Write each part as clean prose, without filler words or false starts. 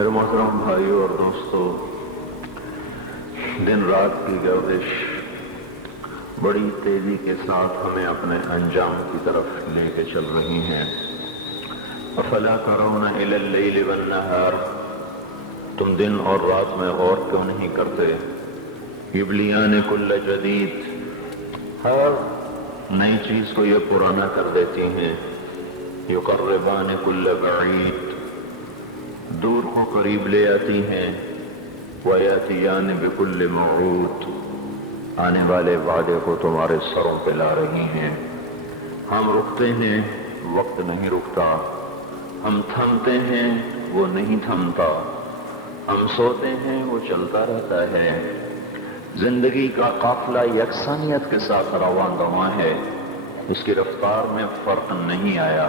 میرے محترم بھائیوں اور دوستوں، دن رات کی گردش بڑی تیزی کے ساتھ ہمیں اپنے انجام کی طرف لے کے چل رہی ہیں۔ افلا ترون الی اللیل والنہار، تم دن اور رات میں غور کیوں نہیں کرتے؟ یبلیان کل جدید، ہر نئی چیز کو یہ پرانا کر دیتی ہیں۔ یقربان کل بعید، دور کو قریب لے آتی ہیں۔ ویاتیان بکل موعود، آنے والے وعدے کو تمہارے سروں پہ لا رہی ہیں۔ ہم رکتے ہیں، وقت نہیں رکتا۔ ہم تھمتے ہیں، وہ نہیں تھمتا۔ ہم سوتے ہیں، وہ چلتا رہتا ہے۔ زندگی کا قافلہ یکسانیت کے ساتھ رواں دواں ہے، اس کی رفتار میں فرق نہیں آیا۔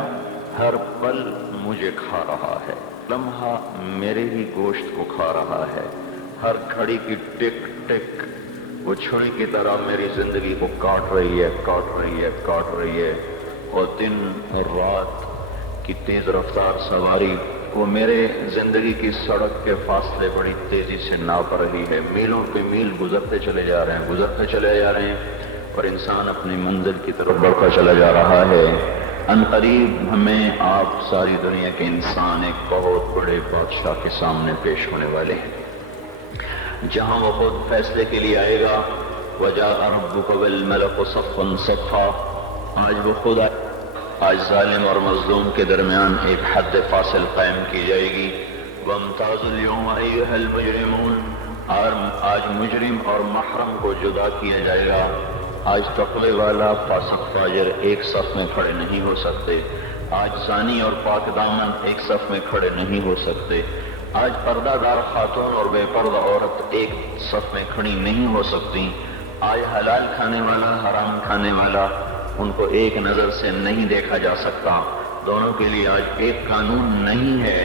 ہر پل مجھے کھا رہا ہے، لمحہ میرے ہی گوشت کو کھا رہا ہے۔ ہر گھڑی کی ٹک ٹک وہ چھری کی طرح میری زندگی کو کاٹ رہی ہے، کاٹ رہی ہے، کاٹ رہی ہے۔ اور دن اور رات کی تیز رفتار سواری وہ میرے زندگی کی سڑک کے فاصلے بڑی تیزی سے ناپ رہی ہے۔ میلوں پہ میل گزرتے چلے جا رہے ہیں، گزرتے چلے جا رہے ہیں، اور انسان اپنی منزل کی طرف بڑھتا چلا جا رہا ہے۔ عنقریب ہمیں آپ ساری دنیا کے انسان ایک بہت بڑے بادشاہ کے سامنے پیش ہونے والے ہیں، جہاں وہ خود فیصلے کے لیے آئے گا۔ وَجَاءَ رَبُّكَ وَالْمَلَكُ صَفًّا صَفًّا، آج وہ خود آئے، آج ظالم اور مظلوم کے درمیان ایک حد فاصل قائم کی جائے گی۔ وَامْتَازُوا الْيَوْمَ أَيُّهَا الْمُجْرِمُونَ، آج مجرم اور محرم کو جدا کیا جائے گا۔ آج تقوی والا فاسق فاجر ایک صف میں کھڑے نہیں ہو سکتے۔ آج زانی اور پاک دامن ایک صف میں کھڑے نہیں ہو سکتے۔ آج پردہ دار خاتون اور بے پردہ عورت ایک صف میں کھڑی نہیں ہو سکتی۔ آج حلال کھانے والا، حرام کھانے والا، ان کو ایک نظر سے نہیں دیکھا جا سکتا۔ دونوں کے لیے آج ایک قانون نہیں ہے۔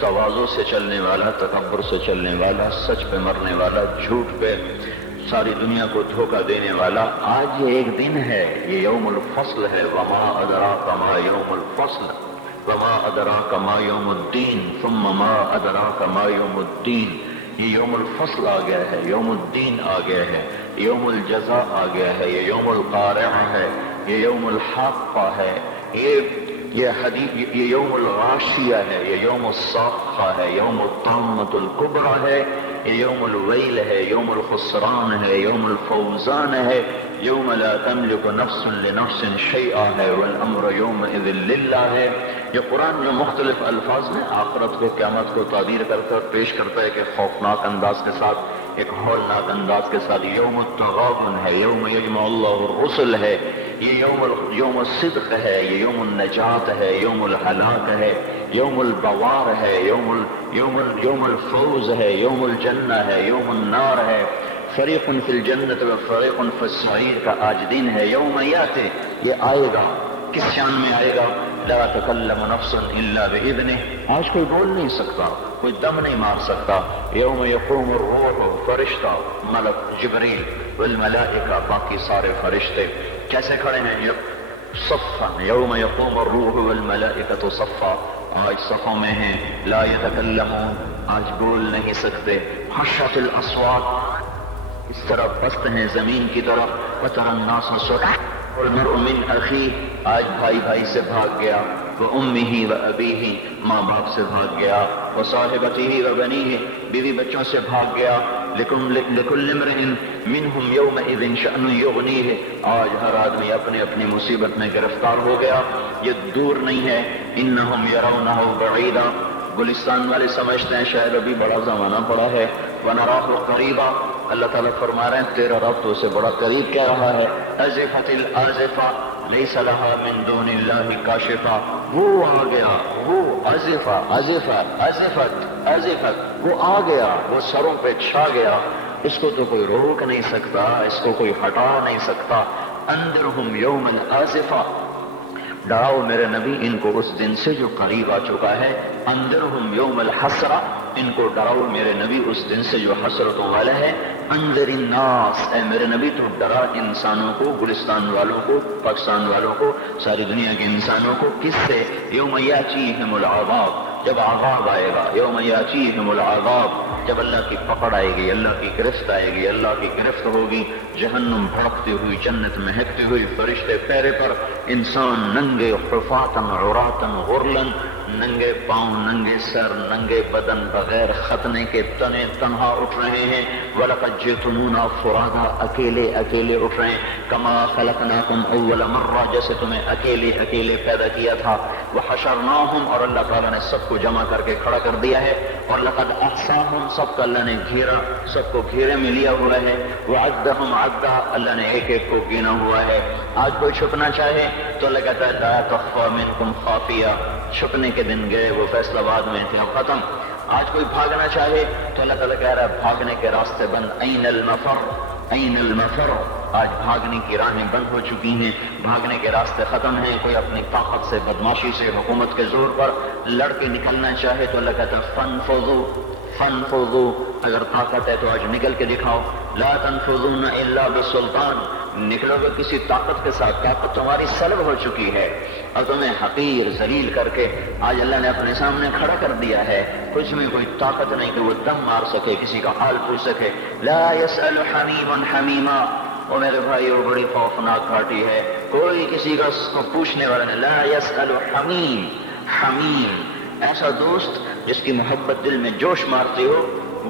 تواضع سے چلنے والا، تکبر سے چلنے والا، سچ پہ مرنے والا، جھوٹ پہ ساری دنیا کو دھوکہ دینے والا، آج یہ ایک دن ہے، یہ یوم الفصل ہے۔ وما ادراک ما یوم الفصل وما ادراک ما یوم الدین ثم ما ادراک ما یوم الدین، یہ یوم الفصل آ گیا ہے، یوم الدین آ گیا ہے، یوم الجزاء آ گیا ہے، یہ یوم القارعہ ہے، یہ یوم الحاقہ ہے، یہ یوم الغاشیہ ہے، یہ یوم الصاخہ ہے، یوم الطامۃ الکبریٰ ہے، یہ یوم الویل ہے، یوم الخسران ہے، یوم الفوزان ہے، یوم لا تملک نفس لنفس شیئا ہے، والامر یومئذ للہ ہے۔ یہ قرآن جو مختلف الفاظ میں آخرت کو، قیامت کو تعبیر کر کر پیش کرتا ہے کہ خوفناک انداز کے ساتھ، ایک ہولناک انداز کے ساتھ، یوم التغابن ہے، یوم یجمع اللہ الرسل ہے، یہ یوم الصدق ہے، یہ یوم النجات ہے، یوم الہلاک ہے، یوم البوار ہے، یوم الفوز ہے، یوم الجنہ ہے، یوم النار ہے، فریق فی الجنت و فریق فی السعیر کا آج دن ہے۔ یوم یاتی، یہ آئے گا، کس شان میں آئے گا؟ لا تکلم نفس الا باذنہ، آج کوئی بول نہیں سکتا، کوئی دم نہیں مار سکتا۔ یوم یقوم الروح، فرشتہ، ملک جبریل، والملائکہ، باقی سارے فرشتے کیسے کھڑے ہیں؟ صفا، یوم یقوم الروح والملائکۃ صفا، آج صفوں میں ہیں۔ لا یتکلمون، آج بول نہیں سکتے۔ خشعت الاصوات، اس طرح پست ہیں زمین کی طرف۔ وتری الناس صرعا والمرء من اخیہ، آج بھائی بھائی سے بھاگ گیا۔ وامہ وابیہ، ماں باپ سے بھاگ گیا۔ وصاحبتہ وبنیہ، بیوی بچوں سے بھاگ گیا۔ لکل امرئ منہم یومئذ شأن یغنیہ، آج ہر آدمی اپنی اپنی مصیبت میں گرفتار ہو گیا، یہ دور نہیں ہے۔ انہم یرونہ بعیدا، گلستان والے سمجھتے ہیں شاید ابھی بڑا زمانہ پڑا ہے۔ ونراہ قریبا، اللہ تعالیٰ فرما رہے ہیں تیرا رب تو اسے بڑا قریب کہہ رہا ہے۔ ازفت الازفہ، لیس لہا من دون اللہ کاشفہ، وہ آ گیا، وہ ازفہ، ازفت، ازفت، ازفت، وہ آ گیا، وہ سروں پہ چھا گیا، اس کو تو کوئی روک نہیں سکتا، اس کو کوئی ہٹا نہیں سکتا۔ انذرہم یوم الازفہ، ڈراؤ میرے نبی ان کو اس دن سے جو قریب آ چکا ہے۔ انذرہم یوم الحسرہ، ان کو ڈراؤ میرے نبی اس دن سے جو حسرتوں والا ہے۔ انذر الناس، اے میرے نبی تو ڈرا انسانوں کو، گلستان والوں کو، پاکستان والوں کو، ساری دنیا کے انسانوں کو، کس سے؟ یوم یاتیہم العذاب، جب عذاب آئے گا، یوم یاتیہم العذاب، جب اللہ کی پکڑ آئے گی، اللہ کی گرفت آئے گی، اللہ کی گرفت ہوگی، جہنم بھڑکتی ہوئی، جنت مہکتی ہوئی، فرشتے پیرے پر، انسان ننگے حفاتن عراتن غرلن، ننگے پاؤں، ننگے سر، ننگے بدن، بغیر ختنے کے تنے تنہا اٹھ رہے ہیں۔ وَلَقَدْ جِئْتُمُونَا فُرَادَىٰ، اکیلے اکیلے اٹھ رہے ہیں۔ كَمَا خَلَقْنَاكُمْ أَوَّلَ مَرَّةٍ، جیسے تمہیں اکیلے اکیلے پیدا کیا تھا۔ وَحَشَرْنَاهُمْ، اور اللہ تعالیٰ نے سب کو جمع کر کے کھڑا کر دیا ہے۔ اور لَقَدْ أَحْصَاهُمْ، سب کو اللہ نے گھیرا، سب کو گھیرے میں لیا ہوا ہے۔ وَعَدَّهُمْ عَدًّا، اللہ نے ایک ایک کو گنا ہوا ہے۔ آج کوئی چھپنا چاہے تو اللہ کہتا ہے لَا تَخْفَىٰ مِنكُمْ خَافِيَةٌ، چھپنے کے دن گئے وہ فیصلہ باد میں تھے، اب ختم۔ آج کوئی بھاگنا چاہے تو اللہ تعالیٰ کہہ رہا ہے بھاگنے کے راستے بند، این المفر، این المفر، آج بھاگنے کی راہیں بند ہو چکی ہیں، بھاگنے کے راستے ختم ہیں۔ کوئی اپنی طاقت سے، بدماشی سے، حکومت کے زور پر لڑ کے نکلنا چاہے تو اللہ کہتا ہے فانفذوا، فانفذوا، اگر طاقت ہے تو آج نکل کے دکھاؤ۔ لا تنفذون الا بسلطان، نکلو گے کسی طاقت کے ساتھ، طاقت تمہاری سلب ہو چکی ہے اور تمہیں حقیر ذلیل کر کے آج اللہ نے اپنے سامنے کھڑا کر دیا ہے۔ کچھ میں کوئی طاقت نہیں کہ وہ دم مار سکے، کسی کا حال پوچھ سکے۔ لا يسأل حمیم حمیما، وہ میرے بھائیو بڑی خوفناک گھاٹی ہے، کوئی کسی کا اس کو پوچھنے والا نہیں۔ لا يسأل حمیم، حمیم ایسا دوست جس کی محبت دل میں جوش مارتی ہو،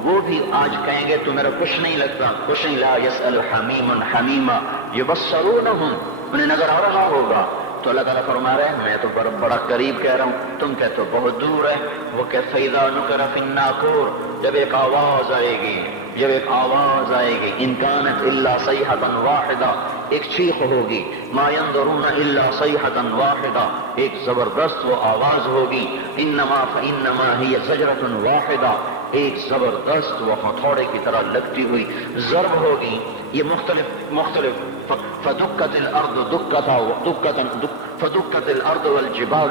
وہ بھی آج کہیں گے تو میرا کچھ نہیں لگتا، کچھ نہیں۔ لا يسأل حمیم حمیما یبصرونہم، انہیں نظر آ رہا ہوگا تو اللہ تعالیٰ فرما رہے ہیں میں تو بڑا قریب کہہ رہا ہوں، تم کہتے ہو بہت دور ہے۔ وہ کہ فَإِذَا نُقِرَ فِي النَّاقُورِ، جب ایک آواز آئے گی، جب ایک آواز آئے گی، إِن كَانَتْ إِلَّا صَيْحَةً وَاحِدَةً، ایک چیخ ہوگی، مَا يَنظُرُونَ إِلَّا صَيْحَةً وَاحِدَةً، ایک زبردست وہ آواز ہوگی، إِنَّمَا فَإِنَّمَا هِيَ زَجْرَةٌ وَاحِدَةٌ، ایک زبردست وہ ہتھوڑے کی طرح لگتی ہوئی ضرب ہوگی۔ یہ مختلف فدکت الارض فدکت الارض والجبال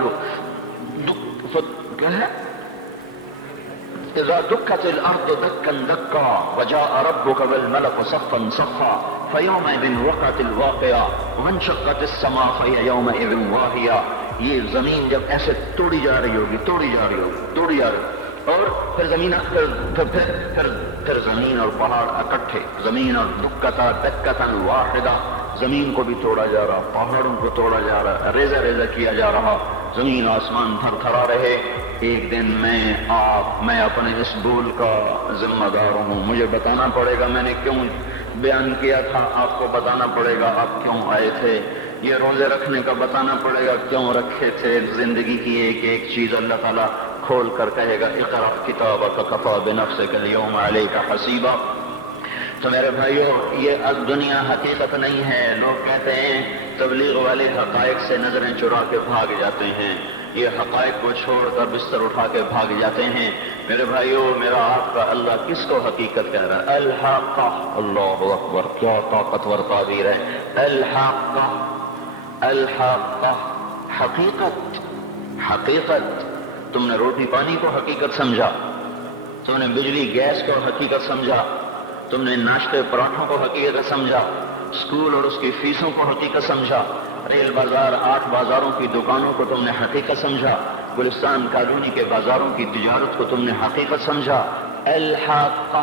اذا دکت الارض دکا دکا وجاء ربك والملك صفا صفا فيومئذ وقعت الواقعة وانشقت السماء فهي يومئذ واهية، یہ زمین جب ایسے توڑی جا رہی ہوگی، اور پھر زمین پھر زمین اور پہاڑ اکٹھے، زمین اور دکتا واحدہ، زمین کو بھی توڑا جا رہا، پہاڑوں کو توڑا جا رہا، ریزہ ریزہ کیا جا رہا، زمین آسمان تھر تھرا رہے۔ ایک دن میں اپنے اس بول کا ذمہ دار ہوں، مجھے بتانا پڑے گا میں نے کیوں بیان کیا تھا، آپ کو بتانا پڑے گا آپ کیوں آئے تھے، یہ روزے رکھنے کا بتانا پڑے گا کیوں رکھے تھے۔ زندگی کی ایک ایک چیز اللہ تعالیٰ کھول کر کہے گا اقرأ کتابک کفیٰ بنفسک اليوم علیک حسیبا۔ تو میرے بھائیو یہ دنیا حقیقت نہیں ہے۔ لوگ کہتے ہیں تبلیغ والے حقائق سے نظریں چرا کے بھاگ جاتے ہیں، یہ حقائق کو چھوڑ کر بستر اٹھا کے بھاگ جاتے ہیں۔ میرے بھائیو میرا آپ کا اللہ کس کو حقیقت کہہ رہا ہے؟ الحاقہ، اللہ اکبر، کیا طاقتور تعبیر ہے۔ الحاقہ، الحاقہ، حقیقت۔ تم نے روٹی پانی کو حقیقت سمجھا، تم نے بجلی گیس کو حقیقت سمجھا، تم نے ناشتے پراٹھوں کو حقیقت سمجھا، اسکول اور اس کی فیسوں کو حقیقت سمجھا، ریل بازار 8 بازاروں کی دکانوں کو تم نے حقیقت سمجھا، گلستان کالونی کے بازاروں کی تجارت کو تم نے حقیقت سمجھا۔ الحاقہ،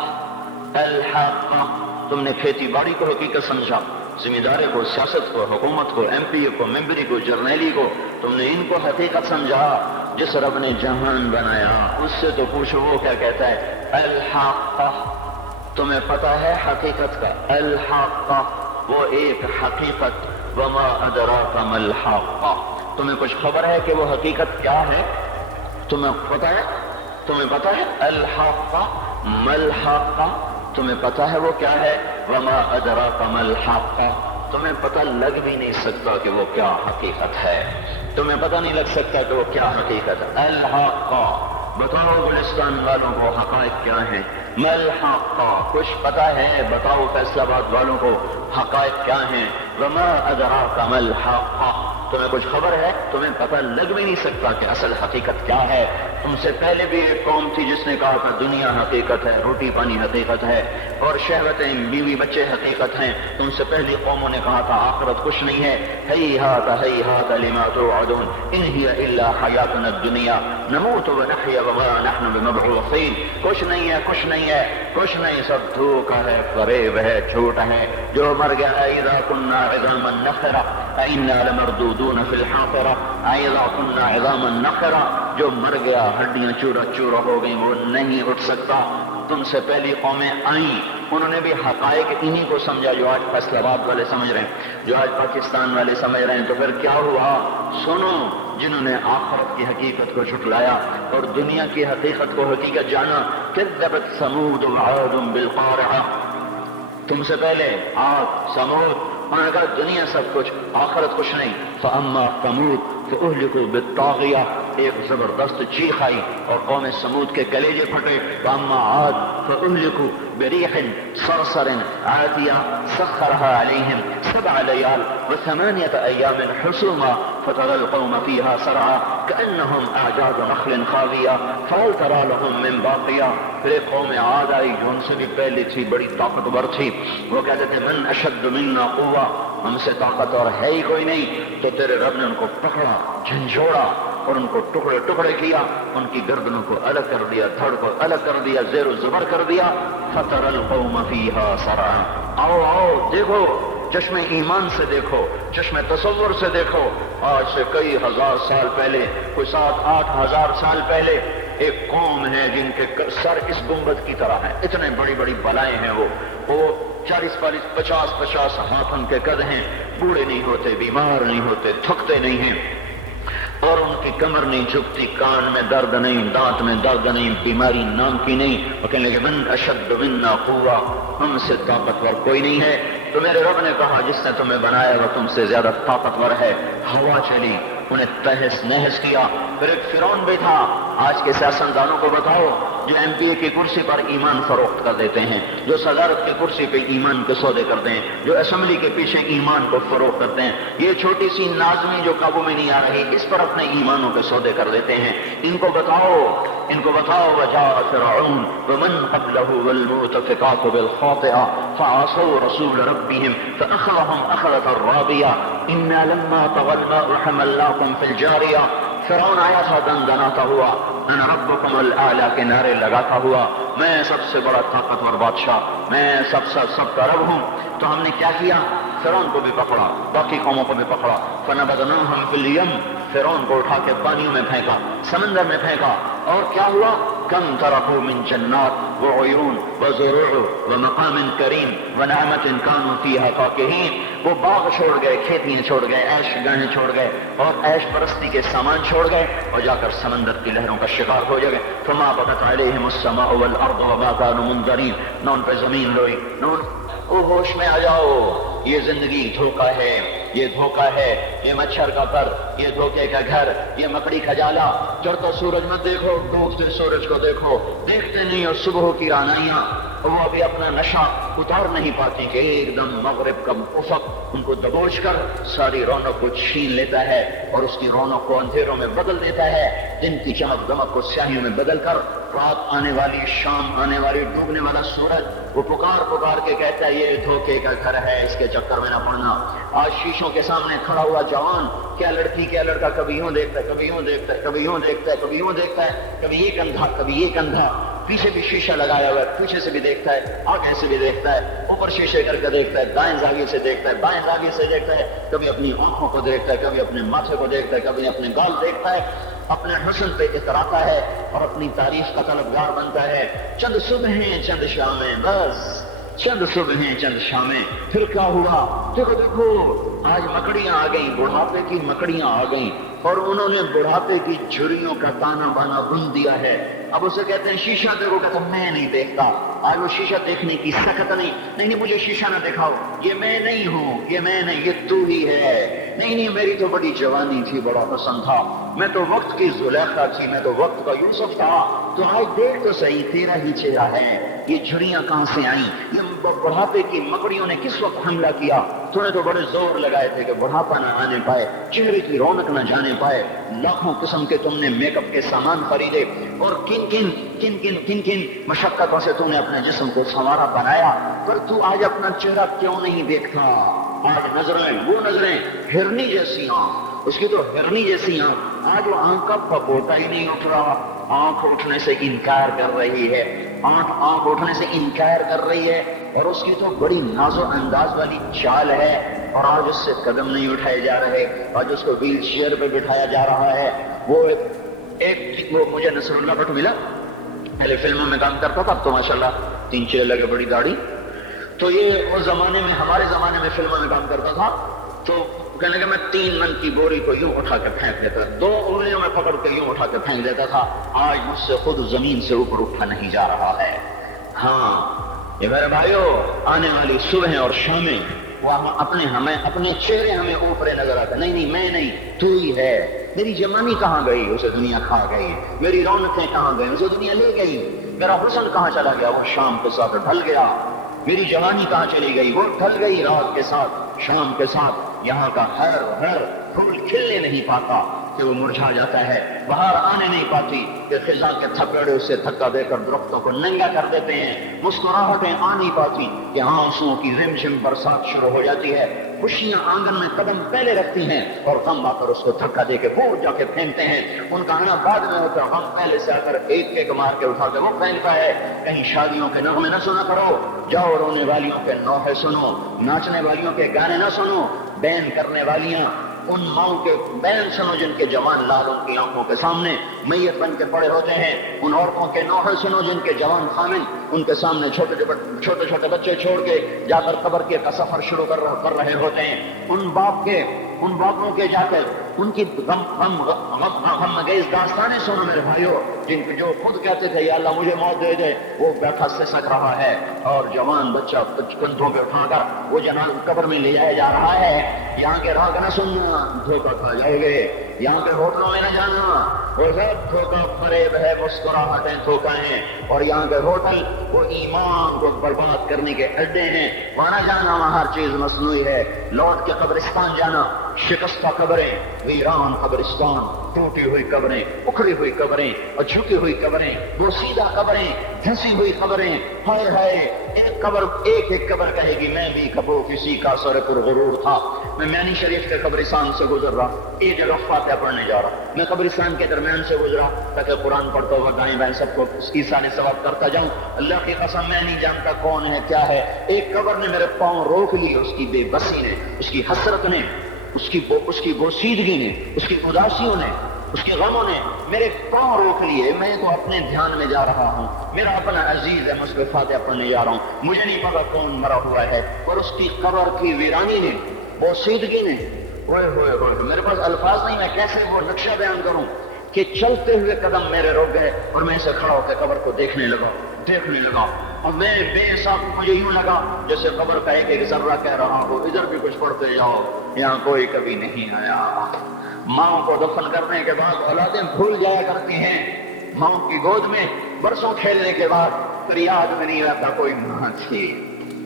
الحاقہ، تم نے کھیتی باڑی کو حقیقت سمجھا، ذمہ داری کو، سیاست کو، حکومت کو، ایم پی کو، ممبری کو، جرنیلی کو، تم نے ان کو حقیقت سمجھا۔ جس رب نے جہان بنایا اس سے تو پوچھو وہ کیا کہتا ہے؟ الحاقہ، تمہیں پتا ہے حقیقت کا؟ الحاقہ، وہ ایک حقیقت، وما ادراک ما الحاقہ، تمہیں کچھ خبر ہے کہ وہ حقیقت کیا ہے؟ تمہیں پتا ہے؟ تمہیں پتا ہے الحاقہ ما الحاقہ؟ تمہیں پتا ہے وہ کیا ہے؟ وما ادراک ما الحاقہ، تمہیں پتہ لگ بھی نہیں سکتا کہ وہ کیا حقیقت ہے، تمہیں پتہ نہیں لگ سکتا کہ وہ کیا حقیقت ہے۔ الحاقہ، بتاؤ گلستان والوں کو حقائق کیا ہیں؟ ما الحاقہ، کچھ پتہ ہے بتاؤ فیصل آباد والوں کو حقائق کیا ہیں؟ وما ادراک ما الحاقہ، تمہیں کچھ خبر ہے؟ تمہیں پتہ لگ بھی نہیں سکتا کہ اصل حقیقت کیا ہے۔ تم سے پہلے بھی ایک قوم تھی جس نے کہا تھا دنیا حقیقت ہے، روٹی پانی حقیقت ہے، اور شہوتیں بیوی بچے حقیقت ہیں۔ تم سے پہلی قوموں نے کہا تھا آخرت کچھ نہیں ہے، ہیہات لما توعدون ان ہی الا حیاتنا الدنیا نموت ونحیا وما نحن بمبعوثین۔ کچھ نہیں ہے، کچھ نہیں ہے، کچھ نہیں، سب دھوکہ ہے، فریب ہے، جھوٹ ہے۔ جو مر گیا اذا كنا عظاما نخرة انا لمردودون في الحافرة اذا كنا عظاما نخرة، جو مر گیا ہڈیاں چورا چورا ہو گئی، وہ نہیں اٹھ سکتا۔ تم سے پہلی قومیں آئیں، انہوں نے بھی حقائق انہی کو سمجھا جو آج فیصل آباد والے سمجھ رہے ہیں، جو آج پاکستان والے سمجھ رہے ہیں۔ تو پھر کیا ہوا؟ سنو، جنہوں نے آخرت کی حقیقت کو جھٹلایا اور دنیا کی حقیقت کو حقیقت جانا، کذبت ثمود وعاد بالقارعہ، تم سے پہلے عاد ثمود، انہوں نے کہا دنیا سب کچھ، آخرت کچھ نہیں۔ فاما ثمود فاہلکوا بالطاغیہ، ایک زبردست چیخ آئی اور قوم ثمود کے کلیجے پھٹے۔ واما عاد فاہلکوا بریح صرصر عاتیہ سخرها علیہم 7 لیال و8 ایام حسوما فترى القوم فيها سرعا كأنهم اعجاز نخل خاویہ فهل ترى لهم من باقیہ۔ پھر ایک قوم عاد آئی جو ان سے بھی پہلے تھی، بڑی طاقتور تھی، وہ کہتے تھے من اشد منا قوہ، ہم سے طاقتور ہے ہی کوئی نہیں۔ تو تیرے رب نے ان کو پکڑا، جھنجھوڑا اور ان کو ٹکڑے ٹکڑے کیا، ان کی گردنوں کو الگ کر دیا، دھڑ کو الگ کر دیا، زیر و زبر کر دیا۔ فتر القوم فیہا سرعا، آؤ آؤ دیکھو، چشم ایمان سے دیکھو، چشم تصور سے دیکھو، آج سے کئی ہزار سال پہلے، کوئی 7-8 ہزار سال پہلے ایک قوم ہے جن کے سر اس گنبد کی طرح ہیں، اتنے بڑی بڑی بلائیں ہیں، وہ 40-50 ہاتھ ان کے قد ہیں، بوڑھے نہیں ہوتے، بیمار نہیں ہوتے، تھکتے نہیں ہیں، اور ان کی کمر نہیں جھکتی، کان میں درد نہیں، دانت میں درد نہیں، بیماری نام کی نہیں۔ وہ کہنے لگے من اشد منا قوہ، ہم سے طاقتور کوئی نہیں ہے۔ تو میرے رب نے کہا جس نے تمہیں بنایا وہ تم سے زیادہ طاقتور ہے۔ ہوا چلی، انہیں تہس نہس کیا۔ پھر ایک فرعون بھی تھا۔ آج کے سیاستدانوں کو بتاؤ جو ایم پی اے کی کرسی پر ایمان فروخت کر دیتے ہیں، جو صدارت کی کرسی پہ ایمان کے سودے کرتے ہیں، جو اسمبلی کے پیچھے ایمان کو فروخت کرتے ہیں، یہ چھوٹی سی نازمی جو قابو میں نہیں آ رہی، اس پر اپنے ایمانوں کے سودے کر دیتے ہیں۔ ان کو بتاؤ وجاء فرعون ومن قبله والمؤتفقات بالخاطئة فعصوا رسول ربهم فأخذهم أخذة رابية إنا لما طغى الماء حملناكم في الجارية۔ فرعون آیا تھا دندناتا ہوا، انا ربکم الاعلی کے نعرے لگاتا ہوا، میں سب سے بڑا طاقتور بادشاہ، میں سب کا رب ہوں۔ تو ہم نے کیا کیا؟ فرعون کو بھی پکڑا، باقی قوموں کو بھی پکڑا۔ فنبذناهم في اليم، فرعون کو اٹھا کے پانیوں میں پھینکا، سمندر میں پھینکا، اور کیا ہوا؟ کم ترکوا من جنات وعیون وزروع ومقام کریم ونعمت كانوا فيها فاكهين، وہ باغ چھوڑ گئے، کھیتیاں چھوڑ گئے، عیش گاہیں چھوڑ گئے اور عیش پرستی کے سامان چھوڑ گئے، اور جا کر سمندر کی لہروں کا شکار ہو جائے۔ فما بقت عليهم السماء والارض وما كانوا منظرين، نہ ان پہ زمین روئی، نہ او ہوش میں آ جاؤ، یہ زندگی دھوکہ ہے، یہ دھوکہ ہے، یہ مچھر کا پر، یہ دھوکے کا گھر، یہ مکڑی کا جالا۔ چڑھتا سورج مت دیکھو، ڈوبتے سورج کو دیکھو، دیکھتے نہیں، اور صبح کی رانائیاں وہ ابھی اپنا نشہ اتار نہیں پاتی کہ ایک دم مغرب کا افق ان کو دبوچ کر ساری رونق کو چھین لیتا ہے اور اس کی رونق کو اندھیروں میں بدل دیتا ہے، دن کی چمک دمک کو سیاہیوں میں بدل کر رات آنے والی، شام آنے والی، ڈوبنے والا سورج وہ پکار کے کہتا ہے یہ دھوکے کا گھر ہے، اس کے چکر میں نہ پڑنا۔ آج شیشوں کے سامنے کھڑا ہوا جوان، کیا لڑکی کیا لڑکا، کبھی یوں دیکھتا ہے، کبھی یوں دیکھتا ہے، کبھی یوں دیکھتا ہے، کبھی یوں دیکھتا ہے، کبھی یہ کندھا، کبھی یہ کندھا، پیچھے بھی شیشہ لگایا ہوا ہے، پیچھے سے بھی دیکھتا ہے، آگے سے بھی دیکھتا ہے، اوپر شیشے کر کے دیکھتا ہے، دائیں زاویے سے دیکھتا ہے، بائیں زاویے سے دیکھتا ہے، کبھی اپنی آنکھوں کو دیکھتا ہے، کبھی اپنے ماتھے کو دیکھتا ہے، کبھی اپنے گال دیکھتا ہے، اپنے حسن پہ اتراتا ہے اور اپنی تعریف کا طلبگار بنتا ہے۔ چند صبحیں چند شامیں، بس چند صبحیں چند شامیں، پھر کیا ہوا؟ دیکھو آج مکڑیاں آ گئیں، بڑھاپے کی مکڑیاں آ گئیں اور انہوں نے بڑھاپے کی جھریوں کا تانا بانا بن دیا ہے۔ اب اسے کہتے ہیں شیشہ دیکھو، کہتا میں نہیں دیکھتا، آج وہ شیشہ دیکھنے کی سکت نہیں مجھے شیشہ نہ دکھاؤ، یہ میں نہیں ہوں، یہ میں نہیں، یہ تو ہی ہے۔ نہیں میری تو بڑی جوانی تھی، بڑا پسند تھا، میں تو وقت کی زلیخا تھی، میں تو وقت کا یوسف تھا، تو آج دیکھ تو صحیح تیرا ہی چہرہ ہے۔ یہ جھڑیاں کہاں سے آئیں؟ یہ بڑھاپے کی مکڑیوں نے کس وقت حملہ کیا؟ تو نے تو بڑے زور لگائے تھے کہ بڑھاپا نہ آنے پائے، چہرے کی رونق نہ جانے پائے، لاکھوں قسم کے تم نے میک اپ کے سامان خریدے، اور کن کن مشقتوں سے تم نے اپنے جسم کو سنوارا بنایا، پر تو آج اپنا چہرہ کیوں نہیں دیکھتا؟ آج نظریں ہرنی جیسی آنکھ، اس کی تو ہرنی جیسی آنکھ، آج وہ آنکھ کا پپوتا ہی نہیں اٹھ رہا، آنکھ اٹھنے سے انکار کر رہی ہے، آنکھ اٹھنے سے انکار کر رہی ہے، اور اس کی تو بڑی ناز و انداز والی چال ہے، اور آج اس سے قدم نہیں اٹھائے جا رہے، آج اس کو ویل چیئر پہ بٹھایا جا رہا ہے۔ وہ مجھے نصر اللہ بٹ ملا، پہلے فلموں میں کام کرتا تھا، اب تو ماشاءاللہ 3 لگے بڑی داڑھی، تو یہ اس زمانے میں، ہمارے زمانے میں فلموں میں کام کرتا تھا، تو کہنے کہ میں 3 من کی بوری کو یوں اٹھا کے پھینک دیتا، 2 انگلیوں میں پکڑ کے یوں اٹھا کے پھینک دیتا تھا، آج مجھ سے خود زمین سے اوپر اٹھا نہیں جا رہا ہے۔ ہاں یہ میرے بھائیو، آنے والی صبح اور شامیں وہ اپنے چہرے ہمیں اوپرے نظر آتے، نہیں میں نہیں، تو ہی ہے۔ میری جوانی کہاں گئی؟ اسے دنیا کھا گئی۔ میری رونقیں کہاں گئی؟ اسے دنیا لے گئی۔ میرا حسن کہاں چلا گیا؟ وہ شام کے ساتھ ڈھل گیا۔ میری جوانی کہاں چلی گئی؟ وہ ڈھل گئی رات کے ساتھ، شام کے ساتھ۔ یہاں کا ہر پھول کھلنے نہیں پاتا کہ وہ مرجھا جاتا ہے، بہار آنے نہیں پاتی کہ خزاں کے تھپڑے اسے دھکا دے کر درختوں کو ننگا کر دیتے ہیں، مسکراہٹیں آ نہیں پاتی کہ آنسوؤں کی رمجم برسات شروع ہو جاتی ہے، خوشیاں آنگن میں قدم پہلے رکھتی ہیں اور غم آ کر اس کو دھکا دے کے وہ جا کے پھینکتے ہیں۔ ان کا آنا بعد میں ہوتا ہے، غم پہلے سے آ کر ایک مار کے اٹھا کے وہ پھینکتا ہے۔ کہیں شادیوں کے نغمے نہ سنا کرو، جاؤ رونے والیوں کے نوحے سنو، ناچنے والیوں کے گانے نہ سنو، بین کرنے والیاں ان ماؤں کے بین سنو جن کے جوان لال ان کی آنکھوں کے سامنے میت بن کے پڑے ہوتے ہیں، ان عورتوں کے نوحے سنو جن کے جوان خامن ان کے سامنے چھوٹے بچے چھوڑ کے جا کر قبر کا سفر شروع کر رہے ہوتے ہیں، ان باپوں کے جا کر ان کی غم گیز داستانیں سنو میرے بھائیو، جو خود کہتے تھے یا اللہ مجھے موت دے دے، وہ بیٹھا سسک رہا ہے، اور جوان بچہ کندھوں پہ اٹھا کر وہ جناب قبر میں لے جایا جا رہا ہے۔ یہاں کے راگ نہ سننا، دھوکہ کھا جاؤ گے، یہاں کے ہوٹلوں میں نہ جانا، وہ سب دھوکہ فریب ہے، مسکراہٹیں دھوکہ ہیں، اور یہاں کے ہوٹل وہ ایمان کو برباد کرنے کے اڈے ہیں، وہاں نہ جانا، وہاں ہر چیز مصنوعی ہے۔ لوٹ کے قبرستان جانا، شکستہ قبریں، ویران قبرستان، ٹوٹی ہوئی قبریں، اکھڑی ہوئی قبریں اور جھکی ہوئی قبریں، بوسیدہ قبریں، دھنسی ہوئی قبریں، ہائے ایک قبر کہے گی میں بھی کبو کسی کا سر پر غرور تھا۔ میں میانی شریف کے قبرستان سے گزر رہا، ایک جگہ فاتحہ پڑھنے جا رہا، میں قبرستان کے درمیان سے گزرا تاکہ قرآن پڑھتا ہوا دائیں بائیں سب کو اس کی سانے ثواب کرتا جاؤں۔ اللہ کی قسم میں نہیں جانتا کون ہے کیا ہے، ایک قبر نے میرے پاؤں روک لی، اس کی بے بسی نے، اس کی حسرت نے، اس کی بوسیدگی نے، اس کی اداسیوں نے، اس کے غموں نے میرے پاؤں روک لیے۔ میں تو اپنے دھیان میں جا رہا ہوں، میرا اپنا عزیز ہے، میں اس پہ فاتحہ پڑھنے جا رہا ہوں، مجھے نہیں پتا کون مرا ہوا ہے، اور اس کی قبر کی ویرانی نے، بوسیدگی نے، ہوئے میرے پاس الفاظ نہیں، میں کیسے وہ نقشہ بیان کروں کہ چلتے ہوئے قدم میرے رک گئے اور میں سے کھڑا ہو کے قبر کو دیکھنے لگا، اور میں بے حساب مجھے یوں لگا جیسے قبر کا ایک ذرہ کہہ رہا ہو ادھر بھی کچھ پڑھتے جاؤ، یہاں کوئی کبھی نہیں آیا۔ ماں کو دفن کرنے کے بعد اولادیں بھول جایا کرتی ہیں، ماں کی گود میں برسوں کھیلنے کے بعد پھر یاد میں نہیں رہتا کوئی ماں تھی،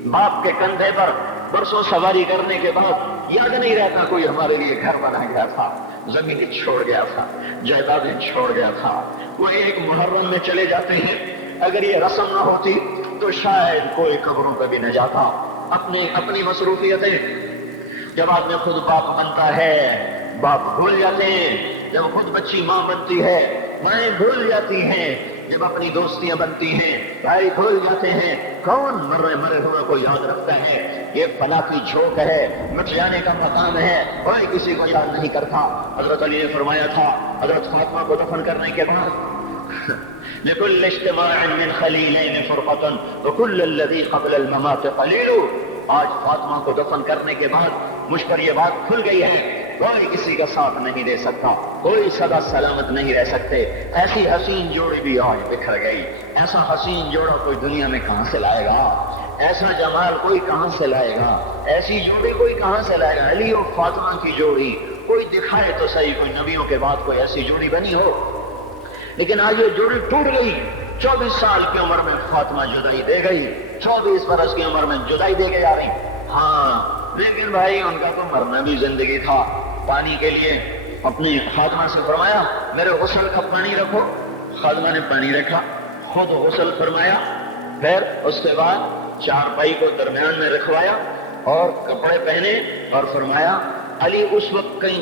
باپ کے کندھے پر برسوں سواری کرنے کے بعد یاد نہیں رہتا کوئی ہمارے لیے گھر بنا گیا تھا، زمین چھوڑ گیا تھا، جائیدادیں چھوڑ گیا تھا۔ وہ ایک محرم میں چلے جاتے ہیں، اگر یہ رسم نہ ہوتی تو شاید کوئی قبروں پہ بھی نہ جاتا۔ اپنی مصروفیتیں، جب آدمی خود باپ بنتا ہے باپ بھول جاتے ہیں، جب خود بچی ماں بنتی ہے مائیں بھول جاتی ہیں، جب اپنی دوستیاں بنتی ہیں بھائی بھول جاتے ہیں، کون مرے ہوئے کو یاد رکھتا ہے؟ یہ فلاں کی جھوک ہے، مٹ جانے کا مقام ہے، کوئی کسی کو یاد نہیں کرتا۔ حضرت علی نے فرمایا تھا حضرت فاطمہ کو دفن کرنے کے بعد لكل اجتماع من خليلين فرقة وكل الذي قبل الممات قليل۔ آج فاطمہ کو دفن کرنے کے بعد مجھ پر یہ بات کھل گئی ہے کوئی کسی کا ساتھ نہیں دے سکتا، کوئی سدا سلامت نہیں رہ سکتے۔ ایسی حسین جوڑی بھی آج بکھر گئی۔ ایسا حسین جوڑا کوئی دنیا میں کہاں سے لائے گا؟ ایسا جمال کوئی کہاں سے لائے گا؟ ایسی جوڑی کوئی کہاں سے لائے گا؟ علی اور فاطمہ کی جوڑی کوئی دکھائے تو صحیح، کوئی نبیوں کے بعد کوئی ایسی جوڑی بنی ہو۔ لیکن آج یہ جوڑی ٹوٹ گئی۔ 24 سال کی عمر میں فاطمہ جدائی دے گئی، 24 برس کی عمر میں جدائی دے کے جا رہی۔ ہاں لیکن بھائی ان کا تو مرنا بھی زندگی تھا۔ پانی کے لیے اپنی خاتمہ سے فرمایا میرے غسل کا پانی رکھو، خاتمہ نے پانی رکھا، خود غسل فرمایا، پھر اس کے بعد چارپائی کو درمیان میں رکھوایا اور کپڑے پہنے اور فرمایا علی اس وقت کہیں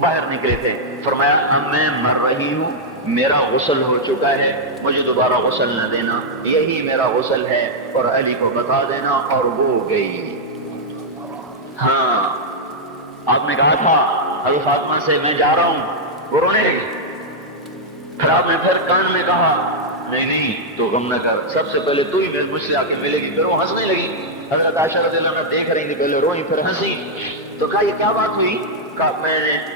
باہر نکلے تھے، فرمایا اب میں مر رہی ہوں، میرا غسل ہو چکا ہے، مجھے دوبارہ غسل نہ دینا، یہی میرا غسل ہے اور علی کو بتا دینا، اور وہ گئی۔ ہاں آپ نے کہا تھا علی فاطمہ سے میں جا رہا ہوں، وہ رونے لگی۔ پھر آپ نے پھر کان میں کہا نہیں تو غم نہ کر، سب سے پہلے تو ہی مجھ سے آ کے ملے گی۔ پھر وہ ہنسنے لگی۔ حضرت عائشہ رضی اللہ عنہا دیکھ رہی تھی، پہلے روئی پھر ہنسی۔ تو کہا یہ کیا بات ہوئی؟ کہا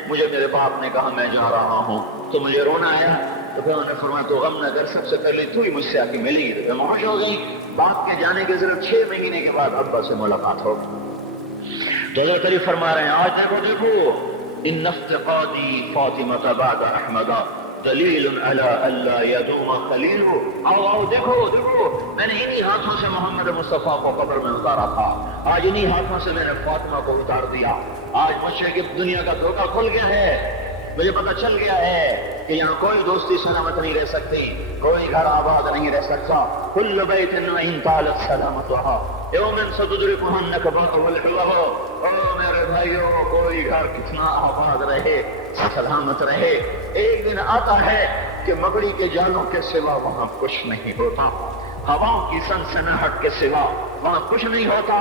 مجھے میرے باپ نے کہا میں جا رہا ہوں تو مجھے رونا آیا، تو پھر انہوں نے فرمایا تو غم نہ کر، سب سے پہلے تو ہی مجھ سے آ کے ملے گی۔ تو پھر خوش ہو گئی۔ باپ کے جانے کے صرف 6 مہینے کے بعد ابا سے ملاقات ہو۔ تو حضرت علی فرما رہے ہیں آج دیکھو ان افتقادی فاطمہ بعد احمد دلیل علی اللہ یدوم خلیل۔ آؤ دیکھو میں نے انہی ہاتھوں سے محمد مصطفیٰ کو قبر میں اتارا تھا، آج انہی ہاتھوں سے میں نے فاطمہ کو اتار دیا۔ آج مجھے کہ دنیا کا دھوکہ کھل گیا ہے، مجھے پتہ چل گیا ہے کہ یہاں کوئی دوستی سلامت نہیں رہ سکتی، کوئی گھر آباد نہیں رہ سکتا۔ کل بیت وإن طالت سلامتها یوم ستدرکها النکبۃ والحلوہ۔ او میرے بھائیوں، کوئی گھر کتنا آباد رہے، سلامت رہے، ایک دن آتا ہے کہ مکڑی کے جالوں کے سوا وہاں کچھ نہیں ہوتا، ہواؤں کی سنسناہٹ کے سوا وہاں کچھ نہیں ہوتا۔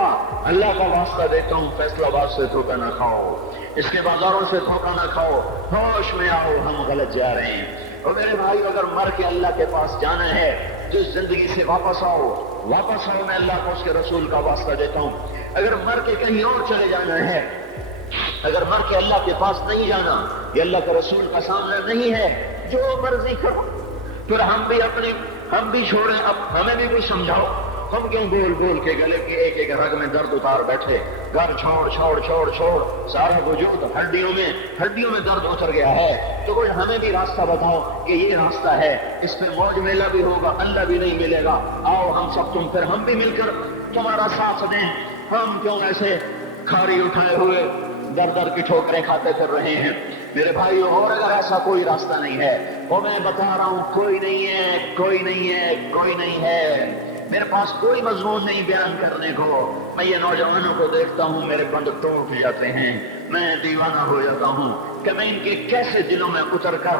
اللہ کا واسطہ دیتا ہوں فیصلہ آباد سے دھوکہ نہ کھاؤ، اس کے بازاروں سے دھوکہ نہ کھاؤ، ہوش میں آؤ، ہم غلط جا رہے ہیں۔ اور میرے بھائی اگر مر کے اللہ کے پاس جانا ہے تو اس زندگی سے واپس آؤ، میں اللہ کو اس کے رسول کا واسطہ دیتا ہوں۔ اگر مر کے کہیں اور چلے جانا ہے، اگر مر کے اللہ کے پاس نہیں جانا، یہ اللہ کے رسول کا سامنا نہیں ہے، جو مرضی کرو، پھر ہم بھی چھوڑیں، اب ہمیں بھی کچھ سمجھاؤ۔ ہم کیوں بول بول کے گلے کی ایک ایک رگ میں درد اتار بیٹھے، گھر چھوڑ سارا وجود ہڈیوں میں درد اتر گیا ہے، تو کوئی ہمیں بھی راستہ بتاؤ کہ یہ راستہ ہے، اس پہ موج میلہ بھی ہوگا، اللہ بھی نہیں ملے گا۔ آؤ ہم سب پھر ہم بھی مل کر تمہارا ساتھ دیں۔ ہم کیوں ایسے کھاری اٹھائے ہوئے در کی ٹھوکریں کھاتے پھر رہے ہیں؟ میرے بھائیو، اور اگر ایسا کوئی راستہ نہیں ہے، اور میں بتا رہا ہوں کوئی نہیں ہے، میرے پاس کوئی مضمون نہیں بیان کرنے کو۔ میں یہ نوجوانوں کو دیکھتا ہوں، میرے بند ٹوٹ جاتے ہیں، میں دیوانہ ہو جاتا ہوں کہ میں ان کے کیسے دلوں میں اتر کر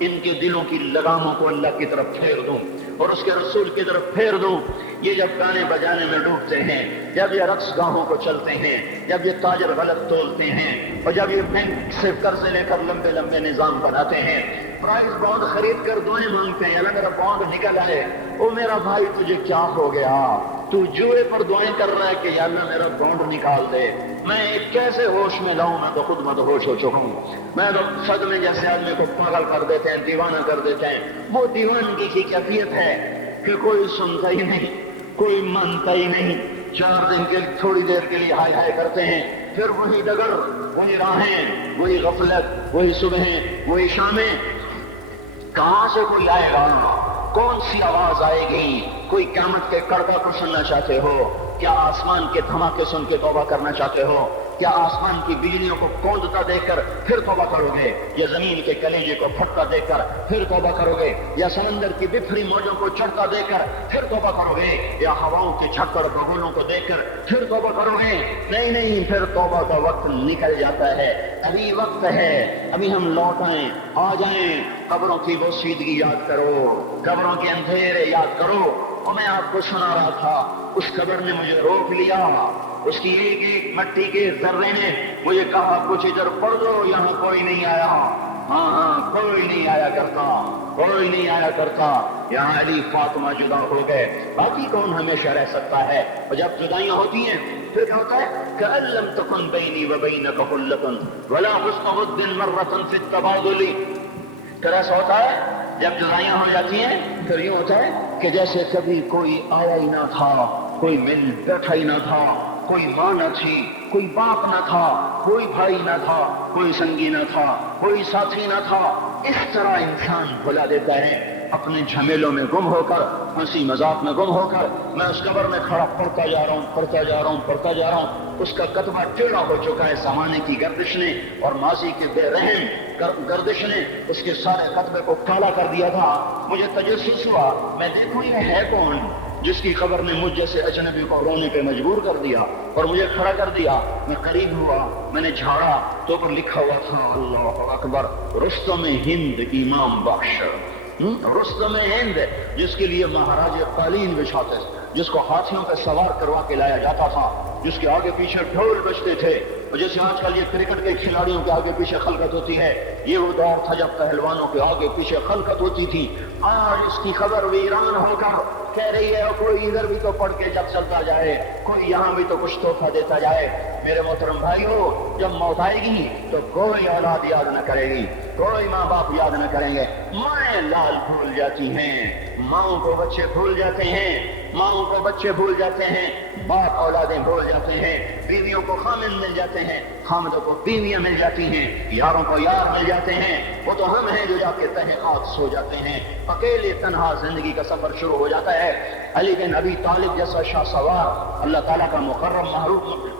ان کے دلوں کی لگاموں کو اللہ کی طرف پھیر دوں اور اس کے رسول کی طرف پھیر دوں۔ یہ جب گانے بجانے میں ڈوبتے ہیں، جب یہ رقص گاہوں کو چلتے ہیں، جب یہ تاجر غلط تولتے ہیں، اور جب یہ بینک سے قرض لے کر لمبے لمبے نظام بناتے ہیں، پرائز بانڈ خرید کر دعائیں مانگتے ہیں، اللہ میرا بانڈ نکل آئے۔ او میرا بھائی، تجھے کیا ہو گیا؟ تو جوئے پر دعائیں کر رہا ہے کہ یا اللہ میرا بانڈ نکال دے۔ میں کیسے ہوش میں لاؤں؟ میں تو خود مدہوش ہو چکا ہوں۔ میں تو صدمے جیسے آدمی کو پاگل کر دیتے ہیں، دیوانہ کر دیتے ہیں۔ وہ دیوانگی کی کیفیت ہے کہ کوئی سنتا ہی نہیں، کوئی مانتا ہی نہیں، 4 دن کے تھوڑی دیر کے لیے ہائے ہائے کرتے ہیں، پھر وہی ڈگر، وہی راہیں، وہی غفلت، وہی صبحیں، وہی شامیں۔ کہاں سے کوئی آئے گا؟ کون سی آواز آئے گی؟ کوئی قیامت کے کڑکا کو سننا چاہتے ہو؟ کیا آسمان کے دھماکے سن کے توبہ کرنا چاہتے ہو؟ کیا آسمان کی بجلیوں کو کودتا دیکھ کر پھر توبہ کرو گے؟ یا زمین کے کلیجے کو پھٹتا دیکھ کر پھر توبہ کرو گے؟ یا سمندر کی بفری موجوں کو چڑھتا دیکھ کر پھر توبہ کرو گے؟ یا ہواؤں کے جھکڑ بگولوں کو دیکھ کر پھر توبہ کرو گے؟ نہیں، پھر توبہ کا وقت نکل جاتا ہے۔ ابھی وقت ہے، ابھی ہم لوٹ آئیں، آ جائیں۔ قبروں کی وہ سیدگی یاد کرو، قبروں کے اندھیرے یاد کرو۔ اور میں آپ کو سنا رہا تھا، اس قبر نے مجھے روک لیا، اس کی ایک ایک مٹی کے ذرے نے مجھے کہا کچھ ادھر پڑھ دو، یہاں کوئی نہیں آیا۔ ہاں کوئی نہیں آیا کرتا، کوئی نہیں آیا کرتا، یہاں علی فاطمہ جدا ہو گئے، باقی کون ہمیشہ رہ سکتا ہے؟ اور جب جدائیاں ہوتی ہیں پھر کیا ہوتا ہے؟ كأن لم تكن بيني وبينك خلة ولا حسن ود مرة في التبادل. پھر ایسا ہوتا ہے جب جدائیاں ہو جاتی ہیں پھر یوں ہوتا ہے کہ جیسے کبھی کوئی آیا ہی نہ تھا، کوئی مل بیٹھا ہی نہ تھا، کوئی ماں نہ تھی، کوئی باپ نہ تھا، کوئی بھائی نہ تھا، کوئی سنگی نہ تھا، کوئی ساتھی نہ تھا. اس طرح انسان بھلا دیتا ہے اپنے جھمیلوں میں گم ہو کر، ہنسی مذاق میں گم ہو کر. میں اس قبر میں کھڑا پڑھتا جا رہا ہوں، پڑھتا جا رہا ہوں، پڑھتا جا رہا ہوں. اس کا کتبہ ٹیڑھا ہو چکا ہے زمانے کی گردش نے اور ماضی کے بے رحم گردش نے اس کے سارے کتبے کو کالا کر دیا تھا. مجھے تجسس ہوا، میں دیکھوں یہ ہے کون جس کی خبر نے مجھ جیسے اجنبی کو رونے پہ مجبور کر دیا اور مجھے کھڑا کر دیا. میں قریب ہوا، میں نے جھاڑا تو پر لکھا ہوا تھا اللہ اکبر، رستم ہند امام بخش. رستم ہند جس کے لیے مہاراج قالین بچھاتے تھے، جس کو ہاتھیوں پہ سوار کروا کے لایا جاتا تھا، جس کے آگے پیچھے ڈھول بجتے تھے، اور جیسے آج کل یہ کرکٹ کے کھلاڑیوں کے آگے پیچھے خلقت ہوتی ہے، یہ وہ دور تھا جب پہلوانوں کے آگے پیچھے خلقت ہوتی تھی. آج اس کی خبر ویران ہو کر کہہ رہی ہے کوئی ادھر بھی تو پڑھ کے جب چلتا جائے، کوئی یہاں بھی تو کچھ تحفہ دیتا جائے. میرے محترم بھائیو، جب موت آئے گی تو کوئی اولاد یاد نہ کرے گی، کوئی ماں باپ یاد نہ کریں گے. مائیں لال بھول جاتی ہیں، ماؤں کو بچے بھول جاتے ہیں، ماؤں کو بچے بھول جاتے ہیں، باپ اولادیں بھول جاتے ہیں، بیویوں کو خامن مل جاتے ہیں، خامدوں کو بیویاں مل جاتی ہیں، یاروں کو یار مل جاتے ہیں. وہ تو ہم ہیں جو جا کے تہہ خاک سو جاتے ہیں. اکیلے تنہا زندگی کا سفر شروع ہو جاتا ہے. علی بن ابی طالب جیسا شاہ سوار، اللہ تعالیٰ کا مقرب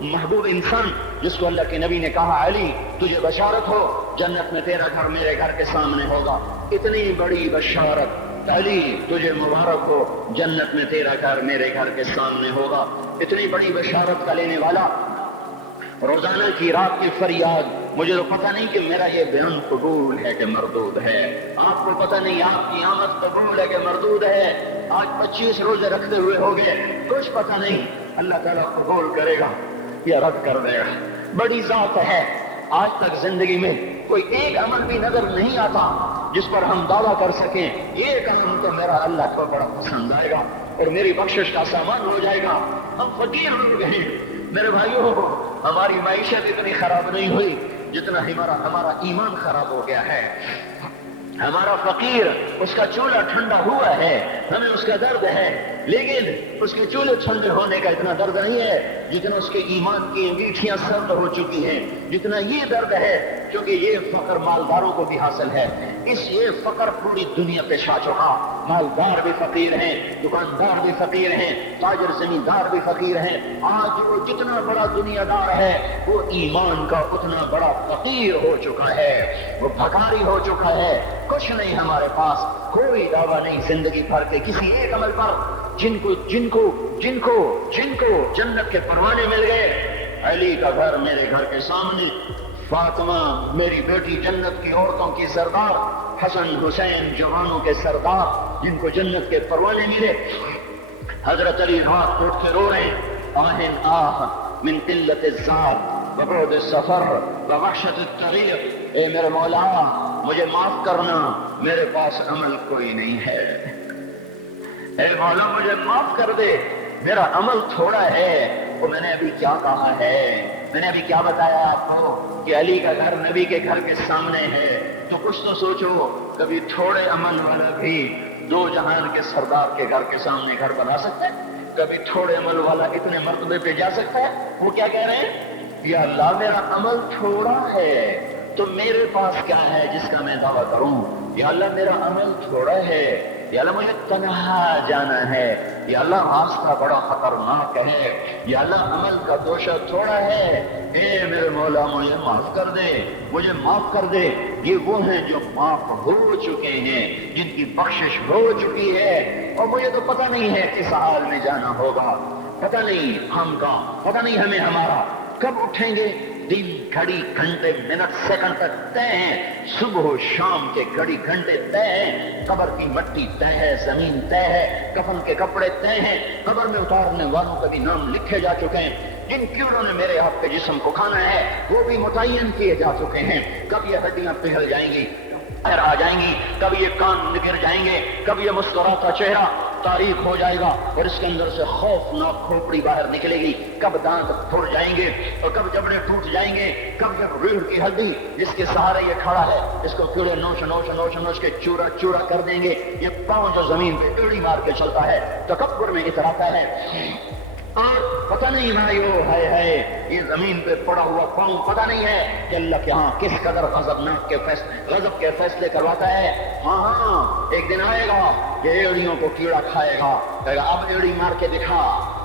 محبوب انسان، جس کو اللہ کے نبی نے کہا علی تجھے بشارت ہو، جنت میں تیرا گھر میرے گھر کے سامنے ہوگا. اتنی بڑی بشارت، علی تجھے مبارک ہو، جنت میں تیرا گھر میرے گھر کے سامنے ہوگا. اتنی بڑی بشارت کا لینے والا روزانہ کی رات کی فریاد. مجھے تو پتہ نہیں کہ میرا یہ بیان قبول ہے کہ مردود ہے، آپ کو پتہ نہیں آپ کی آمد قبول ہے کہ مردود ہے. آج 25 روزے رکھتے ہوئے ہو گئے، کچھ پتہ نہیں اللہ تعالیٰ قبول کرے گا یا رد کر دے گا. بڑی ذات ہے. آج تک زندگی میں کوئی ایک عمل بھی نظر نہیں آتا جس پر ہم دعویٰ کر سکیں یہ کام تو میرا اللہ کو بڑا پسند آئے گا اور میری بخشش کا سامان ہو جائے گا. ہم فقیر ہو گئے میرے بھائیوں، ہماری معیشت اتنی خراب نہیں ہوئی جتنا ہمارا ایمان خراب ہو گیا ہے. ہمارا فقیر اس کا چولہا ٹھنڈا ہوا ہے، ہمیں اس کا درد ہے، لیکن اس کے چولہے ٹھنڈے ہونے کا اتنا درد نہیں ہے جتنا اس کے ایمان کی انگیٹھیاں سرد ہو چکی ہیں، جتنا یہ درد ہے. کیونکہ یہ فقر مالداروں کو بھی حاصل ہے. یہ فقر پوری دنیا پہ چھا چکا. مالدار بھی فقیر ہیں، دکاندار بھی فقیر ہیں، تاجر زمیندار بھی فقیر ہیں. آج وہ جتنا بڑا دنیا دار ہے وہ ایمان کا اتنا بڑا فقیر ہو چکا ہے، وہ بھکاری ہو چکا ہے. کچھ نہیں ہمارے پاس، کوئی دعویٰ نہیں زندگی بھر کے کسی ایک عمل پر. جن کو جنت کے پروانے مل گئے. علی کا گھر میرے گھر کے سامنے، فاطمہ میری بیٹی جنت کی عورتوں کی سردار، حسن حسین جوانوں کے سردار جن کو جنت کے پروانے ملے. حضرت علی ہاتھ اٹھ کے رو رہے، آہن آہ من قلت الذات وبعد السفر ووحشت الطریق. اے میرے مولا مجھے معاف کرنا، میرے پاس عمل کوئی نہیں ہے. اے مولا مجھے معاف کر دے، میرا عمل تھوڑا ہے. وہ میں نے ابھی کیا کہا ہے، میں نے ابھی کیا بتایا آپ کو کہ علی کا گھر نبی کے گھر کے سامنے ہے. تو کچھ تو سوچو، کبھی تھوڑے عمل والا بھی دو جہان کے سردار کے گھر کے سامنے گھر بنا سکتا ہے؟ کبھی تھوڑے عمل والا اتنے مرتبے پہ جا سکتا ہے؟ وہ کیا کہہ رہے ہیں؟ یا اللہ میرا عمل تھوڑا ہے تو میرے پاس کیا ہے جس کا میں دعویٰ کروں؟ یا اللہ میرا عمل تھوڑا ہے، یا اللہ مجھے تنہا جانا ہے، یا اللہ راستہ بڑا خطرناک ہے، یا اللہ عمل کا دوشہ تھوڑا ہے. اے میرے مولا مجھے معاف کر دے، مجھے معاف کر دے. یہ وہ ہیں جو معاف ہو چکے ہیں، جن کی بخشش ہو چکی ہے. اور مجھے تو پتہ نہیں ہے کس حال میں جانا ہوگا، پتہ نہیں ہم کا، پتہ نہیں ہمیں ہمارا کب اٹھیں گے. دن گھڑی گھنٹے منٹ سیکنڈ تک طے ہیں، صبح و شام کے گھڑی گھنٹے طے ہیں. قبر کی مٹی طے ہے، زمین طے ہے، کفن کے کپڑے طے ہیں، قبر میں اتارنے والوں کا بھی نام لکھے جا چکے ہیں. جن کیڑوں نے میرے آپ کے جسم کو کھانا ہے وہ بھی متعین کیے جا چکے ہیں. کب یہ ہڈیاں پگھل جائیں گی، آ جائیں گی، کب یہ کان گر جائیں گے، کب یہ مسکراتا چہرہ تاریخ ہو جائے گا اور اس کے اندر سے خوفناک کھوپڑی باہر نکلے گی، کب دانت پھوڑ جائیں گے اور کب جبڑے ٹوٹ جائیں گے، کب جب ریڑھ کی ہڈی جس کے سہارے یہ کھڑا ہے اس کو کیڑے نوچ نوچ نوچ نوچ کے چورا چورا کر دیں گے. یہ پاؤں جو زمین پہ ایڑی مار کے چلتا ہے تکبر میں اتراتا ہے اور پتہ نہیں بھائیو ہے یہ زمین پہ پڑا ہوا پاؤں پتہ نہیں ہے کہ اللہ کے ہاں کس قدر غضب کے فیصلے کرواتا ہے. ہاں ایک دن آئے گا کہ ایڑیوں کو کیڑا کھائے گا، کہے گا اب ایڑی مار کے دکھا،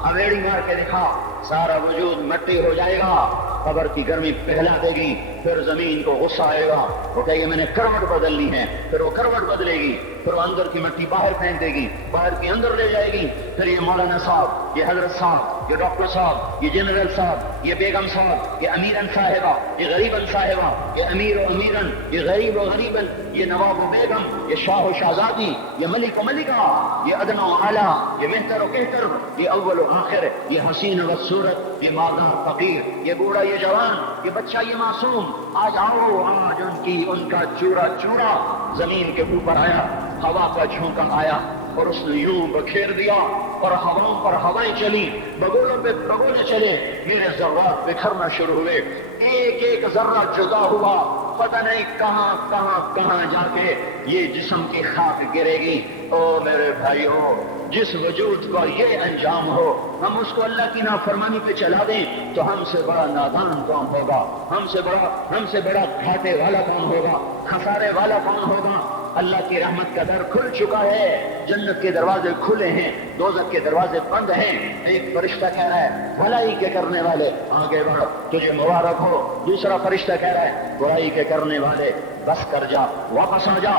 اب ایڑی مار کے دکھا. سارا وجود مٹی ہو جائے گا، قبر کی گرمی پگھلا دے گی، پھر زمین کو غصہ آئے گا، وہ کہے گا میں نے کروٹ بدلنی ہے، پھر وہ کروٹ بدلے گی، پھر وہ اندر کی مٹی باہر پھینک دے گی، باہر کی اندر لے جائے گی. پھر یہ مولانا صاحب، یہ حضرت صاحب، یہ ڈاکٹر صاحب، یہ جنرل صاحب، یہ بیگم صاحب، یہ امیرن صاحبہ، یہ غریبن صاحبہ، یہ امیر و امیرن، یہ غریب و غریبن، یہ نواب و بیگم، یہ شاہ و شہزادی، یہ ملک و ملکہ، یہ ادنا و اعلیٰ، یہ مہتر و کہتر، یہ اول و آخر، یہ حسین و صورت، یہ مالدار فقیر، یہ بوڑھا یہ جوان، یہ بچہ یہ معصوم. آج آؤ، آج ان کا چورا چورا زمین کے اوپر آیا، ہوا کا جھونکا آیا اور اس نے یوں بکھیر دیا اور ہواؤں پر ہوائیں چلی، بگولوں پہ بگولے چلے، میرے ذرات بکھرنا شروع ہوئے، ایک ایک ذرہ جدا ہوا، پتہ نہیں کہاں کہاں کہاں جا کے یہ جسم کی خاک گرے گی. او میرے بھائیو، جس وجود کا یہ انجام ہو ہم اس کو اللہ کی نافرمانی پہ چلا دیں تو ہم سے بڑا نادان کون ہوگا، ہم سے بڑا گھاٹے والا کون ہوگا، خسارے والا کون ہوگا. اللہ کی رحمت کا در کھل چکا ہے، جنت کے دروازے کھلے ہیں، دوزخ کے دروازے بند ہیں. ایک فرشتہ کہہ رہا ہے بھلائی کے کرنے والے آگے بڑھ، تجھے مبارک ہو. دوسرا فرشتہ کہہ رہا ہے برائی کے کرنے والے بس کر جا، واپس آ جا.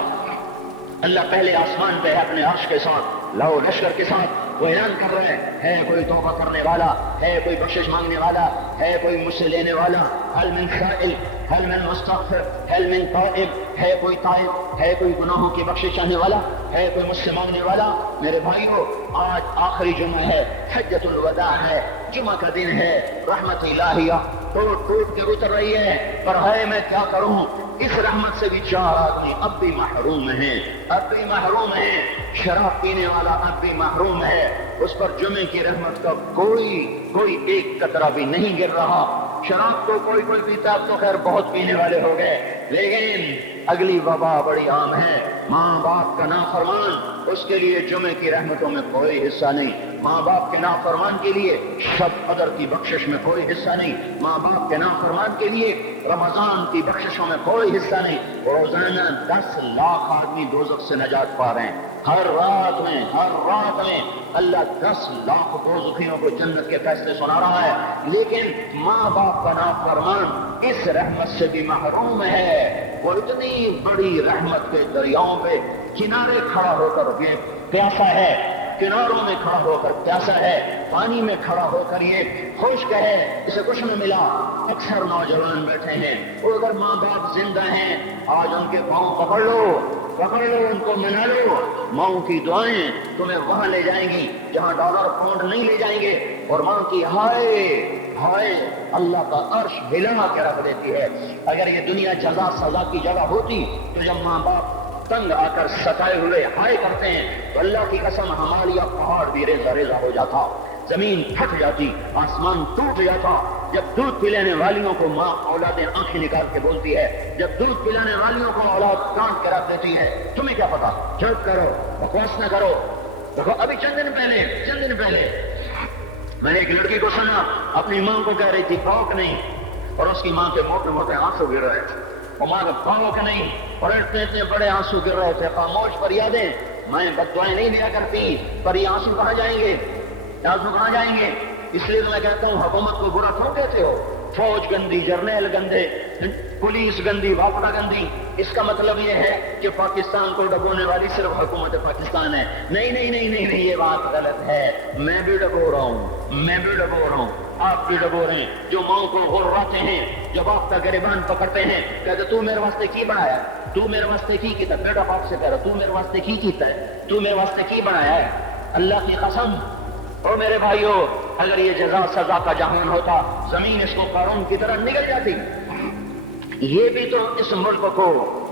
اللہ پہلے آسمان پہ ہے اپنے عرش کے ساتھ، لو لشکر کے ساتھ، وہ اعلان کر رہے ہے کوئی توبہ کرنے والا، ہے کوئی بخشش مانگنے والا، ہے کوئی مجھ سے لینے والا، هل من سائل، هل من مستغفر، هل من تائب، ہے کوئی تائب، ہے کوئی گناہوں کی بخشش چاہنے والا، ہے کوئی مجھ سے مانگنے والا. میرے بھائیو، آج آخری جمعہ ہے، حجۃ الوداع ہے، جمعہ کا دن ہے، رحمت الہیہ ٹوٹ ٹوٹ کے اتر رہی ہے. پر ہے میں کیا کروں، اس رحمت سے بھی 4 آدمی اب بھی محروم ہیں، اب بھی محروم ہیں. شراب پینے والا اب بھی محروم ہے، اس پر جمعے کی رحمت کا کوئی ایک قطرہ بھی نہیں گر رہا. شراب کو کوئی پیتا، اب تو خیر بہت پینے والے ہو گئے، لیکن اگلی وبا بڑی عام ہے. ماں باپ کا نافرمان، اس کے لیے جمعے کی رحمتوں میں کوئی حصہ نہیں. ماں باپ کے نافرمان کے لیے شب قدر کی بخشش میں کوئی حصہ نہیں. ماں باپ کے نافرمان کے لیے رمضان کی بخششوں میں کوئی حصہ نہیں. روزانہ 10 لاکھ آدمی دوزخ سے نجات پا رہے ہیں. ہر رات میں اللہ 10 لاکھ دوزخیوں کو جنت کے فیصلے سنا رہا ہے. لیکن ماں باپ کا نافرمان اس رحمت سے بھی محروم ہے. وہ اتنی بڑی رحمت کے دریاؤں پہ کنارے کھڑا ہو کر یہ پیاسا ہے، کناروں میں کھڑا ہو کر پیاسا ہے، پانی میں کھڑا ہو کر یہ خشک ہے، اسے کچھ نہ ملا. اکثر نوجوان بیٹھے ہیں، وہ اگر ماں باپ زندہ ہیں آج ان کے پاؤں پکڑ لو، ان کو منا لو. ماؤں کی دعائیں تمہیں وہاں لے جائیں گی جہاں ڈالر پاؤنڈ نہیں لے جائیں گے. اور ماں کی ہائے اللہ کا عرش ہلا کے رکھ دیتی ہے. اگر یہ دنیا جزا سزا کی جگہ ہوتی تو جب ماں باپ تنگ آ کر ستائے ہوئے ہائے کرتے ہیں تو اللہ کی قسم ہمارا پہاڑ بھی ریزہ ریزہ ہو جاتا، زمین پھٹ جاتی، آسمان ٹوٹ جاتا. جب دودھ پلانے والیوں کو ماں اولادیں آنکھیں نکال کے بولتی ہے، جب دودھ پلانے والیوں کو اولاد کاٹ کے رکھ دیتی ہے، تمہیں کیا پتا؟ چپ کرو، بکواس نہ کرو. دیکھو ابھی چند دن پہلے میں نے ایک لڑکی کو سنا، اپنی ماں کو کہہ رہی تھی پاک نہیں، اور اس کی ماں کے موٹے موٹے آنسو گر رہے تھے. اور ماں کا پاک نہیں، اور اتنے بڑے آنسو گر رہے تھے. خاموش فریادیں، میں بد دعائیں نہیں دیا کرتی، پر یہ آنسو کہاں جائیں گے؟ اس لیے تو میں کہتا ہوں حکومت کو برا کیوں کہتے ہو؟ فوج گندی، جرنیل گندے، پولیس گندی، واپڑا گندی. اس کا مطلب یہ ہے کہ پاکستان کو ڈبونے والی صرف حکومت پاکستان ہے. نہیں، یہ بات غلط ہے. میں بھی ڈبو رہا ہوں، آپ بھی ڈبو رہے ہیں. جو ماں کو غرواتے ہیں، جب آپ کا گریبان پکڑتے ہیں، کہتے تو میرے واسطے کی بنایا، تو میرے واسطے کی کیتا. بیٹا باپ سے کہہ رہا تو میرے واسطے کی کیتا ہے، تو میرے واسطے کی بنایا ہے. اللہ کی قسم، اور میرے بھائیو، اگر یہ جزا سزا کا جہان ہوتا زمین اس کو قارون کی طرح نگل جاتی. یہ بھی تو اس ملک کو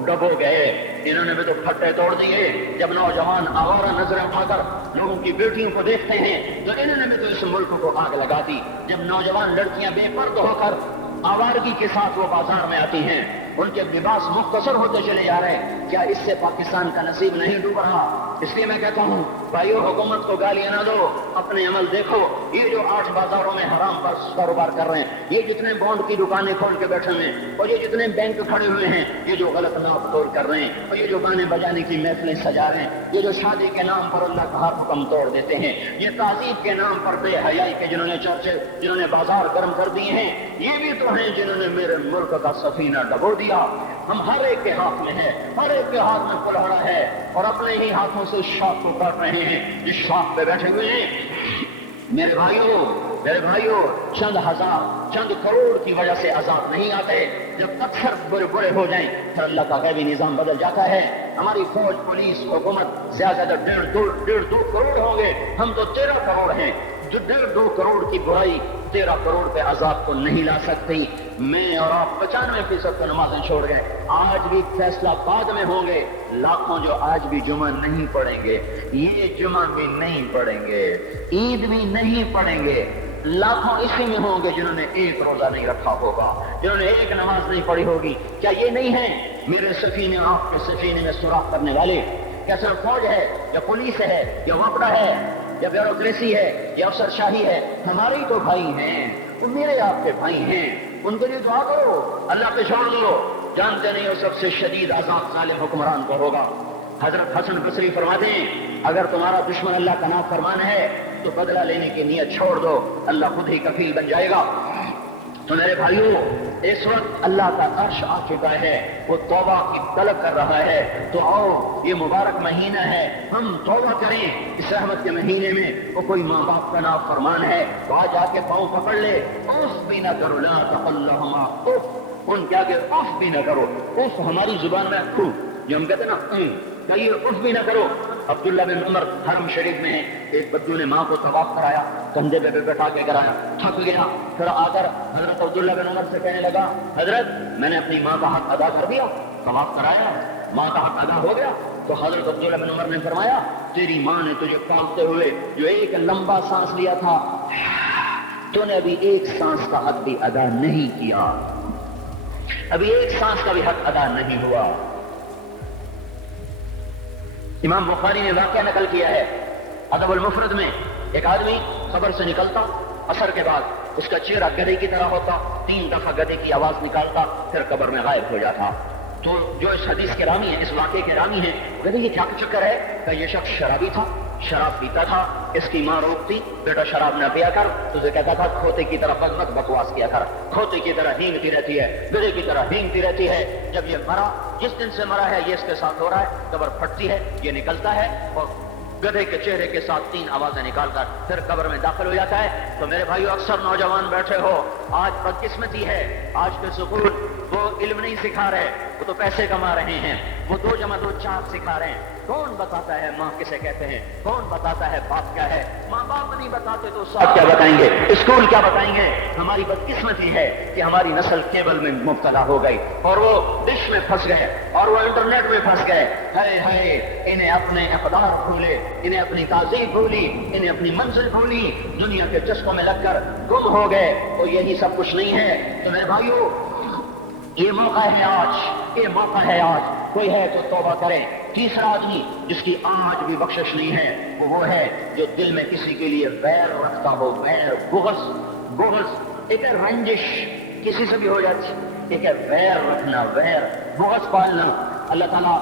ڈبو گئے. انہوں نے بھی تو پھٹے توڑ دیے. جب نوجوان آوارہ نظریں اٹھا کر لوگوں کی بیٹیوں کو دیکھتے ہیں تو انہوں نے بھی تو اس ملک کو آگ لگا دی. جب نوجوان لڑکیاں بے پرد ہو کر آوارگی کے ساتھ وہ بازار میں آتی ہیں, ان کے لباس مختصر ہوتے چلے جا رہے ہیں, کیا اس سے پاکستان کا نصیب نہیں ڈوب رہا؟ اس لیے میں کہتا ہوں بھائیو, حکومت کو گالیاں نہ دو, اپنے عمل دیکھو. یہ جو 8 بازاروں میں حرام پر کاروبار کر رہے ہیں, یہ جتنے بانڈ کی دکانیں کھول کے بیٹھے ہوئے ہیں, اور یہ جتنے بینک کھڑے ہوئے ہیں, یہ جو غلط ناپ توڑ کر رہے ہیں, اور یہ جو گانے بجانے کی محفلیں سجا رہے ہیں, یہ جو شادی کے نام پر اللہ کا ہر حکم توڑ دیتے ہیں, یہ تعذیب کے نام پر بے حیائی کے جنہوں نے چرچے, جنہوں نے بازار گرم کر دیے ہیں, یہ بھی تو ہیں جنہوں نے میرے ملک کا سفینہ ڈبو دیا. ہم ہر ایک کے ہاتھ میں ہے, ہر ایک کے ہاتھ میں کلہڑا ہے, اور اپنے ہی ہاتھوں سے شاخ کو کاٹ رہے ہیں. جس شاخ پہ بیٹھے ہوئے ہیں میرے بھائیوں, چند ہزار چند کروڑ کی وجہ سے عذاب نہیں آتے. جب اکثر برے ہو جائیں پھر اللہ کا غیبی نظام بدل جاتا ہے. ہماری فوج, پولیس, حکومت زیادہ تر 1.5-2 کروڑ ہوں گے, ہم تو 13 کروڑ ہیں. جو 1.5-2 کروڑ کی برائی 13 کروڑ پہ عذاب کو نہیں لا سکتی. میں اور آپ 95% نمازیں چھوڑ گئے, آج بھی فیصلہ بعد میں ہوں گے. لاکھوں جو آج بھی جمعہ نہیں پڑھیں گے, یہ جمعہ بھی نہیں پڑھیں گے, عید بھی نہیں پڑھیں گے, لاکھوں اسی میں ہوں گے جنہوں نے ایک روزہ نہیں رکھا ہوگا, جنہوں نے ایک نماز نہیں پڑھی ہوگی. کیا یہ نہیں ہے میرے سفینے, آپ کے سفینے میں سوراخ کرنے والے؟ کیا صرف فوج ہے یا پولیس ہے یا وپڈا ہے یا بیوروکریسی ہے یا افسر شاہی ہے؟ ہمارے ہی تو بھائی ہیں, وہ میرے آپ کے بھائی ہیں. ان کے لیے دعا کرو, اللہ پہ چھوڑ دو. جانتے نہیں ہو سب سے شدید عذاب ظالم حکمران کو ہوگا. حضرت حسن بصری فرماتے ہیں اگر تمہارا دشمن اللہ کا نافرمان ہے تو بدلہ لینے کی نیت چھوڑ دو, اللہ خود ہی کفیل بن جائے گا. تو میرے بھائیوں, اس وقت اللہ کا عرش آ چکا ہے, وہ توبہ کی طلب کر رہا ہے. تو آؤ, یہ مبارک مہینہ ہے, ہم توبہ کریں. اس رحمت کے مہینے میں وہ کوئی ماں باپ کا نافرمان ہے تو آج آ کے پاؤں پکڑ لے, اف بھی نہ کرو, لا تقل لہما اف, ان کے آگے اف بھی نہ کرو. اف ہماری زبان میں جو ہم کہتے ہیں نا, کہیں اف بھی نہ کرو. عبداللہ بن عمر حرم شریف میں ایک بدو نے ماں کو طواف کرایا, کندھے پہ بٹھا کے کرایا, تھک گیا, پھر آ کر حضرت عبداللہ بن عمر سے کہنے لگا حضرت میں نے اپنی ماں کا حق ادا کر دیا, طواف کرایا, ماں کا حق ادا ہو گیا. تو حضرت عبداللہ بن عمر نے فرمایا تیری ماں نے تجھے پالتے ہوئے جو ایک لمبا سانس لیا تھا, تو نے ابھی ایک سانس کا حق بھی ادا نہیں کیا, ابھی ایک سانس کا بھی حق ادا نہیں ہوا. امام بخاری نے واقعہ نقل کیا ہے ادب المفرد میں, ایک آدمی قبر سے نکلتا, عصر کے بعد اس کا چہرہ گدھے کی طرح ہوتا, 3 دفعہ گدھے کی آواز نکالتا, پھر قبر میں غائب ہو جاتا. تو جو اس حدیث کے راوی ہیں, اس واقعے کے راوی ہیں, گدھے یہ کیا چکر ہے کہ یہ شخص شرابی تھا, شراب پیتا تھا. اس کی ماں روکتی, بیٹا شراب نہ پیا کر, تو اسے کہتا تھا کھوتے کی طرح مت بکواس کیا کر, کھوتے کی طرح ہینگتی رہتی ہے, گدھے کی طرح ہینگتی رہتی ہے. جب یہ مرا, جس دن سے مرا ہے یہ اس کے ساتھ ہو رہا ہے, قبر پھٹتی ہے, یہ نکلتا ہے اور گدھے کے چہرے کے ساتھ 3 آوازیں نکال کر پھر قبر میں داخل ہو جاتا ہے. تو میرے بھائیو, اکثر نوجوان بیٹھے ہو, آج بدقسمتی ہے, آج کے سکول وہ علم نہیں سکھا رہے, وہ تو پیسے کما رہے ہیں, وہ 2 + 2 4 سکھا رہے ہیں. کون بتاتا ہے ماں کسے کہتے ہیں, کون بتاتا ہے باپ کیا ہے؟ ماں باپ نہیں بتاتے تو استاد کیا بتائیں گے, اسکول کیا بتائیں گے؟ ہماری بدقسمتی ہے کہ ہماری نسل کیبل میں مبتلا ہو گئی, اور وہ ڈش میں پھنس گئے, اور وہ انٹرنیٹ میں پھنس گئے. ہائے ہائے, انہیں اپنے اقدار بھولے, انہیں اپنی تہذیب بھولی, انہیں اپنی منزل بھولی, دنیا کے چسکوں میں لگ کر گم ہو گئے. تو یہی سب کچھ نہیں ہے. تو میرے بھائیو, یہ موقع ہے آج, یہ موقع ہے آج, کوئی ہے تو توبہ کریں. تیسرا آدمی جس کی آج بھی بخشش نہیں ہے وہ ہے جو دل میں کسی کے لیے ویر رکھتا ہو, ویر, بغض, ایک رنجش کسی سے بھی ہو جاتی, ایک ہے ویر رکھنا, ویر, بغض پالنا. اللہ تعالیٰ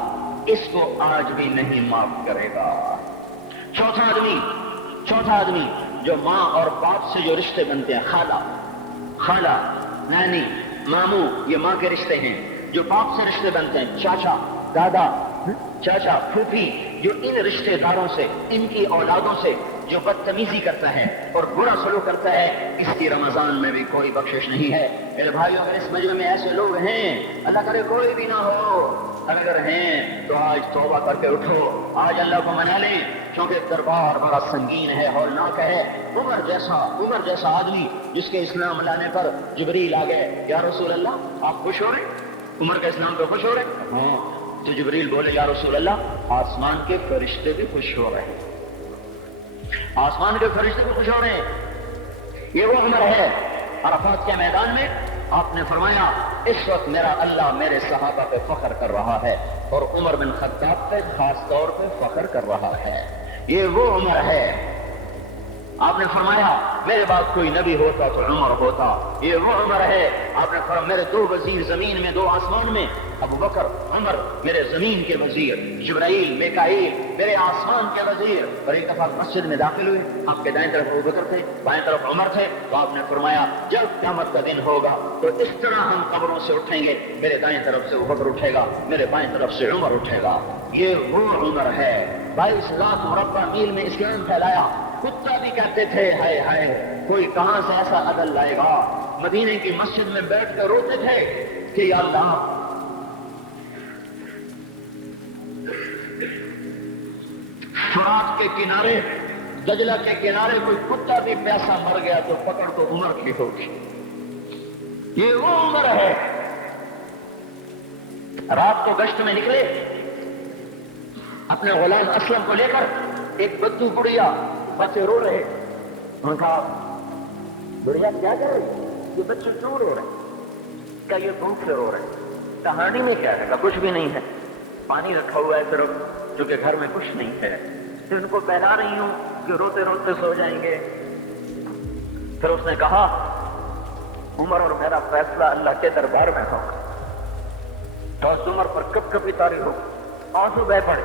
اس کو آج بھی نہیں معاف کرے گا. چوتھا آدمی جو ماں اور باپ سے جو رشتے بنتے ہیں, خالہ, نانی, ماموں, یہ ماں کے رشتے ہیں. جو باپ سے رشتے بنتے ہیں, چاچا, دادا, چاچا, پھوپھی, جو ان رشتے داروں سے, ان کی اولادوں سے جو بدتمیزی کرتا ہے اور برا سلوک کرتا ہے, اس کی رمضان میں بھی کوئی بخشش نہیں ہے. میرے بھائیو, اگر اس مجمع میں ایسے لوگ ہیں, اللہ کرے کوئی بھی نہ ہو, اگر ہیں تو آج توبہ کر کے اٹھو, آج اللہ کو منا لیں. چونکہ دربار بڑا سنگین ہے، ہولناک ہے۔ عمر جیسا آدمی جس کے اسلام لانے پر جبریل آ گئے، یا رسول اللہ آپ خوش ہو رہے؟ عمر کے اسلام پہ خوش ہو رہے؟ ہاں۔ تو جبریل بولے، یا رسول اللہ آسمان کے فرشتے بھی خوش ہو رہے ہیں، آسمان کے فرشتے بھی خوش ہو رہے ہیں۔ یہ وہ عمر ہے۔ عرفات کے میدان میں آپ نے فرمایا، اس وقت میرا اللہ میرے صحابہ پہ فخر کر رہا ہے اور عمر بن خطاب پہ خاص طور پہ فخر کر رہا ہے۔ یہ وہ عمر ہے۔ آپ نے فرمایا میرے بعد کوئی نبی ہوتا تو عمر ہوتا، یہ وہ عمر ہے۔ آپ نے فرمایا میرے دو وزیر زمین میں، دو آسمان میں، ابو بکر عمر میرے زمین کے وزیر، جبرائیل میکائیل میرے آسمان کے وزیر۔ اور ایک دفعہ مسجد میں داخل ہوئے، آپ کے دائیں طرف ابو بکر تھے، بائیں طرف عمر تھے، تو آپ نے فرمایا جب قیامت کا دن ہوگا تو اس طرح ہم قبروں سے اٹھیں گے، میرے دائیں طرف سے ابو بکر اٹھے گا، میرے بائیں طرف سے عمر اٹھے گا۔ یہ وہ عمر ہے۔ 22 لاکھ مربع میل میں اسلام پھیلایا۔ کتا بھی کہتے تھے ہائے ہائے کوئی کہاں سے ایسا عدل لائے گا۔ مدینے کی مسجد میں بیٹھ کر روتے تھے کہ یا اللہ فرات کے کنارے، دجلہ کے کنارے کوئی کتا بھی پیاسا مر گیا تو پکڑ تو عمر کی ہوگی۔ یہ وہ عمر ہے۔ رات کو گشت میں نکلے اپنے غلام اسلم کو لے کر، ایک بدو بڑھیا، بچے رو رہے، انہوں نے کہا بڑھیا کیا کر رہی؟ یہ بچے کیوں رو رہے؟ کیا یہ بھوک سے رو رہے؟ کہانی میں کیا ہے؟ کچھ بھی نہیں ہے، پانی رکھا ہوا ہے صرف، کیونکہ گھر میں کچھ نہیں ہے، پھر ان کو پہلا رہی ہوں کہ روتے روتے سو جائیں گے۔ پھر اس نے کہا عمر اور میرا فیصلہ اللہ کے دربار میں ہوگا۔ تو اس عمر پر کب کبھی تاری ہو، آنسو بہ پڑے،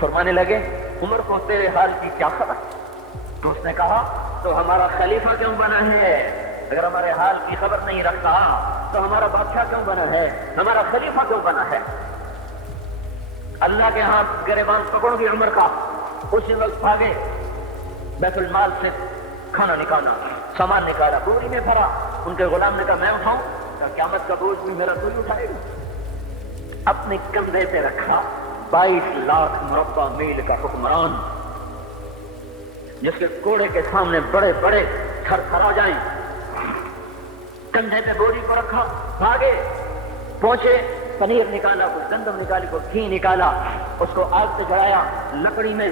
فرمانے لگے عمر کو تیرے حال کی کیا خبر؟ تو اس نے کہا تو ہمارا خلیفہ کیوں بنا ہے؟ اگر ہمارے حال کی خبر نہیں رکھتا تو ہمارا بادشاہ کیوں بنا ہے؟ ہمارا خلیفہ کیوں بنا ہے؟ اللہ کے ہاتھ گریبان پکڑ گئی عمر کا، اسی وقت بھاگے، بیت المال سے کھانا نکالا، سامان نکالا، بوری میں بھرا۔ ان کے غلام نے کہا میں اٹھاؤں؟ کہ قیامت کا بوجھ بھی میرا کوئی اٹھائے گا۔ اپنے کندھے پہ رکھا 22 لاکھ مربع میل کا حکمران، جس کے کوڑے کے سامنے بڑے بڑے تھر تھر آ جائیں، کندھے پہ بوری کو رکھا، بھاگے، پہنچے، پنیر نکالا، کوئی گندم نکالی، کوئی گھی نکالا، اس کو آگ سے جلایا، لکڑی میں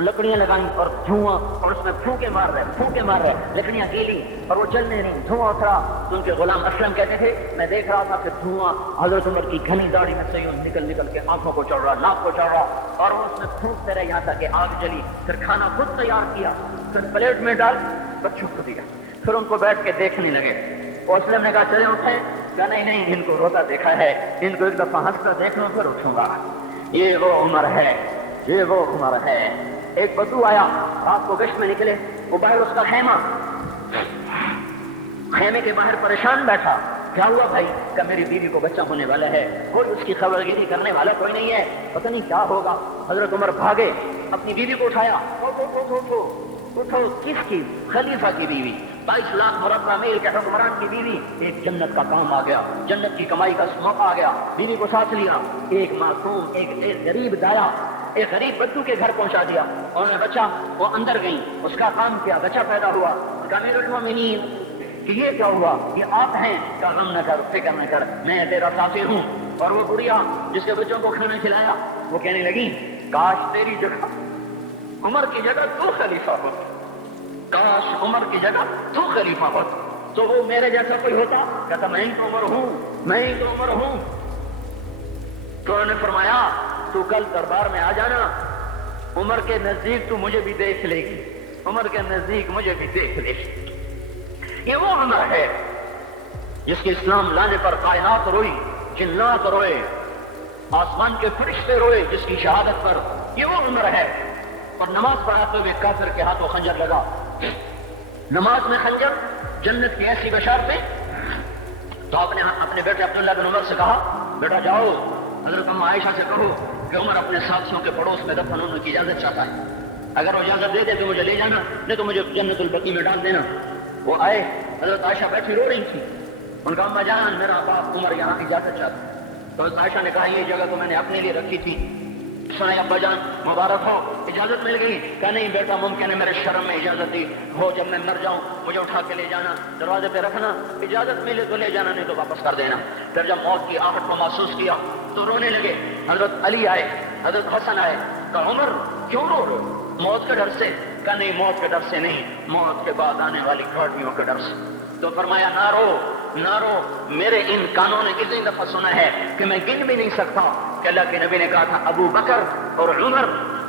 لکڑیاں لگائیں اور دھواں، اور اس میں پھونکے مار رہے، لکڑیاں گیلی اور وہ چلنے نہیں، دھواں اترا۔ تو ان کے غلام اسلم کہتے تھے میں دیکھ رہا تھا کہ دھواں حضرت عمر کی گھنی داڑھی میں سے یوں نکل کے آنکھوں کو چڑھ رہا، ناک کو چڑھ رہا، اور وہ اس میں پھونکتے رہے یہاں تک کہ آگ جلی۔ پھر کھانا خود تیار کیا، پھر پلیٹ میں ڈال بچوں کو دیا، پھر ان کو بیٹھ کے دیکھنے لگے۔ اور اسلم نے کہا چلے اٹھیں؟ کہا نہیں، ان کو روتا دیکھا ہے، ان کو ایک دفعہ ہنس کر دیکھ لوں پھر اٹھوں گا۔ یہ وہ عمر ہے، یہ وہ عمر ہے۔ ایک بدو آیا، رات کو گشت میں نکلے، وہ باہر اس کا خیمے کے باہر پریشان بیٹھا، کیا ہوا بھائی؟ کہ میری بیوی کو بچہ ہونے والا ہے، کوئی اس کی خبر گیری کرنے والا کوئی نہیں ہے، پتہ نہیں کیا ہوگا۔ حضرت عمر بھاگے، اپنی بیوی کو اٹھایا، اٹھو، کس کی؟ خلیفہ کی بیوی، 22 لاکھ مربع میل کے حکمران کی بیوی۔ ایک جنت کا کام آ گیا، جنت کی کمائی کا موقع آ گیا، بیوی کو ساتھ لیا، ایک معصوم، ایک غریب دایا، ایک غریب بدو کے گھر پہنچا دیا، انہوں نے بچہ، وہ اندر گئی، اس کا کام کیا، بچہ پیدا ہوا۔ امیر المومنین کہ یہ کیا ہوا؟ یہ آپ ہیں؟ کہ غم نہ کر، فکر نہ کر، میں تیرا ساتھی ہوں۔ اور وہ بڑھیا جس کے بچوں کو کھانا کھلایا، وہ کہنے لگی کاش تیری جگہ عمر کی جگہ تو خلیفہ ہوتا، کاش عمر کی جگہ تو خلیفہ ہوتا تو وہ میرے جیسا کوئی ہوتا۔ کہتا میں ہی تو عمر ہوں۔ تو انہوں نے فرمایا تو کل دربار میں آ جانا، عمر کے نزدیک تو مجھے بھی دیکھ لے گی، عمر کے نزدیک مجھے بھی دیکھ لے گی۔ یہ وہ عمر ہے جس کے اسلام لانے پر کائنات روئی، جنات روئے، آسمان کے فرشتے روئے جس کی شہادت پر۔ یہ وہ عمر ہے۔ اور نماز پڑھاتے ہوئے کافر کے ہاتھوں خنجر لگا، نماز میں خنجر، جنت کی ایسی بشارتیں۔ تو آپ نے اپنے بیٹے عبداللہ بن عمر سے کہا بیٹا جاؤ حضرت اما عائشہ سے کہو کہ عمر اپنے ساتھیوں کے پڑوس میں دفن ہونے کی اجازت چاہتا ہے، اگر وہ اجازت دے دے تو مجھے لے جانا، نہیں تو مجھے جنت البقیع میں ڈال دینا۔ وہ آئے، حضرت عائشہ بیٹھی رو رہی تھی، ان کا اما جان میرا باپ عمر یہاں اجازت چاہتا ہے۔ تو حضرت عائشہ نے کہا یہ جگہ تو میں نے اپنے لیے رکھی تھی، سنائے ابا جان مبارک ہو، اجازت مل گئی؟ کہا نہیں بیٹا ممکن ہے میرے شرم میں اجازت دی ہو، جب میں مر جاؤں مجھے اٹھا کے لے جانا، دروازے پہ رکھنا، اجازت ملے تو لے جانا نہیں تو واپس کر دینا۔ پھر جب موت کی آہٹ کو محسوس کیا تو رونے لگے۔ حضرت علی آئے، حضرت حسن آئے، کہا عمر کیوں رو رہے ہو؟ موت کے ڈر سے؟ کہا نہیں موت کے ڈر سے نہیں، موت کے بعد آنے والی گھاٹیوں کے ڈر سے۔ تو فرمایا نہ رو نہ رو، میرے ان کانوں نے کتنی دفعہ سنا ہے کہ میں گن بھی نہیں سکتا کہ اللہ کے نبی نے کہا تھا ابو بکر اور عمر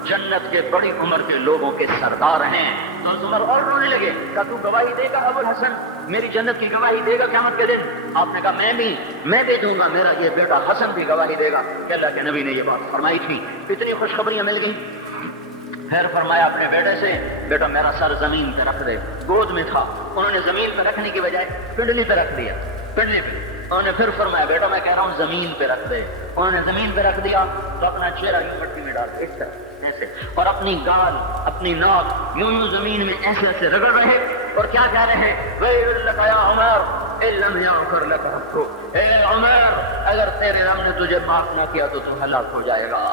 جنت کے بڑی عمر کے لوگوں کے سردار ہیں۔ تو عمر اور رونے لگے، کہا تو گواہی دے گا ابو الحسن، میری جنت کی گواہی دے گا قیامت کے دن؟ آپ نے کہا میں بھی دوں گا، میرا یہ بیٹا حسن بھی گواہی دے گا کہ اللہ کے نبی نے یہ بات فرمائی تھی۔ اتنی خوشخبریاں مل گئی۔ پھر فرمایا اپنے بیٹے سے بیٹا میرا سر زمین پہ رکھ دے، گود میں تھا، انہوں نے زمین پہ رکھنے کی بجائے پنڈلی پہ رکھ دیا، پنڈلی پہ۔ انہوں نے پھر فرمایا بیٹا میں کہہ رہا ہوں زمین پہ رکھ دے، انہوں نے زمین پہ رکھ دیا تو اپنا چہرہ یوں مٹی میں ڈال اس طرح ایسے، اور اپنی گال اپنی ناک یوں یوں زمین میں ایسے ایسے رگڑ رہے اور کیا کہہ رہے ہیں وَيْلٌ لَكَ يَا عُمَرْ إِن لَّمْ يَغْفِرْ لَكَ رَبُّكَ، اے عمر اگر تیرے رب نے تجھے معاف نہ کیا تو تو ہلاک ہو جائے گا۔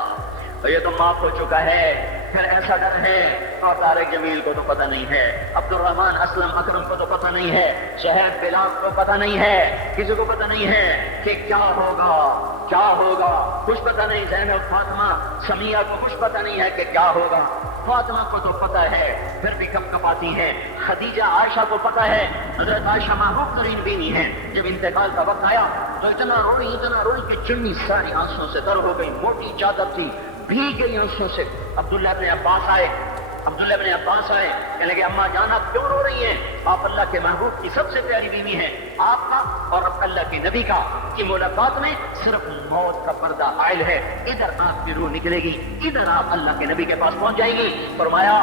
تو یہ تو معاف ہو چکا ہے، پھر ایسا ڈر ہے اور طارق جمیل کو تو پتہ نہیں ہے، عبد الرحمن اسلم اکرم کو تو پتہ نہیں ہے، شہید بلال کو پتہ نہیں ہے، کسی کو پتہ نہیں ہے کہ کیا ہوگا کیا ہوگا، کچھ پتہ نہیں۔ زینب فاطمہ سمیہ کو کچھ پتہ نہیں ہے کہ کیا ہوگا، فاطمہ کو تو پتہ ہے پھر بھی کب کپاتی ہیں، خدیجہ عائشہ کو پتہ ہے، حضرت عائشہ محبوب ترین بیوی ہیں، جب انتقال کا وقت آیا تو اتنا روئی کہ چنی ساری آنسوں سے تر ہو گئی، موٹی چادر تھی بھیگ گئی آنسوں سے۔ عبداللہ ابن عباس آئے کہنے لگے اماں جان آپ کیوں رو رہی ہیں؟ آپ اللہ کے محبوب کی سب سے پیاری بیوی ہیں، آپ کا اور اللہ کے نبی کا کی ملاقات میں صرف موت کا پردہ عائل ہے، ادھر آپ کی روح نکلے گی، ادھر آپ اللہ کے نبی کے پاس پہنچ جائیں گی۔ فرمایا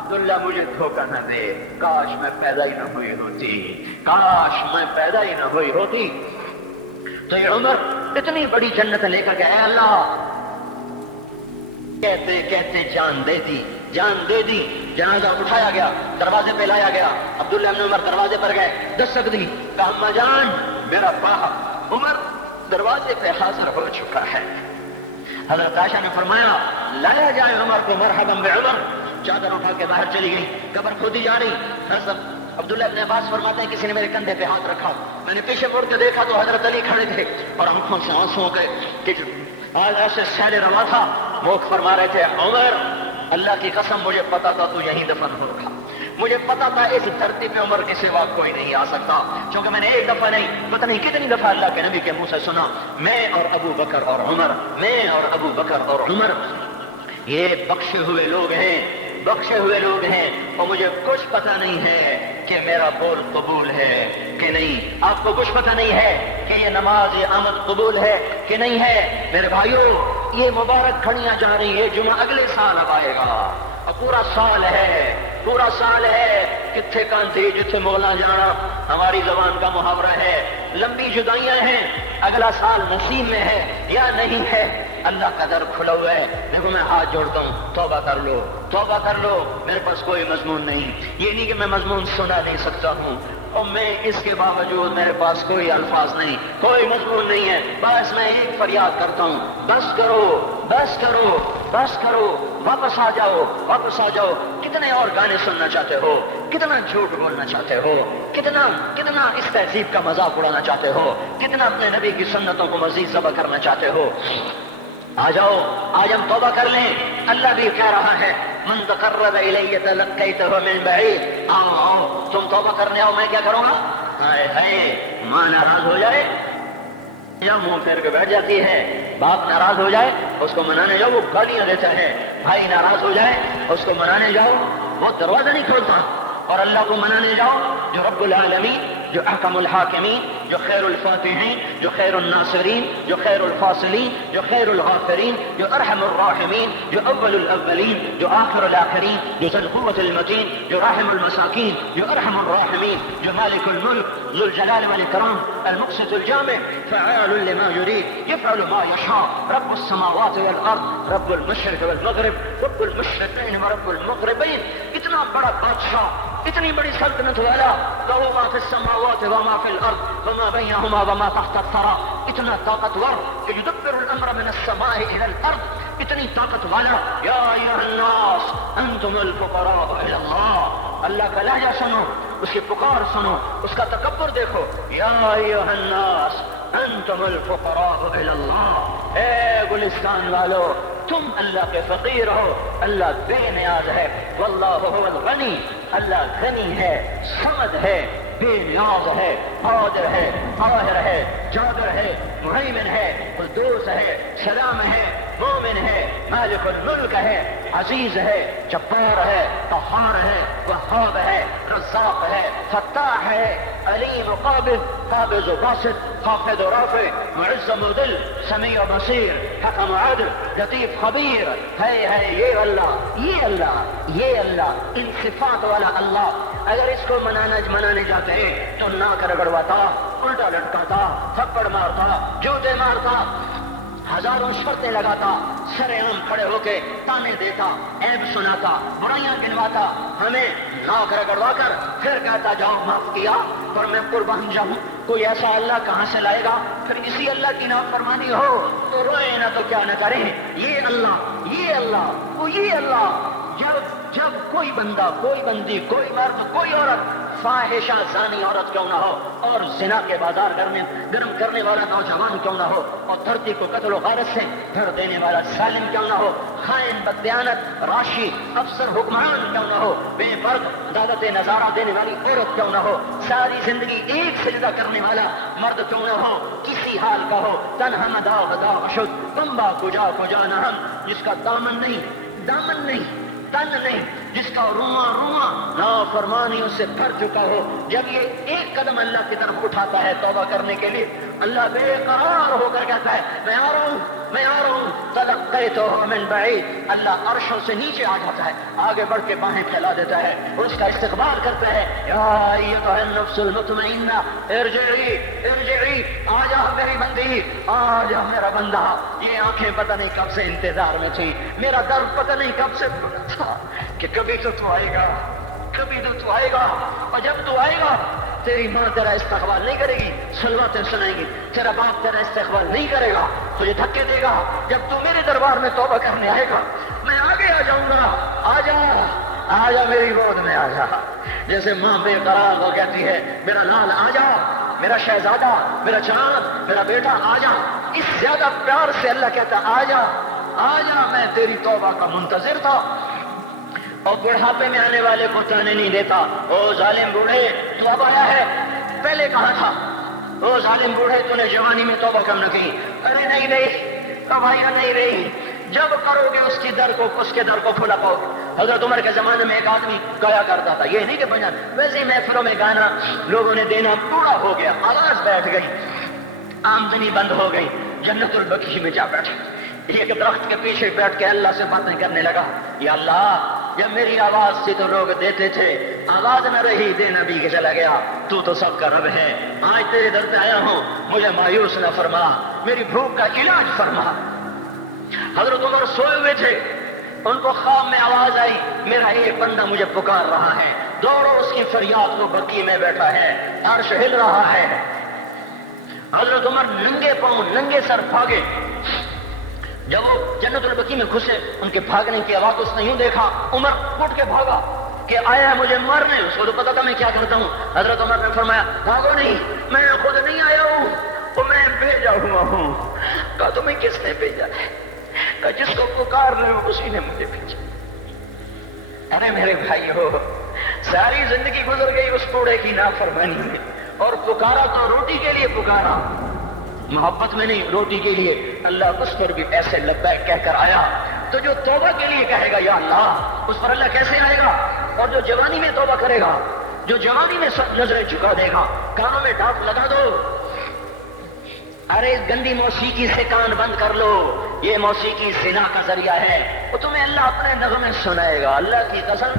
عبداللہ مجھے دھوکہ نہ دے، کاش میں پیدا ہی نہ ہوئی ہوتی، کاش میں پیدا ہی نہ ہوئی ہوتی۔ تو یہ عمر اتنی بڑی جنت لے کر گئے، اے اللہ کہتے کہتے جان دے دی، جنازہ اٹھایا گیا، دروازے پہ لایا گیا، عبداللہ بن عمر دروازے پر گئے، دستک دی، کہا اماں جان میرا باپ عمر دروازے پہ حاضر ہو چکا ہے۔ حضرت عائشہ نے فرمایا لایا جائے عمر کو، مرحبا بعمر، چادر اٹھا کے باہر چلی گئی، قبر کھودی جا رہی۔ عبداللہ ابن عباس فرماتے ہیں کسی نے میرے کندھے پہ ہاتھ رکھا، میں نے پیچھے مڑ کے دیکھا تو حضرت علی کھڑے تھے اور آنکھوں سے آنسو گئے کہ آج ایسے سیل روا تھا، وہ فرما رہے تھے عمر اللہ کی قسم مجھے پتا تھا تو یہیں دفن ہوگا، مجھے پتا تھا اس دھرتی پہ عمر کے سوا کوئی نہیں آ سکتا، کیونکہ میں نے ایک دفعہ نہیں پتہ نہیں کتنی دفعہ اللہ کے نبی کے منہ سے سنا میں اور ابو بکر اور عمر، میں اور ابو بکر اور عمر یہ بخشے ہوئے لوگ ہیں اور مجھے کچھ پتہ نہیں ہے کہ میرا بول قبول ہے کہ نہیں، آپ کو کچھ پتہ نہیں ہے کہ یہ نماز یہ آمد قبول ہے کہ نہیں ہے۔ میرے بھائیوں یہ مبارک گھڑیاں جا رہی ہے، جمعہ اگلے سال اب آئے گا اور پورا سال ہے کتھے کانتی جتھے مغلا جانا ہماری زبان کا محاورہ ہے، لمبی جدائیاں ہیں، اگلا سال نصیب میں ہے یا نہیں ہے، اللہ کا در کھلا ہوا ہے۔ دیکھو میں ہاتھ جوڑتا ہوں، توبہ کر لو، میرے پاس کوئی مضمون نہیں، یہ نہیں کہ میں مضمون سنا نہیں سکتا ہوں اور میں اس کے باوجود میرے پاس کوئی الفاظ نہیں، کوئی مضمون نہیں ہے، بس میں ایک فریاد کرتا ہوں بس کرو، واپس آ جاؤ۔ کتنے اور گانے سننا چاہتے ہو، کتنا جھوٹ بولنا چاہتے ہو، کتنا اس تہذیب کا مذاق اڑانا چاہتے ہو، کتنا اپنے نبی کی سنتوں کو مزید ذبح کرنا چاہتے ہو۔ آ جاؤ، آج ہم توبہ کر لیں۔ اللہ بھی کہہ رہا ہے من تقرب الی تلقیتہ من بعید، آؤ تم توبہ کرنے آؤ، میں کیا کروں گا؟ ماں ناراض ہو جائے یا منہ پھیر کے بیٹھ جاتی ہے، باپ ناراض ہو جائے اس کو منانے جاؤ وہ گالیاں دیتا ہے، بھائی ناراض ہو جائے اس کو منانے جاؤ وہ دروازہ نہیں کھولتا، اور اللہ کو منانے جاؤ جو رب العالمین، جو احکم الحاکمین، جو خیر الفاتحین، جو خیر الناصرین، جو خیر الفاصلین، جو خیر الغافرین، جو ارحم الراحمین، جو اول الاولین، جو آخر الاخرین، جو ذو القوة المتین، جو راحم المساکین، جو ارحم الراحمین، جو مالک الملک ذو الجلال والاکرام المقسط الجامع فعال لما يريد يفعل ما يشاء رب السماوات والارض رب المشرق والمغرب رب المشرقین ورب المغربین، اتنا بڑا بادشاہ، اتنی بڑی سلطنت والا، لہو ما فی السماوات وما فی الارض وما بینہما وما تحت الثری، اتنا طاقتور کہ یدبر الامر من السماء الى الارض، اتنی طاقت والا، یا ایھا الناس انتم الفقراء الی اللہ، اللہ کا لہجہ سنو، اس کی پکار سنو، اس کا تکبر دیکھو، یا ایھا الناس انتم الفقراء الی اللہ، اے گلستان والو تم اللہ کے فقیر ہو، اللہ بے نیاز ہے، واللہ هو الغنی، اللہ غنی ہے، صمد ہے، بے نیاز ہے، قادر ہے، قاہر ہے، جابر ہے، مہیمن ہے، قدوس ہے، سلام ہے، مومن ہے، مالک الملک ہے، عزیز ہے، جبار ہے، قہار ہے، وہاب ہے، رزاق ہے، فتاح ہے، علیم و قابض، قابض و باسط، خافض و رافع، معز و مذل، سمیع و بصیر، حکم و عدل، لطیف خبیر، ہے یہ اللہ، یہ اللہ، یہ اللہ، ان صفات والا اللہ اگر اس کو منانے جاتے ہیں تو ناک رگڑواتا، الٹا لٹکاتا، تھپڑ مارتا، جوتے مارتا، ہزاروں شرطیں لگاتا، سر عام کھڑے ہو کے تانے دیتا، عیب سناتا، برائیاں گنواتا، ہمیں ناک رگڑوا کر پھر کہتا جاؤ معاف کیا پر میں قربان جاؤں، کوئی ایسا اللہ کہاں سے لائے گا؟ پھر اسی اللہ کی نافرمانی ہو تو روئے نہ تو کیا نہ کریں، یہ اللہ، یہ اللہ، وہ یہ اللہ۔ جب کوئی بندہ، کوئی بندی، کوئی مرد، کوئی عورت فاحشہ زانی عورت کیوں نہ ہو اور زنا کے بازار گرم کرنے والا نوجوان کیوں نہ ہو اور دھرتی کو قتل و غارت سے بھر دینے والا ظالم کیوں نہ ہو، خائن، بددیانت، راشی، افسر، حکمران کیوں نہ ہو، بے فرد عدالت نظارہ دینے والی عورت کیوں نہ ہو، ساری زندگی ایک سجدہ کرنے والا مرد کیوں نہ ہو، کسی حال کا ہو، تنہا مدا غدا شد بمبا کجا کجا نہ ہم، جس کا دامن نہیں، تن نہیں، جس کا رواں نافرمانیوں سے بھر چکا ہو، جب یہ ایک قدم اللہ کی طرف اٹھاتا ہے توبہ کرنے کے لیے، اللہ بے قرار ہو کر کہتا ہے میں آ رہا ہوں، تلقیتہ من بعید، اللہ عرشوں سے نیچے آ جاتا ہے، آگے بڑھ کے باہیں پھیلا دیتا ہے، اس کا استقبال کرتا ہے، یا ایھا النفس المطمئنہ ارجعی، آ جا میری بندی، آ جا میرا بندہ، یہ آنکھیں پتہ نہیں کب سے انتظار میں تھی، میرا درد پتہ نہیں کب سے تھا کہ کبھی تو آئے گا، اور جب تو آئے گا تیری ماں تیرا استقبال نہیں کرے گی، صلواتیں سنائیں گی، تیرا باپ تیرا استقبال نہیں کرے گا، تجھے دھکے دے گا، جب تو میرے دربار میں توبہ کرنے آئے گا میں آگے آ جاؤں گا، آ جا میری گود میں آ جا، جیسے ماں بے قرار ہو کہتی ہے میرا لال آ جا، میرا شہزادہ، میرا چاند، میرا بیٹا آ جا، اس زیادہ پیار سے اللہ کہتا آ جا، میں تیری توبہ کا منتظر تھا۔ اور بڑھاپے میں آنے والے کو تانے نہیں دیتا، او ظالم بوڑھے تو اب آیا ہے، پہلے کہا تھا، او ظالم بوڑھے تو نے جوانی میں توبہ کم نہ کی، ارے نہیں رہی، کبھائیاں نہیں رہی، جب کرو گے اس کے در کو کھلا پاؤ گے۔ حضرت عمر کے زمانے میں ایک آدمی گایا کرتا تھا، یہ نہیں کہ بجان، ویسے ہی محفلوں میں گانا لوگوں نے دینا پورا ہو گیا، آواز بیٹھ گئی، آمدنی بند ہو گئی، جنت البقیع میں جا بیٹھے، ایک درخت کے پیچھے بیٹھ کے اللہ سے باتیں کرنے لگا، یا اللہ جب میری آواز سے تو لوگ دیتے تھے، آواز نہ رہی دے نبی کے چلا گیا، تو سب کا رب ہے، آج تیرے در پہ آیا ہوں، مجھے مایوس نہ فرما، میری بھوک کا علاج فرما۔ حضرت عمر سوئے ہوئے تھے، ان کو خواب میں آواز آئی، میرا ایک بندہ مجھے پکار رہا ہے، دوڑو اس کی فریاد کو، بقیع میں بیٹھا ہے، عرش ہل رہا ہے۔ حضرت عمر ننگے پاؤں ننگے سر بھاگے، جب وہ جنت البقیع میں گھسے ان کے بھاگنے کی آواز اس نے یوں دیکھا، عمر اٹھ کے بھاگا کہ آیا ہے مجھے مارنے، اس کو تو پتا تھا میں کیا کرتا ہوں۔ حضرت عمر نے فرمایا بھاگو نہیں، میں خود نہیں آیا ہوں، تو میں بھیجا ہوا ہوں۔ کہا تمہیں کس نے بھیجا ہے؟ کہا جس کو پکار رہے ہو اسی نے مجھے بھیجا۔ ارے میرے بھائی ہو، ساری زندگی گزر گئی اس بوڑھے کی نافرمانی میں، اور پکارا تو روٹی کے لیے پکارا، محبت میں نہیں، روٹی کے لیے۔ اللہ اس پر بھی ایسے لگتا ہے کہہ کر آیا، تو جو توبہ کے لیے کہے گا یا اللہ، اس پر اللہ کیسے آئے گا؟ اور جو جوانی میں توبہ کرے گا، جو جوانی میں سب نظریں چکا دے گا، کانوں میں ڈاک لگا دو، ارے گندی موسیقی سے کان بند کر لو، یہ موسیقی زنا کا ذریعہ ہے، وہ تمہیں اللہ اپنے نغمے سنائے گا، اللہ کی قسم،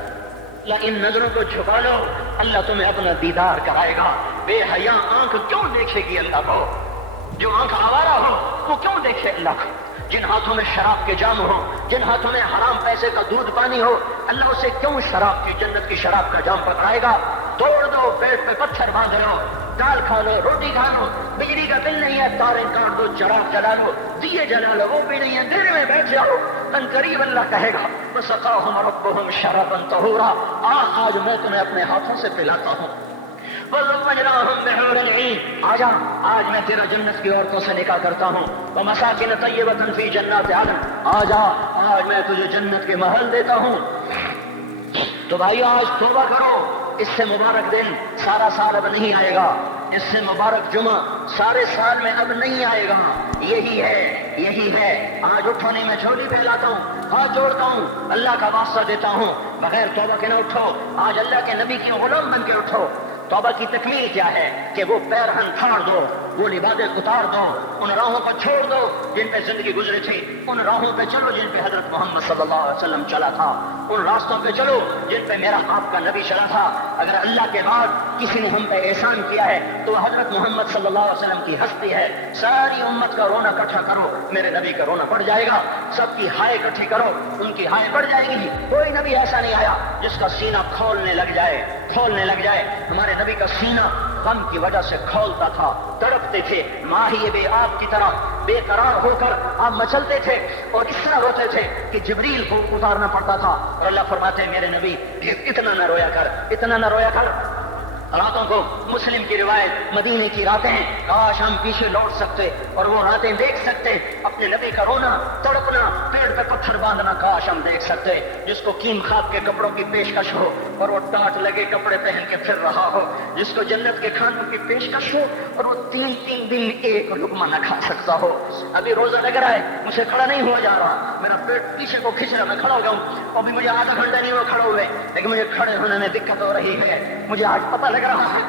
ان نظروں کو چھپا لو، اللہ تمہیں اپنا دیدار کرائے گا۔ بے حیا آنکھ کیوں دیکھے گی اللہ کو؟ جو آنکھ آوارہ ہو وہ کیوں دیکھے اللہ کو؟ جن ہاتھوں میں شراب کے جام ہو، جن ہاتھوں میں حرام پیسے کا دودھ پانی ہو، اللہ اسے کیوں شراب کی، جنت کی شراب کا جام پکڑائے گا؟ توڑ دو، پیٹ پہ پتھر باندھ لو، دال کھا لو، روٹی کھا لو، بجلی کا بل نہیں ہے تاریں کاٹ دو، چراغ جلا لو، دیے جلا لو، وہ بھی نہیں ہے دیر میں بیٹھ جاؤ، ان قریب اللہ کہے گا وسقاہم ربہم شرابا طہورا، آج میں تمہیں اپنے ہاتھوں سے پلاتا ہوں، وزوجناہم بحور عین، آج میں تیرا جنت کی عورتوں سے نکاح کرتا ہوں، ومساکن طیبۃ فی جنات عدن، آج میں تجھے جنت کے محل دیتا ہوں۔ تو بھائی آج توبہ کرو، اس سے مبارک دن سارا سال اب نہیں آئے گا، اس سے مبارک جمعہ سارے سال میں اب نہیں آئے گا، یہی ہے۔ آج اٹھونے میں جھولی پھیلاتا ہوں، ہاتھ جوڑتا ہوں، اللہ کا واسطہ دیتا ہوں، بغیر توبہ کے نہ اٹھو، آج اللہ کے نبی کی غلام بن کے اٹھو۔ توبہ کی تکمیل کیا ہے کہ وہ پیرہن پھاڑ دو، وہ لبادیں اتار دو، ان راہوں کو چھوڑ دو جن پہ زندگی گزری تھی، ان راہوں پہ چلو جن پہ حضرت محمد صلی اللہ علیہ وسلم چلا تھا، ان راستوں پہ چلو جن پہ میرا آپ کا نبی چلا تھا۔ اگر اللہ کے بعد کسی نے ہم پہ احسان کیا ہے تو حضرت محمد صلی اللہ علیہ وسلم کی ہستی ہے۔ ساری امت کا رونا اکٹھا کرو، میرے نبی کا رونا پڑ جائے گا، سب کی ہائے اکٹھی کرو، ان کی ہائے پڑ جائے گی۔ کوئی نبی ایسا نہیں آیا جس کا سینہ کھولنے لگ جائے۔ ہمارے نبی کا سینہ غم کی وجہ سے کھولتا تھا، تڑپتے تھے، ماہی بے آب کی طرح بے قرار ہو کر آپ مچلتے تھے اور اس طرح روتے تھے کہ جبریل کو اتارنا پڑتا تھا، اور اللہ فرماتے ہیں میرے نبی اتنا نہ رویا کر۔ راتوں کو مسلم کی روایت، مدینے کی راتیں، کاش ہم پیچھے لوٹ سکتے اور وہ راتیں دیکھ سکتے، اپنے نبی کا رونا، تڑپنا، پیڑ پہ پتھر باندھنا کاش ہم دیکھ سکتے، جس کو کیم خواب کے کپڑوں کی پیشکش ہو اور وہ ٹاٹ لگے کپڑے پہن کے پھر رہا ہو، جس کو جنت کے کھانوں کی پیشکش ہو اور وہ تین دن ایک لقمہ نہ کھا سکتا ہو۔ ابھی روزہ لگ رہا ہے، مجھے کھڑا نہیں ہوا جا رہا، میرا پیٹ پیچھے کو کھینچ رہا، میں کھڑا ہو گیا ہوں، ابھی مجھے آدھا گھنٹہ نہیں ہوا کھڑے ہوئے، لیکن مجھے کھڑے ہونے میں دقت ہو رہی ہے۔ مجھے آج پتہ لگ رہا ہے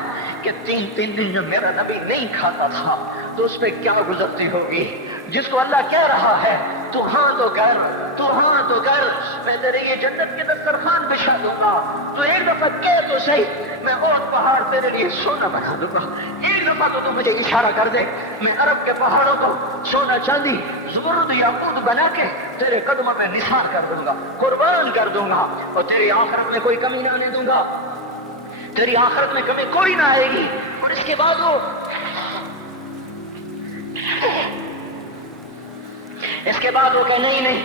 کہ تین دن جو میرا نبی نہیں کھاتا تھا تو اس پہ کیا گزرتی ہوگی، جس کو اللہ کہہ رہا ہے تو ہاں تو کر، میں تیرے یہ جنت کے دسترخوان بچھا دوں گا، تو ایک دفعہ کہہ تو صحیح، میں اور پہاڑ تیرے لیے سونا بنا دوں گا، ایک دفعہ تو مجھے اشارہ کر دے، میں عرب کے پہاڑوں کو سونا چاندی زمرد یاقوت بنا کے تیرے قدموں پہ نثار کر دوں گا، قربان کر دوں گا، اور تیری آخرت میں کوئی کمی نہ آنے دوں گا، تیری آخرت میں کمی کوئی نہ آئے گی۔ اور اس کے بعد وہ کہ نہیں،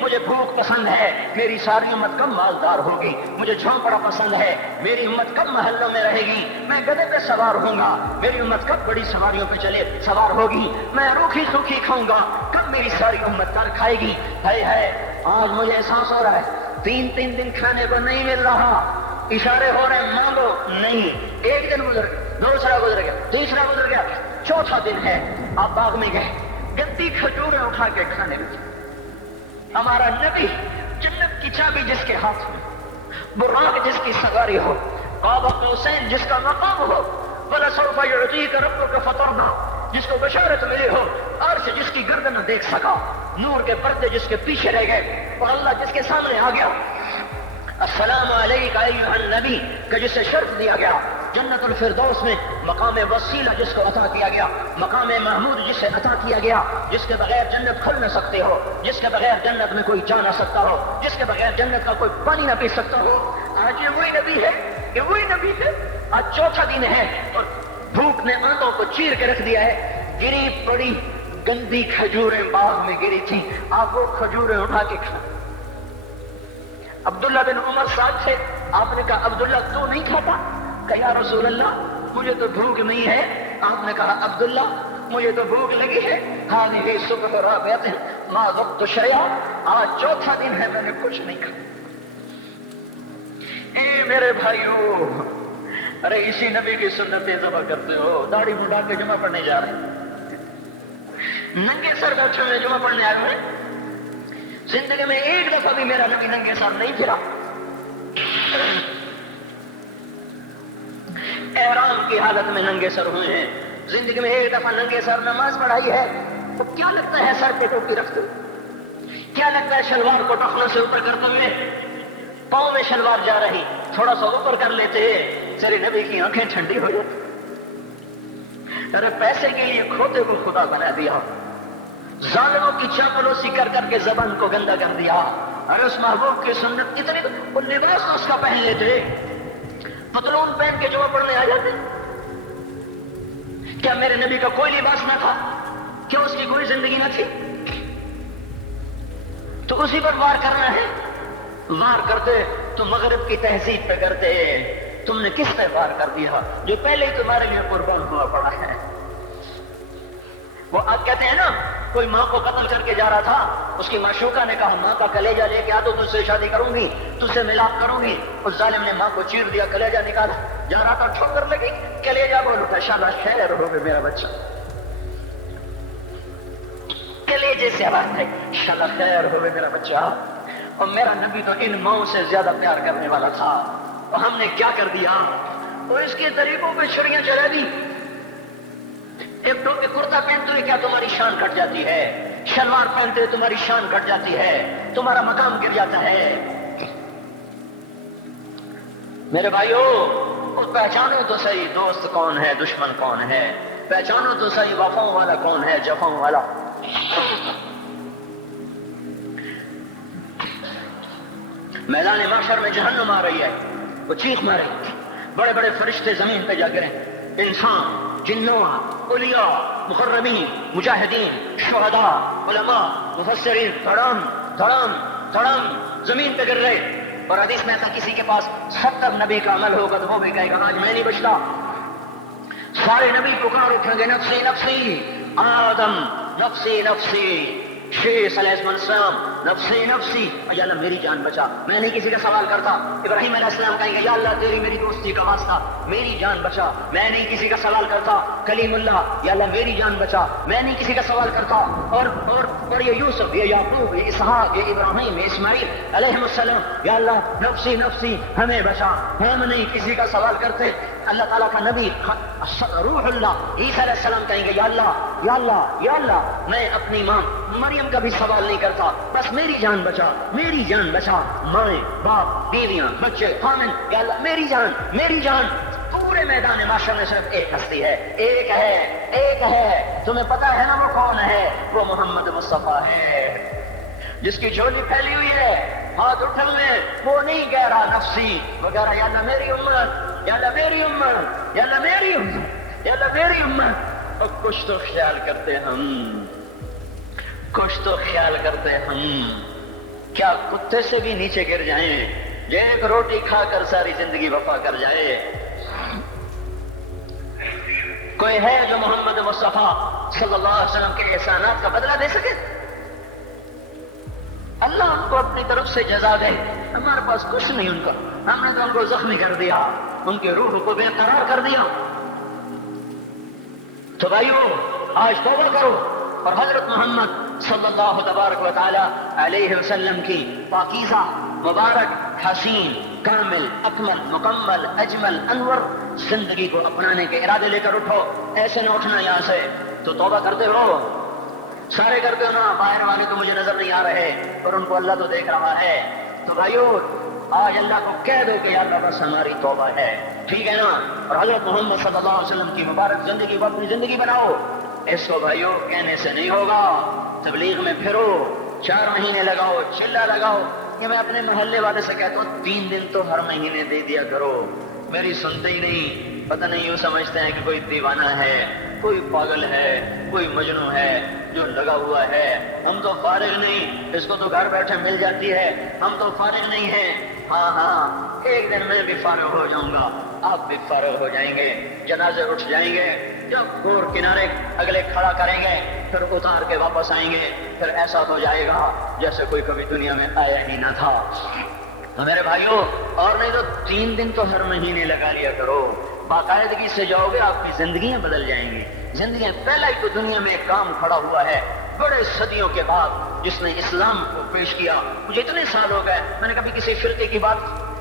مجھے بھوک پسند ہے، میری ساری امت کم مالدار ہوگی، مجھے جھونپڑا پسند ہے، میری امت کم محلوں میں رہے گی، میں گدھے پہ سوار ہوں گا، میری امت کب بڑی سواریوں پہ سوار ہوگی، میں روکھی سوکھی کھاؤں گا، کب میری ساری امت تر کھائے گی۔ ہے آج مجھے احساس ہو رہا ہے تین دن کھانے کو نہیں مل رہا، اشارے ہو رہے ہیں مانگو نہیں، ایک دن گزر گیا، دوسرا گزر گیا، تیسرا گزر گیا، چوتھا دن ہے، آپ باغ میں گئے، گندی کھجوریں اٹھا کے کھانے لگے۔ ہمارا نبی جنت کی چابی جس کے ہاتھ میں، براق جس کی سواری ہو، قاب قوسین جس کا مقام ہو، وَلَسَوْفَ يُعْطِيكَ رَبُّكَ فَتَرْضَىٰ جس کو بشارت ملی ہو، عرش جس کی گردن نہ دیکھ سکا، نور کے پردے جس کے پیچھے رہ گئے، اور اللہ جس کے سامنے آ گیا، السلام علیکہ ایھا النبی کہ جسے شرف دیا گیا، جنت الفردوس میں مقام وسیلہ جس کو عطا کیا گیا، مقام محمود جسے عطا کیا گیا، جس کے بغیر جنت کھل نہ سکتے ہو، جس کے بغیر جنت میں کوئی جا نہ سکتا ہو، جس کے بغیر جنت کا کوئی پانی نہ پی سکتا ہو، آج یہ وہی نبی ہے، آج چوتھا دن ہے اور بھوک نے آنتوں کو چیر کے رکھ دیا ہے، گری پڑی گندی کھجوریں باغ میں گری تھی، آپ وہ کھجوریں اٹھا کے کھا۔ عبداللہ بن عمر صاحب تھے، آپ نے کہا عبداللہ تو نہیں کھاتا؟ کہ یا رسول اللہ مجھے تو بھوک نہیں ہے۔ آپ نے کہا عبداللہ مجھے تو بھوک لگی ہے، ہذہ صبح رابعۃ ما ذقت شیئا، آج چوتھا دن ہے میں نے کچھ نہیں کھایا۔ اے میرے بھائیو، ارے اسی نبی کی سنتیں ذبح کرتے ہو، داڑھی مڈا کے جمعہ پڑھنے جا رہے ہیں، ننگے سر بیٹھے ہوئے جمعہ پڑھنے آئے ہوئے، زندگی میں ایک دفعہ بھی میرا نبی ننگے سر نہیں پھرا، احرام کی حالت میں ننگے سر ہوئے ہیں، زندگی میں ایک دفعہ ننگے سر نماز پڑھائی ہے، تو کیا لگتا ہے سر پہ ٹوپی رکھتے ہوئے؟ کیا لگتا ہے شلوار کو ٹخنوں سے اوپر کرتے ہوئے؟ پاؤں میں شلوار جا رہی، تھوڑا سا اوپر کر لیتے تیرے نبی کی آنکھیں ٹھنڈی ہو جاتی۔ ارے پیسے کے لیے کھوتے کو خدا بنا دیا، ظالموں کی چاپلوسی کر کر کے زبان کو گندا کر دیا۔ ارے اس محبوب کی سنت اتنی، وہ لباس تو اس کا پہن لیتے، پتلون پہن کے جمعہ پڑھنے آ جاتے؟ کیا میرے نبی کا کوئی لباس نہ تھا؟ کیا اس کی کوئی زندگی نہ تھی؟ تو اسی پر وار کرنا ہے. وار کرتے تو مغرب کی تہذیب پہ کرتے. تم نے کس پہ وار کر دیا جو پہلے ہی تمہارے لیے قربان ہوا پڑا ہے؟ وہ آپ کہتے ہیں نا، کوئی ماں کو قتل کر کے جا رہا تھا، اس کی معشوقہ نے کہا ماں کا کلیجہ لے کے آ تو تجھ سے شادی کروں گی، تجھ سے ملاپ کروں گی. اس ظالم نے ماں کو چیر دیا، کلیجہ نکالا، جا رہا تھا ٹھوکر لگی، کلیجہ بول اٹھا. شاباش خیر ہو گئے میرا بچہ. کلیجے سے آواز ہے شاباش خیر ہو گئے میرا بچہ. اور میرا نبی تو ان ماؤں سے زیادہ پیار کرنے والا تھا. اور ہم نے کیا کر دیا؟ اور اس کے طریقوں پہ چھڑیاں چلا دی. ایک ٹوپی کرتا پہنتے ہوئے کیا تمہاری شان گھٹ جاتی ہے؟ شلوار پہنتے ہوئے تمہاری شان گھٹ جاتی ہے، تمہارا مقام گر جاتا ہے. میرے بھائیو، پہچانو تو صحیح دوست کون ہے، دشمن کون ہے. پہچانو تو صحیح وفاؤں والا کون ہے، جفاؤں والا. میدان محشر میں جہنم آ رہی ہے، وہ چیخ مارے، بڑے بڑے فرشتے زمین پہ جا گرے، انسان، جنوں، اولیاء، مقربین، مجاہدین، شہداء، علماء، مفسرین، دھڑام دھڑام دھڑام زمین پہ گر رہے. اور حدیث میں تھا کسی کے پاس 70 نبی کا عمل ہوگا تو وہ بھی کہے گا آج میں نہیں بچتا. سارے نبی پکار اٹھیں گے نفسی نفسی، آدم نفسی نفسی، شیخ علیہ السلام نفسی نفسی، یا اللہ میری جان بچا، میں نہیں کسی کا سوال کرتا. ابراہیم علیہ السلام کہیں گے یا اللہ تیری میری دوستی کا واسطہ میری جان بچا، میں نہیں کسی کا سوال کرتا. کلیم اللہ، یا اللہ میری جان بچا، میں نہیں کسی کا سوال کرتا. اور یہ یوسف، یہ یعقوب، یہ اسحاق، یہ ابراہیم، یہ اسماعیل علیہ السلام، یا اللہ نفسی نفسی ہمیں بچا، ہم نہیں کسی کا سوال کرتے. اللہ تعالیٰ کا نبی روح اللہ عیسیٰ علیہ السلام کہیں گے یا اللہ یا اللہ یا اللہ میں اپنی ماں مریم کا بھی سوال نہیں کرتا، بس میری جان بچا، میری جان بچا. مائیں، باپ، بیویاں، بچے، خامن، یا اللہ میری جان میری جان. پورے میدان معاشر میں صرف ایک ہستی ہے، ایک ہے، ایک ہے. تمہیں پتا ہے نا وہ کون ہے؟ وہ محمد مصطفیٰ ہے، جس کی جھولی پھیلی ہوئی ہے، ہاتھ اٹھلنے. وہ نہیں کہہ رہا نفسی، وہ کہہ رہا یا اللہ میری امت، یا اللہ میری امت، یا اللہ میری امت، یا اللہ میری امت. اور کچھ تو خیال کرتے ہم، کچھ تو خیال کرتے ہم. کیا کتے سے بھی نیچے گر جائیں، جو ایک روٹی کھا کر ساری زندگی وفا کر جائے؟ کوئی ہے جو محمد مصطفیٰ صلی اللہ علیہ وسلم کے احسانات کا بدلہ دے سکے؟ اللہ ان کو اپنی طرف سے جزا دے. ہمارے پاس کچھ نہیں ان کا، ہم نے تو ان کو زخمی کر دیا، ان کے روح کو بے قرار کر دیا. تو بھائیو آج توبہ کرو اور حضرت محمد صلی اللہ تبارک و تعالی علیہ وسلم کی پاکیزہ، مبارک، حسین، کامل، اکمل، مکمل، اجمل، انور زندگی کو اپنانے کے ارادے لے کر اٹھو. ایسے نہ اٹھنا یہاں سے. تو توبہ کرتے ہو، سارے کرتے ہو نا. باہر والے تو مجھے نظر نہیں آ رہے اور ان کو اللہ تو دیکھ رہا ہے. تو بھائیو آج اللہ کو کہہ دو کہ یا اللہ بس ہماری توبہ ہے، ٹھیک ہے نا. اور حضرت محمد صلی اللہ علیہ وسلم کی مبارک زندگی کو اپنی زندگی بناؤ. اس کو بھائیو کہنے سے نہیں ہوگا. تبلیغ میں پھرو، 4 مہینے لگاؤ، چلہ لگاؤ. یہ میں اپنے محلے والے سے کہتا ہوں 3 دن تو ہر مہینے دے دیا کرو. میری سنتے ہی نہیں، پتہ نہیں یوں سمجھتے ہیں کہ کوئی دیوانہ ہے، کوئی پاگل ہے، کوئی مجنون ہے جو لگا ہوا ہے. ہم تو فارغ نہیں، اس کو تو گھر بیٹھے مل جاتی ہے. ہم تو فارغ نہیں ہیں. ہاں ہاں ایک دن میں بھی فارغ ہو جاؤں گا، آپ بھی فارغ ہو جائیں گے. جنازے اٹھ جائیں گے، جب گور کنارے اگلے کھڑا کریں گے پھر اتار کے واپس آئیں گے. پھر ایسا ہو جائے گا جیسے کوئی کبھی دنیا میں آیا ہی نہ تھا. میرے بھائیوں، اور نہیں تو 3 دن تو ہر مہینے لگا لیا کرو. باقاعدگی سے جاؤ گے، آپ کی زندگیاں بدل جائیں گی. زندگیاں پہلا ہی تو دنیا میں ایک کام کھڑا ہوا ہے بڑے صدیوں کے بعد جس نے اسلام کو پیش کیا. مجھے اتنے سال ہو گئے میں نے کبھی کسی فرقے کی بات،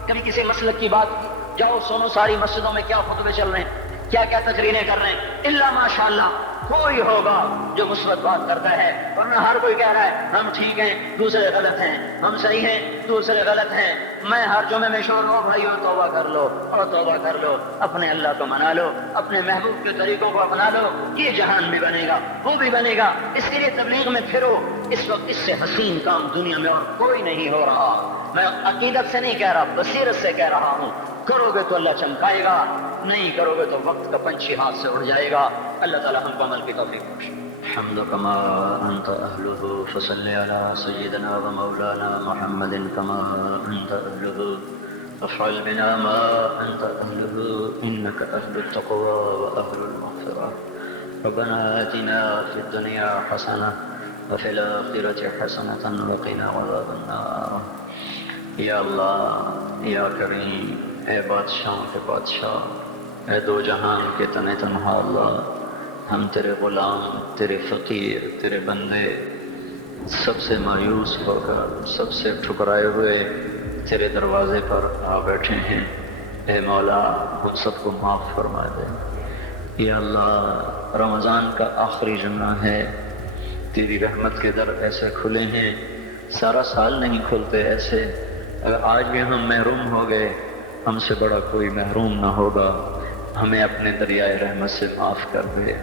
کبھی کسی مسلک کی بات کی. جاؤ سنو ساری مسجدوں میں کیا خطبے چل رہے ہیں، کیا کیا تقریریں کر رہے ہیں. الا ماشاءاللہ کوئی ہوگا جو مثبت بات کرتا ہے، ورنہ ہر کوئی کہہ رہا ہے ہم ٹھیک ہیں دوسرے غلط ہیں، ہم صحیح ہیں دوسرے غلط ہیں. میں ہر جمعے میں شور ہوں بھائیو توبہ کر لو اور توبہ کر لو، اپنے اللہ کو منا لو، اپنے محبوب کے طریقوں کو اپنا لو. یہ جہان بھی بنے گا، وہ بھی بنے گا. اس کے لیے تبلیغ میں پھرو. اس وقت اس سے حسین کام دنیا میں اور کوئی نہیں ہو رہا. میں عقیدت سے نہیں کہہ رہا، بصیرت سے کہہ رہا ہوں. کرو گے تو اللہ چمکائے گا، نہیں کرو گے تو وقت کا پنچھی ہاتھ سے اڑ جائے گا۔ اللہ تعالیٰ ہم کو عمل کی توفیق بخشے۔ الحمد كما أنت أهله فصل على سيدنا ومولانا محمد كما أنت أهله وافعل بنا ما أنت أهله إنك أهل التقوى وأهل المغفرة. ربنا آتنا في الدنيا حسنة وفي الآخرة حسنة وقنا عذاب النار. یا اللہ، یا کریم، اے بادشاہ کے بادشاہ، اے دو جہان کے تن تنہا اللہ، ہم تیرے غلام، تیرے فقیر، تیرے بندے سب سے مایوس ہو کر، سب سے ٹھکرائے ہوئے تیرے دروازے پر آ بیٹھے ہیں۔ اے مولا، ہم سب کو معاف فرما دے۔ یا اللہ، رمضان کا آخری جمعہ ہے، تیری رحمت کے در ایسے کھلے ہیں، سارا سال نہیں کھلتے ایسے۔ اگر آج بھی ہم محروم ہو گئے، ہم سے بڑا کوئی محروم نہ ہوگا، ہمیں اپنے دریائے رحمت سے معاف کر دے۔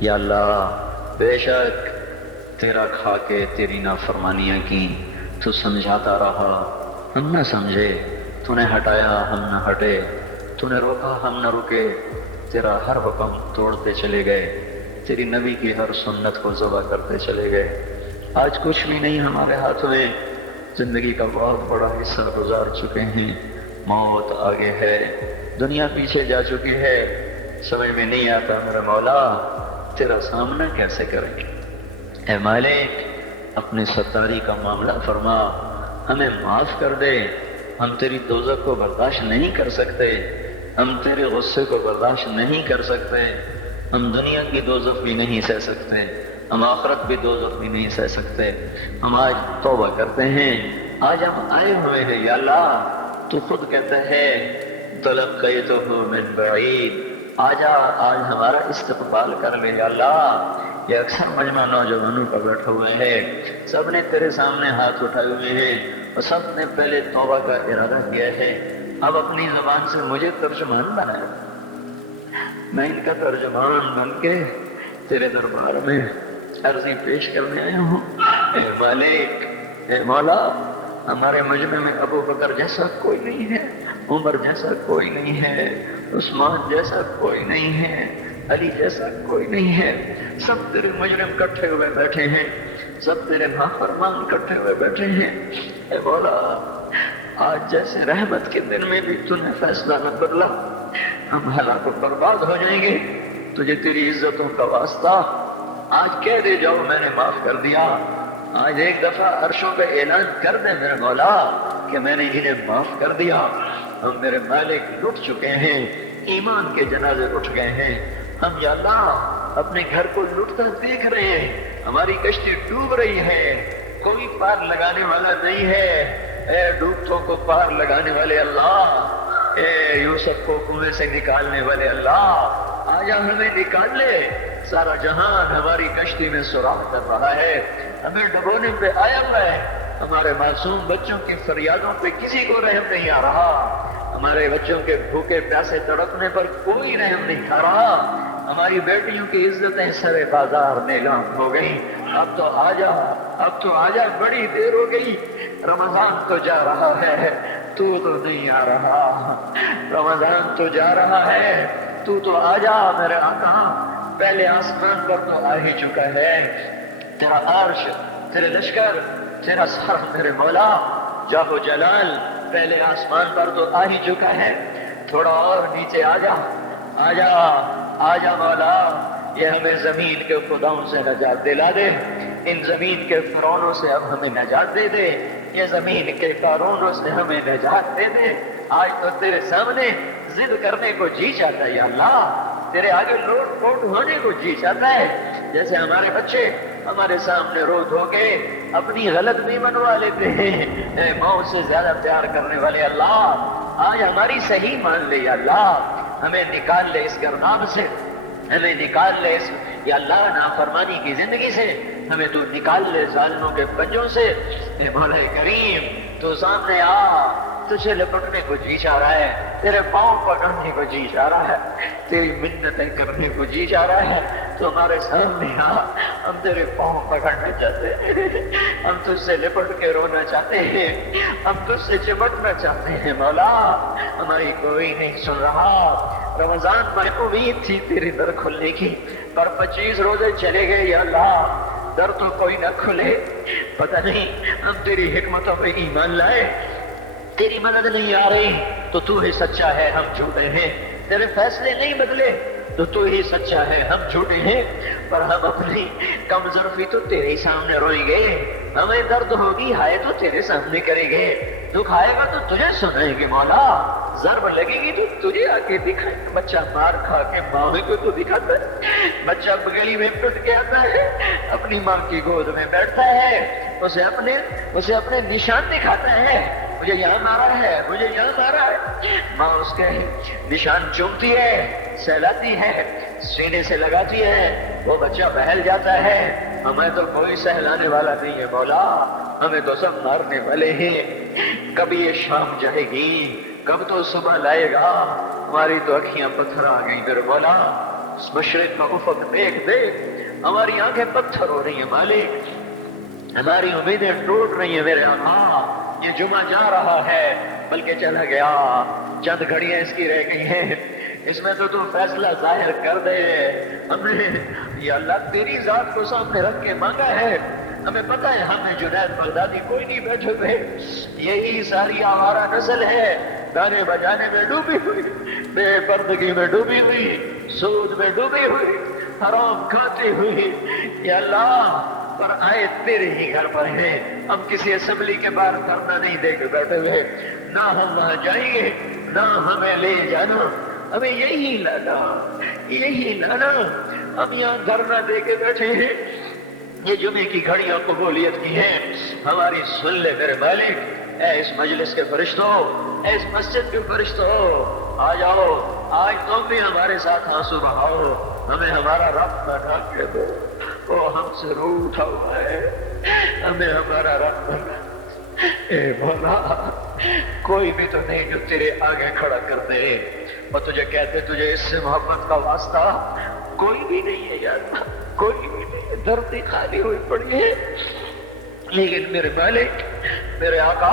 یا اللہ، بے شک تیرا کھا کے تیری نافرمانیاں کی، تو سمجھاتا رہا، ہم نہ سمجھے، تو نے ہٹایا ہم نہ ہٹے، تو نے روکا ہم نہ رکے، تیرا ہر حکم توڑتے چلے گئے، تیری نبی کی ہر سنت کو ذبح کرتے چلے گئے۔ آج کچھ بھی نہیں ہمارے ہاتھ میں، زندگی کا بہت بڑا حصہ گزار چکے ہیں، موت آگے ہے، دنیا پیچھے جا چکی ہے، سمجھ میں نہیں آتا میرا مولا تیرا سامنا کیسے کریں گے۔ اے مالک، اپنے ستاری کا معاملہ فرما، ہمیں معاف کر دے، ہم تیری دوزخ کو برداشت نہیں کر سکتے، ہم تیرے غصے کو برداشت نہیں کر سکتے، ہم دنیا کی دوزخ بھی نہیں سہ سکتے، ہم آخرت بھی دوزخ بھی نہیں سہ سکتے۔ ہم آج توبہ کرتے ہیں، آج ہم آئے ہوئے ہیں یا اللہ، تو خود کہتا ہے تلقیتہ من بعید، آجا آج ہمارا استقبال کر لے یا اللہ۔ یہ اکثر مجمع نوجوانوں کا بیٹھا ہوئے ہے، سب نے تیرے سامنے ہاتھ اٹھائے ہوئے ہیں اور سب نے پہلے توبہ کا ارادہ کیا ہے۔ اب اپنی زبان سے مجھے ترجمان بنایا، میں ان کا ترجمان بن کے تیرے دربار میں عرضی پیش کرنے آیا ہوں۔ اے مالک، اے مولا، ہمارے مجمع میں ابو بکر جیسا کوئی نہیں ہے، عمر جیسا کوئی نہیں ہے، عثمان جیسا کوئی نہیں ہے، علی جیسا کوئی نہیں ہے، سب تیرے مجرم کٹھے ہوئے بیٹھے ہیں، سب تیرے نافرمان کٹھے ہوئے بیٹھے ہیں۔ اے مولا، آج جیسے رحمت کے دن میں بھی تو نے فیصلہ نہ بدلا، ہم ہلاک و برباد ہو جائیں گے، تجھے تیری عزتوں کا واسطہ آج کہہ دے جاؤ میں نے معاف کر دیا۔ آج ایک دفعہ عرشوں پہ اعلان کر دے میرے مولا کہ میں نے انہیں معاف کر دیا۔ ہم میرے مالک لٹ چکے ہیں، ایمان کے جنازے اٹھ گئے ہیں، ہم یا اللہ اپنے گھر کو لٹتا دیکھ رہے ہیں، ہماری کشتی ڈوب رہی ہے، کوئی پار لگانے والا نہیں ہے۔ اے ڈوبتوں کو پار لگانے والے اللہ، اے یوسف کو کنویں سے نکالنے والے اللہ، آجا ہمیں نکال لے۔ سارا جہان ہماری کشتی میں سوراخ کر رہا ہے، ہمیں ڈبونے پہ آیا ہوا ہے، ہمارے معصوم بچوں کی فریادوں پہ کسی کو رحم نہیں آ رہا، ہمارے بچوں کے بھوکے پیاسے تڑپنے پر کوئی رحم نہیں کھا رہا، ہماری بیٹیوں کی عزتیں سرے بازار نیلام ہو گئی۔ اب تو آجا، اب تو آجا، بڑی دیر ہو گئی، رمضان تو جا رہا ہے، تو نہیں آ رہا، رمضان تو جا رہا ہے، تو آجا میرے آقا۔ پہلے آسمان پر تو آ ہی چکا ہے، تیرا عرش، تیرے لشکر، تیرا سر میرے مولا جاہ و جلال پہلے آسمان پر تو آ ہی چکا ہے، تھوڑا اور نیچے آجا، آجا، آجا مولا، یہ ہمیں زمین کے خداؤں سے نجات دلا دے، ان زمین کے فرعونوں سے اب ہمیں نجات دے دے، یہ زمین کے قارونوں سے ہمیں نجات دے دے۔ آج تو تیرے سامنے ضد کرنے کو جی چاہتا ہے یا اللہ، تیرے آگے لوٹ پوٹ ہونے کو جی چاہتا ہے، جیسے ہمارے بچے ہمارے سامنے رو دھو کے اپنی غلط بھی منوا لیتے ہیں۔ اے موت سے زیادہ پیار کرنے والے اللہ، آج ہماری صحیح مان لے یا اللہ، ہمیں نکال لے اس گرداب سے، ہمیں نکال لے اس یا اللہ نافرمانی کی زندگی سے، ہمیں تو نکال لے ظالموں کے پنجوں سے۔ اے مولا کریم، تو سامنے آ، تجھے لپٹنے کو جی چاہ رہا ہے، تیرے پاؤں پکڑنے کو جی چاہ رہا ہے، تیری منتیں کرنے کو جی چاہ رہا ہے، تو ہمارے سامنے آ، ہم تیرے پاؤں پکڑنا چاہتے ہیں، ہم تجھ سے لپٹ کے رونا چاہتے ہیں، ہم تجھ سے چپٹنا چاہتے ہیں مولا، ہماری کوئی نہیں سن رہا۔ رمضان میں امید تھی تیرے در کھلنے کی، پر 25 روزے چلے گئے یا اللہ، در تو کوئی نہ کھلے۔ پتہ نہیں ہم تیری حکمتوں پہ ایمان لائے، تیری مدد نہیں آ رہی تو تو ہی سچا ہے، ہم جھوٹے ہیں، تیرے فیصلے نہیں بدلے تو تو ہی سچا ہے، ہم جھوٹے ہیں، پر ہم اپنی کم ظرفی تو تیرے سامنے روئیں گے، ہمیں درد ہوگی ہائے تو تیرے سامنے کریں گے، دکھ آئے گا تو تجھے سنائیں گے مولا، ضرب لگے گی تو تجھے آ کے دکھائیں گے۔ بچہ مار کھا کے ماں کو تو دکھاتا ہے، بچہ گلی میں پٹ کے آتا ہے، اپنی ماں کی گود میں بیٹھتا ہے، اسے اپنے نشان دکھاتا ہے، مجھے یہاں مارا ہے، مجھے یہاں مارا ہے، ماں اس کے نشان چومتی ہے، سہلاتی ہے، سینے سے لگاتی ہے، وہ بچہ بہل جاتا ہے۔ ہمیں تو کوئی سہلانے والا نہیں ہے مولا، ہمیں تو سب مارنے والے ہیں۔ کب یہ شام جائے گی، کب تو صبح لائے گا، ہماری تو اکھیاں پتھر آ گئی میرے مولا، مشرق کا افق دیکھ دیکھ ہماری آنکھیں پتھر ہو رہی ہیں مالک، ہماری امیدیں ٹوٹ رہی ہیں میرے آقا۔ یہ جمعہ جا رہا ہے بلکہ چلا گیا، چند گھڑیاں اس کی رہ گئی ہیں، اس میں تو فیصلہ ظاہر کر دے۔ ہم نے یا اللہ تیری ذات کو سامنے رکھ کے مانگا ہے، ہمیں پتہ ہے ہمیں جنید بغدادی کوئی نہیں بیٹھے ہوئے، یہی ساری آوارہ نسل ہے، گانے بجانے میں ڈوبی ہوئی، بے پردگی میں ڈوبی ہوئی، سود میں ڈوبی ہوئی، حرام کھاتی ہوئی، یا اللہ پر آئے تیرے ہی گھر پر ہیں، ہم کسی اسمبلی کے باہر دھرنا نہیں دے کے بیٹھے ہوئے، نہ ہم وہاں جائیں گے، نہ ہمیں لے جانا، ہمیں یہی لانا، یہی لانا، ہم یہاں دھرنا دے کے بیٹھے ہیں۔ یہ جمعے کی گھڑیاں قبولیت کی ہیں، ہماری سن لے میرے مالک، اے اس مجلس کے فرشتوں، اے اس مسجد کے فرشتوں، آ جاؤ، آج تم بھی ہمارے ساتھ آنسو بہاؤ، ہمیں ہمارا رب نہ ڈھانک کے دو، وہ ہم سے روٹھا ہوا ہے، ہمیں ہمارا رب نہ، اے مولا کوئی بھی تو نہیں جو تیرے آگے کھڑا کر دے اور تجھے کہتے تجھے اس سے محبت کا واسطہ، کوئی بھی نہیں ہے یار، کوئی بھی نہیں ہے، دھرتی خالی ہوئی پڑی ہے، لیکن میرے مالک، میرے آقا،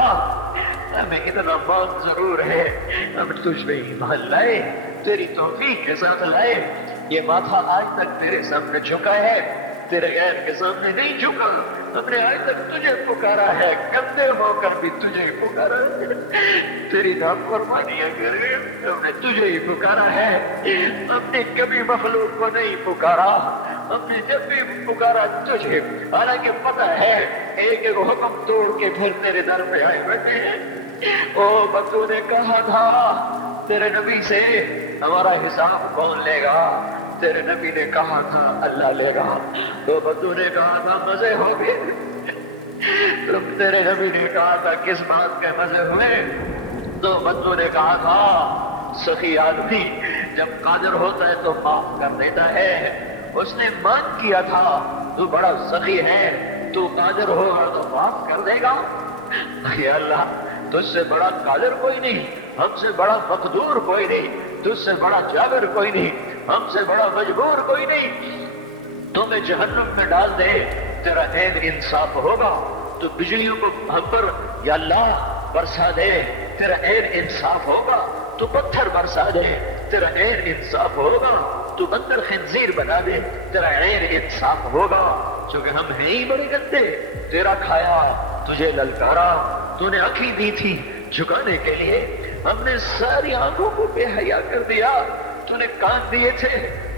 ہمیں اتنا مان ضرور ہے، ہم تجھ پہ ایمان لائے، تیری توفیق کے ساتھ لائے، یہ ماتھا آج تک تیرے سامنے جھکا ہے، تیرے غیر کے سامنے نہیں جھکا، ہم نے آج تک تجھے پکارا ہے، گندے ہو کر بھی تجھے پکارا ہے، تیری نافرمانیاں کرے ہم نے تجھے ہی پکارا ہے، ہم نے کبھی مخلوق کو نہیں پکارا، ہم نے جب بھی پکارا تجھے، حالانکہ پتہ ہے ایک ایک حکم توڑ کے پھر تیرے در پہ آئے بیٹھے ہیں۔ او بتو نے کہا تھا تیرے نبی سے ہمارا حساب کون لے گا، تیرے نبی نے کہا تھا اللہ لے گا، تو بتو نے کہا تھا مزے ہو گئے، تم تیرے نبی نے کہا تھا کس بات کے مزے ہوئے، تو بتو نے کہا تھا سخی آدمی جب قادر ہوتا ہے تو معاف کر دیتا ہے، اس نے مان کیا تھا تو بڑا سخی ہے، تو قادر ہوگا تو معاف کر دے گا، یا اللہ تجھ سے بڑا قادر کوئی نہیں، ہم سے بڑا مقدور کوئی نہیں، تجھ سے بڑا جابر کوئی نہیں، ہم سے بڑا مجبور کوئی نہیں، تمہیں جہنم میں ڈال دے تیرا عین انصاف ہوگا، تو بجلیوں کو ہم پر یا اللہ برسا دے تیرا عین انصاف ہوگا، تو پتھر برسا دے تیرا عین انصاف ہوگا، تو بندر خنزیر بنا دے تیرا عین انصاف ہوگا، چونکہ ہم ہیں ہی بڑے گندے، تیرا کھایا تجھے للکارا، تو نے آنکھیں دی تھی جھکانے کے لیے، ہم نے ساری آنکھوں کو بے حیا کر دیا، تو نے کان دیے تھے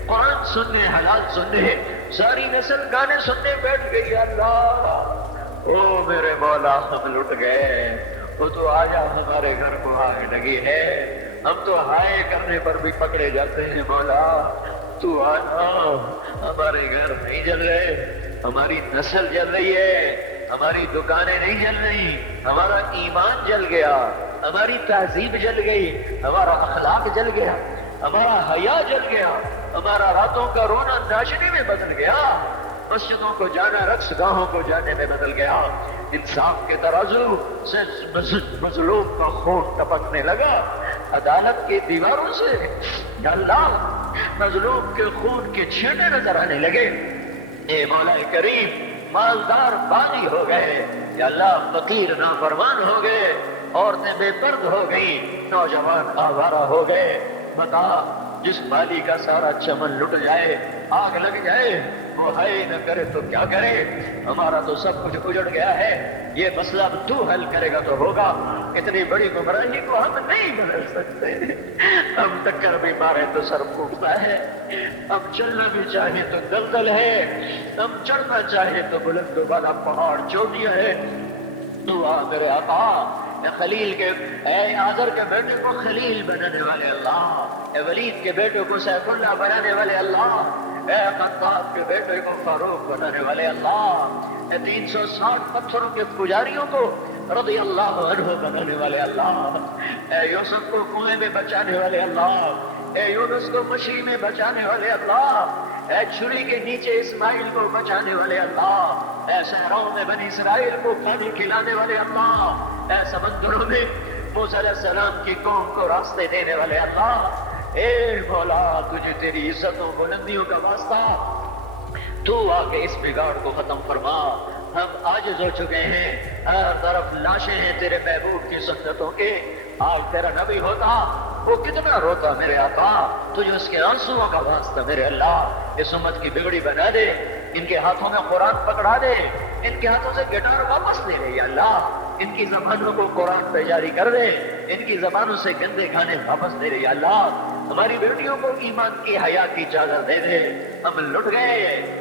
قرآن سننے حلال سننے، ساری نسل گانے سننے بیٹھ گئی، اللہ او میرے مولا ہم لٹ گئے، وہ تو آجا ہمارے گھر کو آنے لگی ہے، ہم تو ہائے کرنے پر بھی پکڑے جاتے ہیں، مولا تو آنا، ہمارے گھر نہیں جل رہے، ہماری نسل جل رہی ہے، ہماری دکانیں نہیں جل رہی، ہمارا ایمان جل گیا، ہماری تہذیب جل گئی، ہمارا اخلاق جل گیا، ہمارا حیا جل گیا، ہمارا راتوں کا رونا ناشنی میں بدل گیا، مسجدوں کو جانا رقص گاہوں کو جانے میں بدل گیا، انصاف کے ترازو سے مظلوم کا خون ٹپکنے لگا، عدالت کی دیواروں سے یا اللہ مظلوم کے خون کے چھینٹے نظر آنے لگے، اے مولا کریم مالدار بانی ہو گئے، یا اللہ فقیر نافرمان ہو گئے، عورتیں بے پرد ہو گئی، نوجوان آوارہ ہو گئے، بتا جس مالی کا سارا چمن لٹ جائے، آگ لگ جائے، وہ ہائے نہ کرے تو کیا کرے، ہمارا تو سب کچھ اجڑ گیا ہے، یہ مسئلہ اب تو حل کرے گا تو ہوگا، اتنی بڑی گمراہی کو ہم نہیں بدل سکتے، اب ٹکر بھی مارے تو سر پھوٹتا ہے، اب چلنا بھی چاہے تو دلدل ہے، اب چڑھنا چاہے تو بلند والا پہاڑ چوٹیاں ہے، تو آ میرے آقا، اے خلیل کے، اے آزر کے بیٹے کو خلیل بنانے والے اللہ، اے ولید کے بیٹے کو سیف اللہ بنانے والے اللہ، اے خطاب کے بیٹے کو فاروق بنانے والے اللہ، اے 360 پتھروں کے پجاریوں کو رضی اللہ عنہ بنانے والے اللہ، اے یوسف کو کنویں میں بچانے والے اللہ، اے یونس کو مچھلی میں بچانے والے اللہ، اے چھری کے نیچے اسماعیل کو بچانے والے اللہ، اے صحراؤں میں بنی اسرائیل کو پانی کھلانے والے اللہ، اے سمندروں میں موسیٰ علیہ السلام کی قوم کو راستے دینے والے اللہ، اے مولا تجھے تیری عزتوں بلندیوں کا واسطہ، تو آ کے اس بگاڑ کو ختم فرما، ہم عاجز ہو چکے ہیں، ہر طرف لاشیں ہیں تیرے محبوب کی سنتوں کے، آج تیرا نبی ہوتا وہ کتنا روتا میرے آقا، تجھے اس کے آنسوؤں کا واسطہ میرے اللہ، اس امت کی بگڑی بنا دے، ان کے ہاتھوں میں قرآن پکڑا دے، ان کے ہاتھوں سے گٹار واپس لے لے یا اللہ، ان کی زبانوں کو قرآن پہ جاری کر دے، ان کی زبانوں سے گندے کھانے واپس دے دے یا اللہ، ہماری بیٹیوں کو ایمان کی حیا کی چادر دے دے، ہم لٹ گئے،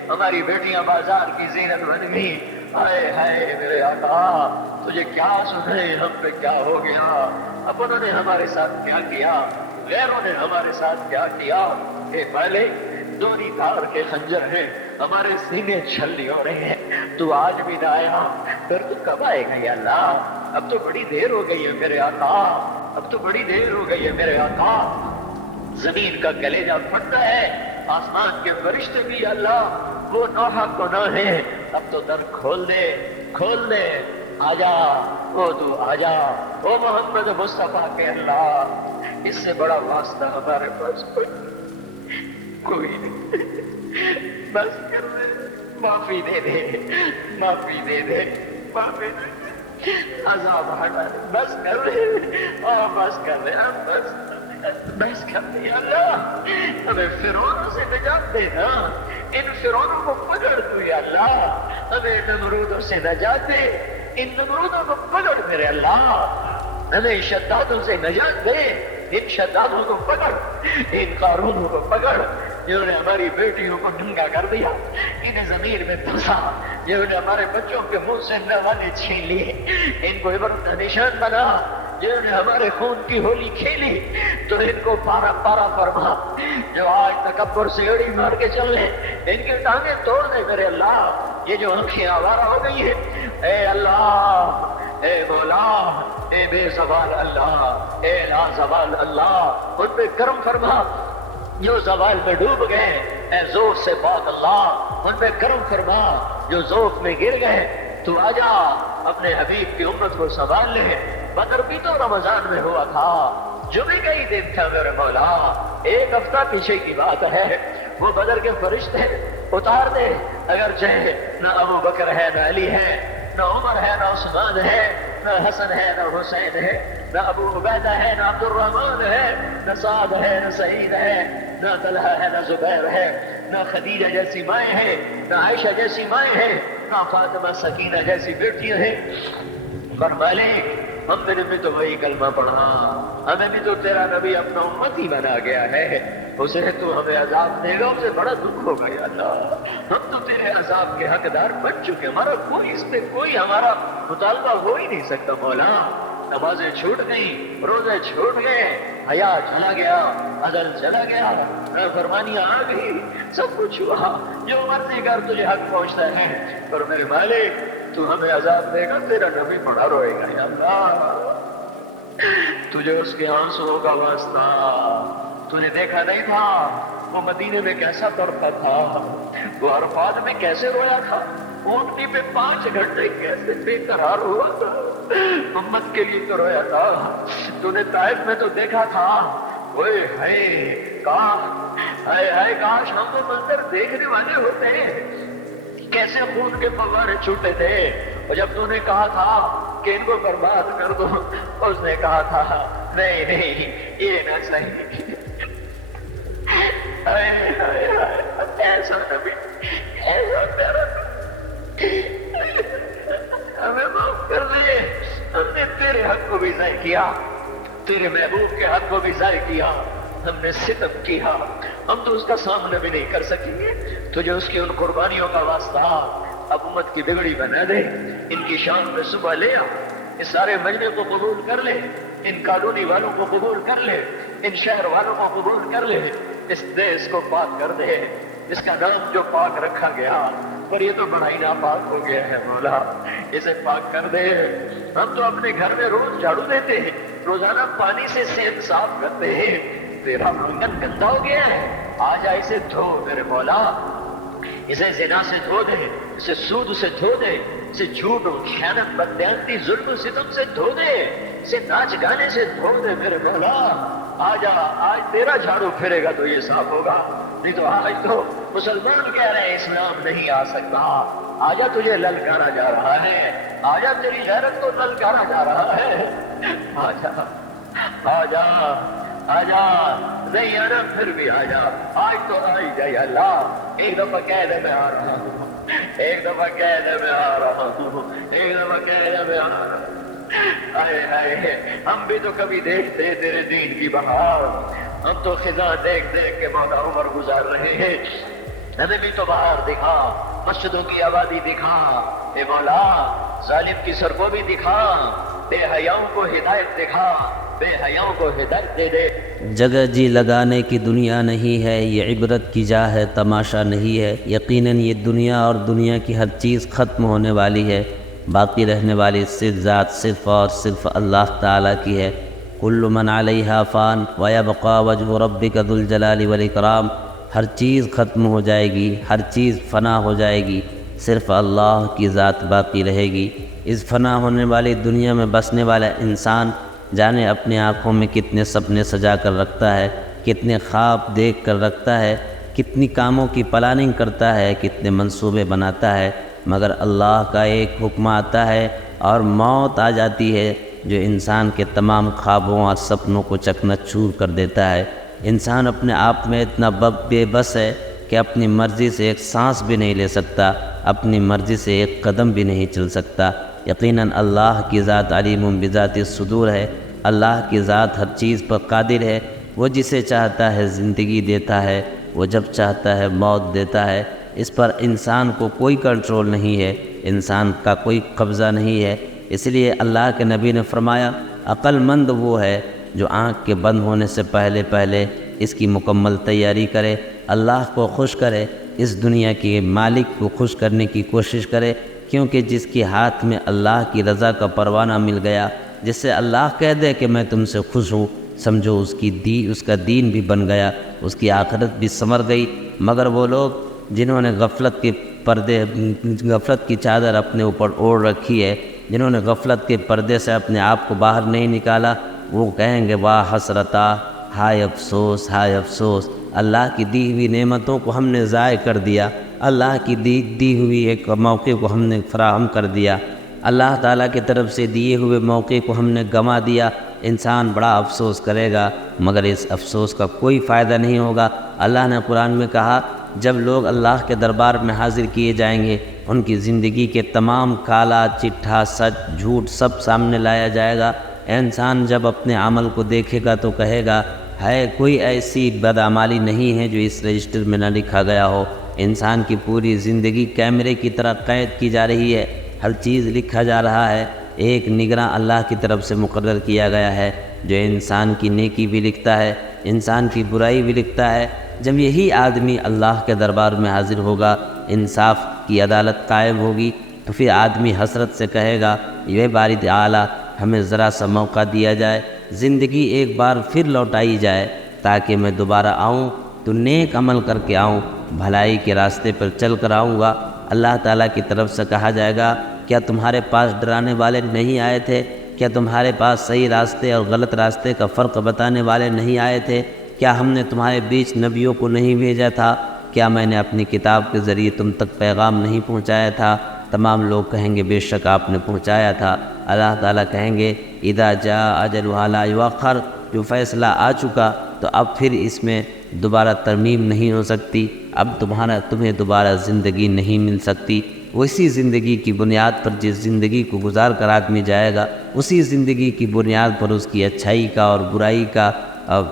ہماری بیٹیاں بازار کی زینت بن گئی، ہائے ہائے میرے آقا تجھے کیا سنے، ہم پہ کیا ہو گیا، اپنوں نے ہمارے ساتھ کیا کیا، غیروں نے ہمارے ساتھ کیا کیا، اے پہلے دوری تار کے خنجر ہیں، ہمارے سینے چھلنی ہو رہے ہیں، تو آج بھی نہ آیا، پھر تو کب آئے گا یا اللہ، اب تو بڑی دیر ہو گئی ہے میرے آقا، اب تو بڑی دیر ہو گئی ہے میرے آقا، زمین کا کلیجہ پھٹتا ہے، آسمان کے فرشتے بھی اللہ وہ نوحہ گناہ ہے، اب تو در کھول دے، کھول دے، آجا او تو آجا، او محمد مصطفیٰ کے اللہ، اس سے بڑا واسطہ ہمارے پاس کوئی نہیں، بس کر دے، معافی دے دے، معافی دے دے، معافی دے دے، عذاب ہٹا دے، بس کر دے، اور بس کر دے، بس کر دے اللہ، ہمیں فرعونوں سے نجات دے نا، ان فرعونوں کو پکڑ تو یا اللہ، ہمیں نمرودوں سے نجات دے، ان نمرودوں کو پکڑ میرے اللہ، ہمیں شدادوں سے نجات دے، ان شدادوں کو پکڑ، ان قارونوں کو پکڑ، جنہوں نے ہماری بیٹیوں کو ننگا کر دیا، انہیں زمین میں پھنسا، جنہوں نے ہمارے بچوں کے منہ سے نوانے چھین لیے، ان کو عبرت کا نشان بنا، جنہوں نے ہمارے خون کی ہولی کھیلی، تو ان کو پارا پارا فرما، جو آج تکبر سے اڑی مار کے چل لے، ان کی ٹانگیں توڑ دے میرے اللہ، یہ جو آنکھیں آوارہ ہو گئی ہیں، اے اللہ، اے مولا، اے بے زوال اللہ، اے لا زوال اللہ، ان پہ کرم فرما، جو زوال میں ڈوب گئے، اے ذوف سے پاک اللہ، ان پہ کرم فرما، جو ذوف میں گر گئے، تو آجا اپنے حبیب کی امت کو سنبھال لے، بدر بھی تو رمضان میں ہوا تھا، جمعے کا ہی دن تھا میرے مولا، ایک ہفتہ پیچھے کی بات ہے، وہ بدر کے فرشتے اتار دے، اگر چاہے نہ ابو بکر ہے نہ علی ہے، نہ عمر ہے نہ عثمان ہے، نہ حسن ہے نہ حسین ہے، نہ ابو عبیدہ ہے نہ عبد الرحمن ہے، نہ سعد ہے نہ سعید ہے، نہ طلحہ ہے نہ زبیر ہے، نہ خدیجہ جیسی مائیں ہیں، نہ عائشہ جیسی مائیں ہیں، نہ فاطمہ سکینہ جیسی بیٹیاں ہیں، فرما لے ہم نے بھی تو وہی کلمہ پڑھا، ہمیں بھی تو تیرا نبی اپنا امتی بنا گیا ہے، اسے تو ہمیں عذاب دے گا، اسے بڑا دکھ ہوگا یا اللہ، ہم تو تیرے عذاب کے حقدار بن چکے، ہمارا کوئی اس پہ کوئی ہمارا مطالبہ ہو ہی نہیں سکتا مولا، نمازیں چھوٹ گئی، روزے چھوٹ گئے، حیا چلا گیا، عدل چلا گیا، فرمانیاں آ گئی، سب کچھ ہوا، جو مرضی کر تجھے حق پہنچتا ہے، پر میرے مالک تو ہمیں عذاب دے گا، تیرا نبی بڑا روئے گا یا اللہ، تجھے اس کے آنسوؤں کا واسطہ، تو نے دیکھا نہیں تھا وہ مدینے میں کیسا تڑپا تھا، وہ عرفات میں کیسے رویا تھا، اونٹنی پہ 5 گھنٹے کیسے بے قرار ہوا تھا، امت کے لیے تو رویا تھا، تو نے طائف میں تو دیکھا تھا، اوئے ہائے کاش، ہائے ہائے کاش ہم وہ منظر دیکھنے والے ہوتے ہیں، کیسے خون کے فوارے چھوٹے تھے. اور جب تو نے کہا تھا کہ ان کو برباد کر دو، اس نے کہا تھا نہیں نہیں یہ نہ صحیح. ایسا نبی، ایسا پیارا، ہمیں معاف کر دے. ہم نے تیرے حق کو بھی ضائع کیا، تیرے محبوب کے حق کو بھی ضائع کیا، ہم نے ستم کیا. ہم تو اس کا سامنا بھی نہیں کر سکیں گے. تجھے اس کی ان قربانیوں کا واسطہ اب امت کی بگڑی بنا دے. ان کی شان میں صبح لے آ، اس سارے مجمع کو قبول کر لے، ان کالونی والوں کو قبول کر لے، ان شہر والوں کو قبول کر لے. اس دیس کو پاک کر دے. اس کا نام جو پاک رکھا گیا پر یہ تو بڑا ہی ناپاک ہو گیا ہے مولا، اسے پاک کر دے. ہم تو اپنے گھر میں روز جھاڑو دیتے ہیں، روزانہ پانی سے صحت صاف کرتے ہیں. تیرا آنگن گندا ہو گیا ہے، آ جا اسے دھو میرے مولا. اسے زنا سے دھو دے، اسے سود سے دھو دے، اسے جھوٹ و خیانت بددیانتی ظلم و ستم سے دھو دے، اسے ناچ گانے سے دھو دے میرے مولا. آ جا، آج تیرا جھاڑو پھرے گا تو یہ صاف ہوگا. نہیں تو آج تو مسلمان کہہ رہے ہیں اسلام نہیں آ سکتا. آجا تجھے للکارا جا رہا ہے، آجا تیری غیرت کو للکارا جا رہا ہے. آجا آجا آجا، نہیں آنا پھر بھی آجا. آج تو آئی جائے اللہ. ایک دفعہ کہہ دے میں آ رہا ہوں، ایک دفعہ کہہ دے میں آ رہا ہوں، ایک دفعہ کہہ دے میں آ رہا ہوں. ہم بھی تو کبھی دیکھتے تیرے دین کی بہار. ہم تو خزاں دیکھ دیکھ کے مولا عمر گزار رہے ہیں. ہمیں بھی تو باہر دکھا، مسجدوں کی آبادی دکھا. اے مولا ظالم کی سر کو بھی دکھا، بے حیاؤں کو ہدایت دکھا، بے حیاؤں کو ہدایت دے دے. جگہ جی لگانے کی دنیا نہیں ہے، یہ عبرت کی جا ہے، تماشا نہیں ہے. یقیناً یہ دنیا اور دنیا کی ہر چیز ختم ہونے والی ہے. باقی رہنے والی صرف ذات صرف اور صرف اللہ تعالیٰ کی ہے. کل من علیہا فان ویبقی وجہ ربک ذو الجلال والاکرام. ہر چیز ختم ہو جائے گی، ہر چیز فنا ہو جائے گی، صرف اللہ کی ذات باقی رہے گی. اس فنا ہونے والی دنیا میں بسنے والا انسان جانے اپنی آنکھوں میں کتنے سپنے سجا کر رکھتا ہے، کتنے خواب دیکھ کر رکھتا ہے، کتنی کاموں کی پلاننگ کرتا ہے، کتنے منصوبے بناتا ہے، مگر اللہ کا ایک حکم آتا ہے اور موت آ جاتی ہے جو انسان کے تمام خوابوں اور سپنوں کو چکنا چور کر دیتا ہے. انسان اپنے آپ میں اتنا بے بس ہے کہ اپنی مرضی سے ایک سانس بھی نہیں لے سکتا، اپنی مرضی سے ایک قدم بھی نہیں چل سکتا. یقیناً اللہ کی ذات علیم بذات الصدور ہے. اللہ کی ذات ہر چیز پر قادر ہے. وہ جسے چاہتا ہے زندگی دیتا ہے، وہ جب چاہتا ہے موت دیتا ہے. اس پر انسان کو کوئی کنٹرول نہیں ہے، انسان کا کوئی قبضہ نہیں ہے. اس لیے اللہ کے نبی نے فرمایا عقل مند وہ ہے جو آنکھ کے بند ہونے سے پہلے پہلے اس کی مکمل تیاری کرے، اللہ کو خوش کرے، اس دنیا کے مالک کو خوش کرنے کی کوشش کرے. کیونکہ جس کے ہاتھ میں اللہ کی رضا کا پروانہ مل گیا، جس سے اللہ کہہ دے کہ میں تم سے خوش ہوں، سمجھو اس کا دین بھی بن گیا، اس کی آخرت بھی سنور گئی. مگر وہ لوگ جنہوں نے غفلت کی چادر اپنے اوپر اوڑھ رکھی ہے، جنہوں نے غفلت کے پردے سے اپنے آپ کو باہر نہیں نکالا، وہ کہیں گے واہ حسرتا، ہائے افسوس، ہائے افسوس. اللہ کی دی ہوئی نعمتوں کو ہم نے ضائع کر دیا، اللہ کی دی ہوئی ایک موقع کو ہم نے فراہم کر دیا، اللہ تعالیٰ کی طرف سے دیے ہوئے موقع کو ہم نے گنوا دیا. انسان بڑا افسوس کرے گا مگر اس افسوس کا کوئی فائدہ نہیں ہوگا. اللہ نے قرآن میں کہا جب لوگ اللہ کے دربار میں حاضر کیے جائیں گے، ان کی زندگی کے تمام کالا چٹھا سچ جھوٹ سب سامنے لایا جائے گا. انسان جب اپنے عمل کو دیکھے گا تو کہے گا ہے کوئی ایسی بدعمالی نہیں ہے جو اس رجسٹر میں نہ لکھا گیا ہو. انسان کی پوری زندگی کیمرے کی طرح قید کی جا رہی ہے، ہر چیز لکھا جا رہا ہے. ایک نگراں اللہ کی طرف سے مقرر کیا گیا ہے جو انسان کی نیکی بھی لکھتا ہے، انسان کی برائی بھی لکھتا ہے. جب یہی آدمی اللہ کے دربار میں حاضر ہوگا، انصاف کی عدالت قائم ہوگی، تو پھر آدمی حسرت سے کہے گا یہ باری اعلیٰ ہمیں ذرا سا موقع دیا جائے، زندگی ایک بار پھر لوٹائی جائے تاکہ میں دوبارہ آؤں تو نیک عمل کر کے آؤں، بھلائی کے راستے پر چل کر آؤں گا. اللہ تعالیٰ کی طرف سے کہا جائے گا کیا تمہارے پاس ڈرانے والے نہیں آئے تھے؟ کیا تمہارے پاس صحیح راستے اور غلط راستے کا فرق بتانے والے نہیں آئے تھے؟ کیا ہم نے تمہارے بیچ نبیوں کو نہیں بھیجا تھا؟ کیا میں نے اپنی کتاب کے ذریعے تم تک پیغام نہیں پہنچایا تھا؟ تمام لوگ کہیں گے بے شک آپ نے پہنچایا تھا۔ اللہ تعالیٰ کہیں گے اذا جاء اجلها لا یؤخر، جو فیصلہ آ چکا تو اب پھر اس میں دوبارہ ترمیم نہیں ہو سکتی، اب تمہیں دوبارہ زندگی نہیں مل سکتی۔ اسی زندگی کی بنیاد پر جس زندگی کو گزار کر آدمی جائے گا، اسی زندگی کی بنیاد پر اس کی اچھائی کا اور برائی کا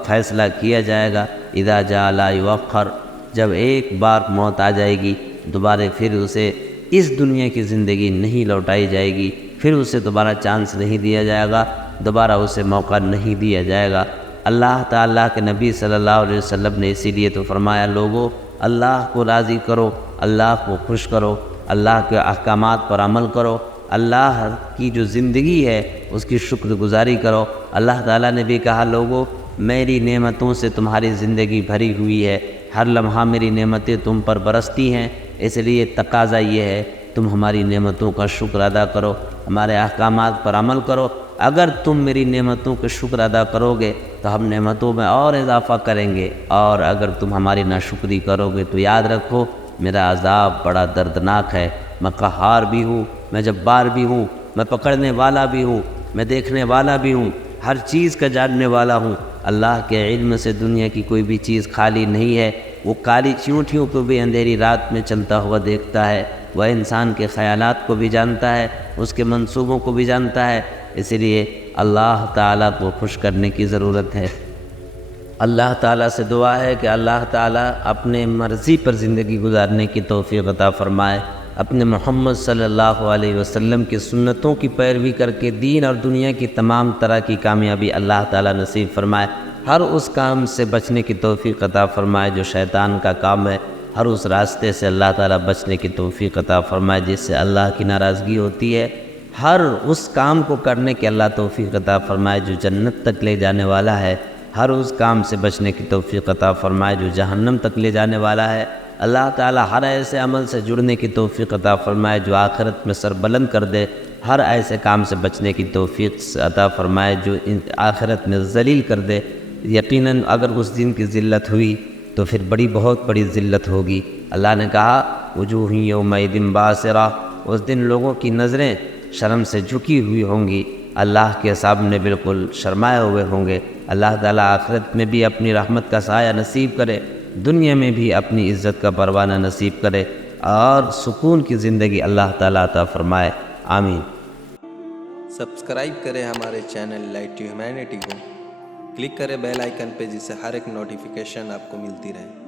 فیصلہ کیا جائے گا۔ اذا جاء لا یؤخر، جب ایک بار موت آ جائے گی دوبارہ پھر اسے اس دنیا کی زندگی نہیں لوٹائی جائے گی، پھر اسے دوبارہ چانس نہیں دیا جائے گا، دوبارہ اسے موقع نہیں دیا جائے گا۔ اللہ تعالیٰ کے نبی صلی اللہ علیہ وسلم نے اسی لیے تو فرمایا لوگو اللہ کو راضی کرو، اللہ کو خوش کرو، اللہ کے احکامات پر عمل کرو، اللہ کی جو زندگی ہے اس کی شکر گزاری کرو۔ اللہ تعالیٰ نے بھی کہا لوگو میری نعمتوں سے تمہاری زندگی بھری ہوئی ہے، ہر لمحہ میری نعمتیں تم پر برستی ہیں، اس لیے تقاضا یہ ہے تم ہماری نعمتوں کا شکر ادا کرو، ہمارے احکامات پر عمل کرو۔ اگر تم میری نعمتوں کا شکر ادا کرو گے تو ہم نعمتوں میں اور اضافہ کریں گے، اور اگر تم ہماری ناشکری کرو گے تو یاد رکھو میرا عذاب بڑا دردناک ہے، میں قہار بھی ہوں، میں جبار بھی ہوں، میں پکڑنے والا بھی ہوں، میں دیکھنے والا بھی ہوں، ہر چیز کا جاننے والا ہوں۔ اللہ کے علم سے دنیا کی کوئی بھی چیز خالی نہیں ہے، وہ کالی چیونٹیوں کو بھی اندھیری رات میں چلتا ہوا دیکھتا ہے، وہ انسان کے خیالات کو بھی جانتا ہے، اس کے منصوبوں کو بھی جانتا ہے، اس لیے اللہ تعالیٰ کو خوش کرنے کی ضرورت ہے۔ اللہ تعالیٰ سے دعا ہے کہ اللہ تعالیٰ اپنے مرضی پر زندگی گزارنے کی توفیق عطا فرمائے، اپنے محمد صلی اللہ علیہ وسلم کی سنتوں کی پیروی کر کے دین اور دنیا کی تمام طرح کی کامیابی اللہ تعالیٰ نصیب فرمائے، ہر اس کام سے بچنے کی توفیق عطا فرمائے جو شیطان کا کام ہے، ہر اس راستے سے اللہ تعالیٰ بچنے کی توفیق عطا فرمائے جس سے اللہ کی ناراضگی ہوتی ہے، ہر اس کام کو کرنے کی اللہ توفیق عطا فرمائے جو جنت تک لے جانے والا ہے، ہر اس کام سے بچنے کی توفیق عطا فرمائے جو جہنم تک لے جانے والا ہے۔ اللہ تعالیٰ ہر ایسے عمل سے جڑنے کی توفیق عطا فرمائے جو آخرت میں سر بلند کر دے، ہر ایسے کام سے بچنے کی توفیق عطا فرمائے جو آخرت میں ذلیل کر دے۔ یقیناً اگر اس دن کی ذلت ہوئی تو پھر بہت بڑی ذلت ہوگی۔ اللہ نے کہا وجوہ یومئذ باسرہ، اس دن لوگوں کی نظریں شرم سے جھکی ہوئی ہوں گی، اللہ کے سامنے بالکل شرمائے ہوئے ہوں گے۔ اللہ تعالیٰ آخرت میں بھی اپنی رحمت کا سایہ نصیب کرے، دنیا میں بھی اپنی عزت کا پروانہ نصیب کرے اور سکون کی زندگی اللہ تعالیٰ عطا فرمائے، آمین۔ سبسکرائب کریں ہمارے چینل لائٹ ٹو ہیومینٹی کو، کلک کریں بیل آئیکن پہ جس سے ہر ایک نوٹیفیکیشن آپ کو ملتی رہے۔